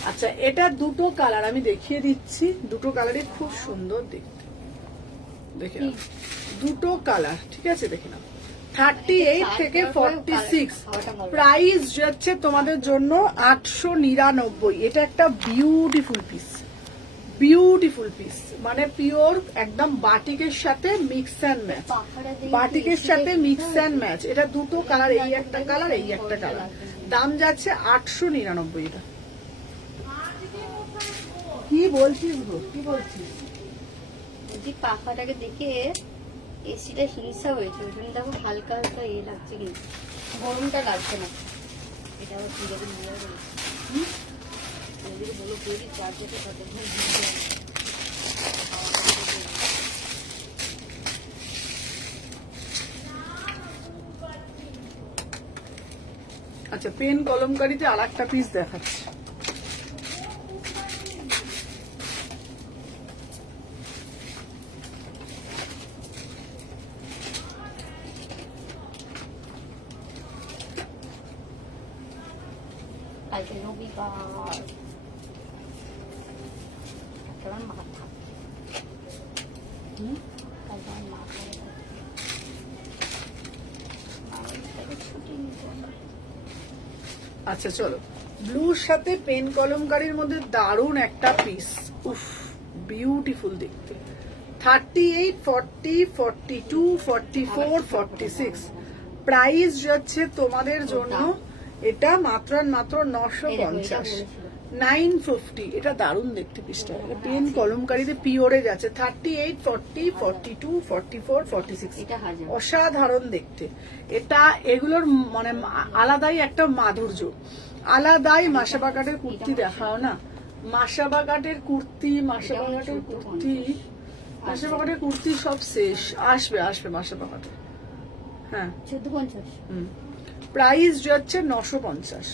আচ্ছা এটা দুটো কালার আমি দেখিয়ে দিচ্ছি, দুটো কালারই খুব সুন্দর দেখতে। দেখে নাও দুটো কালার, ঠিক আছে দেখে নাও। 38 থেকে 46, প্রাইস যাচ্ছে তোমাদের জন্য 899। এটা একটা বিউটিফুল পিস, বিউটিফুল পিস, মানে পিওর একদম বাটিকের সাথে মিক্স অ্যান্ড ম্যাচ, বাটিকের সাথে মিক্স অ্যান্ড ম্যাচ। এটা দুটো কালার, এই একটা কালার, এই একটা কালার। দাম যাচ্ছে 899। এটা কি বলছিস গো, কি বলছিস? বলছি পাখাটাকে দেখে এসিটা হিংসা হয়েছে, ওই জন্য দেখো হালকা হালকা লাগছে, কিন্তু গরমটা লাগছে না। এটা আবার কি যাবে নিয়ে যাবে? ওদেরকে বলো যদি চার্জেতে থাকে আচ্ছা পেন কলমকারিতে আর একটা পিস দেখাচ্ছি। কালকে রবিবার, কেমন মাথা কালকে আমার মা করে মায়ের ছুটি নিতে হবে। আচ্ছা চলো, ব্লুর সাথে পেন কলমকারির মধ্যে দারুণ একটা পিস, উফ বিউটিফুল দেখতে। 38, 40, 42, 44, 46 প্রাইস যাচ্ছে তোমাদের জন্য এটা মাত্র আর মাত্র 950, 950। এটা দারুণ দেখতে পিসটা, এটা পেন কলমকারিতে পিওরে যাচ্ছে। 38, 40, 42, 44, 46 এটা হাজার। অসাধারণ দেখতে। এটা এগুলোর মানে আলাদাই একটা মাধুর্য, আলাদাই। মাসাবা কাটের কুর্তি দেখাও না, মাসাবা কাটের কুর্তি, মাসাবা কাটের কুর্তি, মাসাবা কাটের কুর্তি সব শেষ। আসবে আসবে মাসাবা কাটের। হ্যাঁ 1450। প্রাইস যাচ্ছে 950।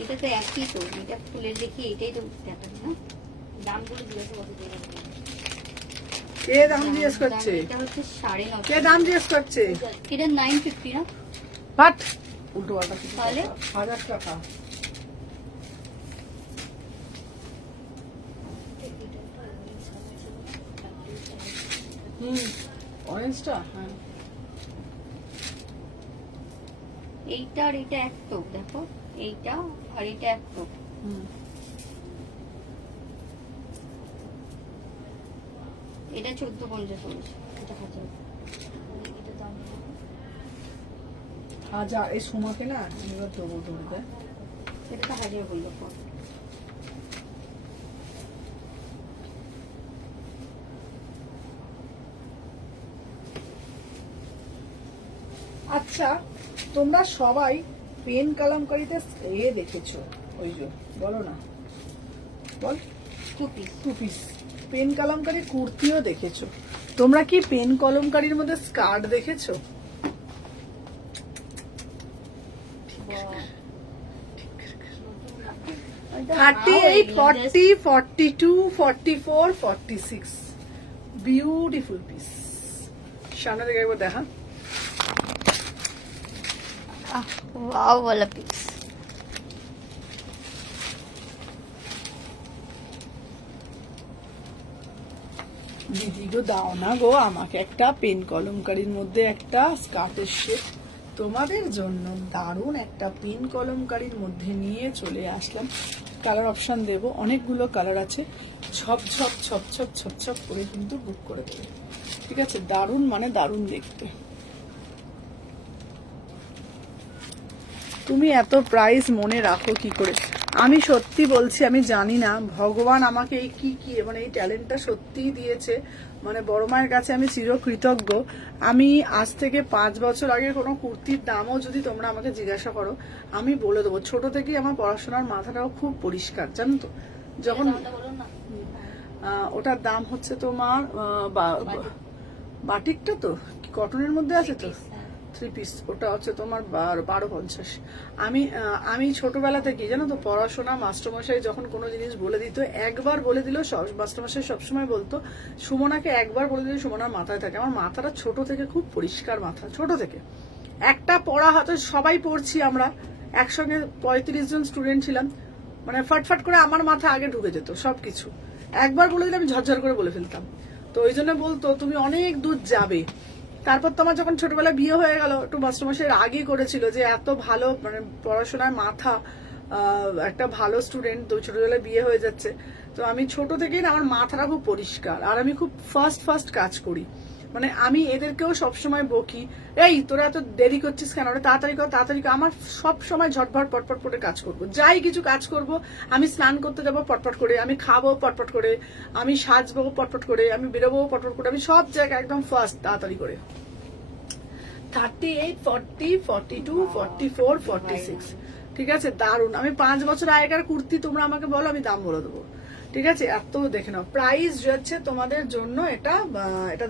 এটা তো একই তো, এটা ফুলের দেখি এটাই তো ব্যাপার না। দামগুলো জিজ্ঞাসা করতে চাই। কে দাম জিজ্ঞেস করছে? এটা হচ্ছে 950। কে দাম জিজ্ঞেস করছে? এটা 950 না? বাট উল্টো পাল্টা কিছু তাহলে? কথা। 1000 টাকা। অরেঞ্জটা, হ্যাঁ এইটা আর এটা এক তো, দেখো এইটা আর এটা এক তো। এটা 1450 পড়েছে, এটা 1000। এটা দাম 1000। এই সুমাকে না এবার দেবো ধরে, এটা তো 1000 বললো পর। আচ্ছা তোমরা সবাই পেন কলমকারিতে দেখেছো, ওই যে বলো না, বল 2 পিস। 2 পিস পেন কলমকারি কুর্তিও দেখেছো। তোমরা কি পেন কলমকারির মধ্যে স্কার্ট দেখেছো? 38, 40, 42, 44, 46 বিউটিফুল পিস। সামনে থেকে একবার দেখা। वाव वाला पीस। দিদি গো দাও না গো আমাকে একটা পেন কলমকারির মধ্যে একটা স্কার্টের শেপ, তোমাদের জন্য দারুণ একটা পেন কলমকারির মধ্যে নিয়ে চলে আসলাম। কালার অপশন দেব, অনেকগুলো কালার আছে। ছপ ছপ ছপ ছপ ছপ ছপ করে কিন্তু বুক করে দেবে, ঠিক আছে? দারুণ মানে দারুণ দেখতে। তুমি এত প্রাইস মনে রাখো কি করে? আমি সত্যি বলছি, আমি জানি না ভগবান আমাকে এই কি মানে এই ট্যালেন্টটা সত্যিই দিয়েছে। মানে বড় মায়ের কাছে আমি চিরকৃতজ্ঞ। আমি আজ থেকে 5 বছর আগে কোনো কুর্তির দামও যদি তোমরা আমাকে জিজ্ঞাসা করো আমি বলে দেবো। ছোট থেকেই আমার পড়াশোনার মাথাটাও খুব পরিষ্কার, জানো তো। যখন ওটার দাম হচ্ছে তোমার বাটিকটা তো কটনের মধ্যে আছে তো, 3 পিস, ওটা হচ্ছে তোমার 1250। আমি ছোটবেলা থেকে জানো তো পড়াশোনা, মাস্টারমশাই যখন কোনো জিনিস বলে দিত, একবার বলে দিল, মাস্টারমশাই সবসময় বলতো সুমনাকে একবার বলে দিলে সুমনার মাথায় থাকে। আমার মাথাটা ছোট থেকে খুব পরিষ্কার মাথা, ছোট থেকে। একটা পড়া হয়তো সবাই পড়ছি, আমরা একসঙ্গে 35 জন স্টুডেন্ট ছিলাম, মানে ফটফট করে আমার মাথা আগে ঢুকে যেত সবকিছু। একবার বলে দিলে আমি ঝরঝর করে বলে ফেলতাম। তো ওই জন্য বলতো তুমি অনেক দূর যাবে। তারপর তো আমার যখন ছোটবেলা বিয়ে হয়ে গেল, একটু মাস্টারমশাই আগেই করেছিল যে এত ভালো মানে পড়াশোনার মাথা, একটা ভালো স্টুডেন্ট, তো ছোটবেলায় বিয়ে হয়ে যাচ্ছে। তো আমি ছোট থেকেই না আমার মাথাটা খুব পরিষ্কার, আর আমি খুব ফাস্ট কাজ করি। মানে আমি এদেরকেও সবসময় বকি, এই তোরা এত দেরি করছিস কেন, ওরা তাড়াতাড়ি কর তাড়াতাড়ি কর। আমার সব সময় ঝটভট পটপট করে কাজ করব, যাই কিছু কাজ করব। আমি স্নান করতে যাবো পটপট করে, আমি খাবো পটপট করে, আমি সাজবো পটপট করে, আমি বেরোবো পটপট করে, আমি সব জায়গায় একদম ফার্স্ট তাড়াতাড়ি করে। 38, 40, 42, 44, 46 ঠিক আছে, দারুণ। আমি 5 বছর আগেকার কুর্তি তোমরা আমাকে বলো, আমি দাম বলে দেবো, ঠিক আছে? এত দেখে নাও। প্রাইস যাচ্ছে তোমাদের জন্য এটা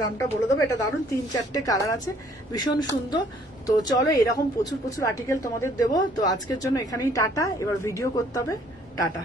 দামটা বলে দেবো। এটা দারুণ, 3-4টে কালার আছে, ভীষণ সুন্দর। তো চলো, এরকম প্রচুর আর্টিকেল তোমাদের দেবো। তো আজকের জন্য এখানেই টাটা। এবার ভিডিও করতে হবে, টাটা।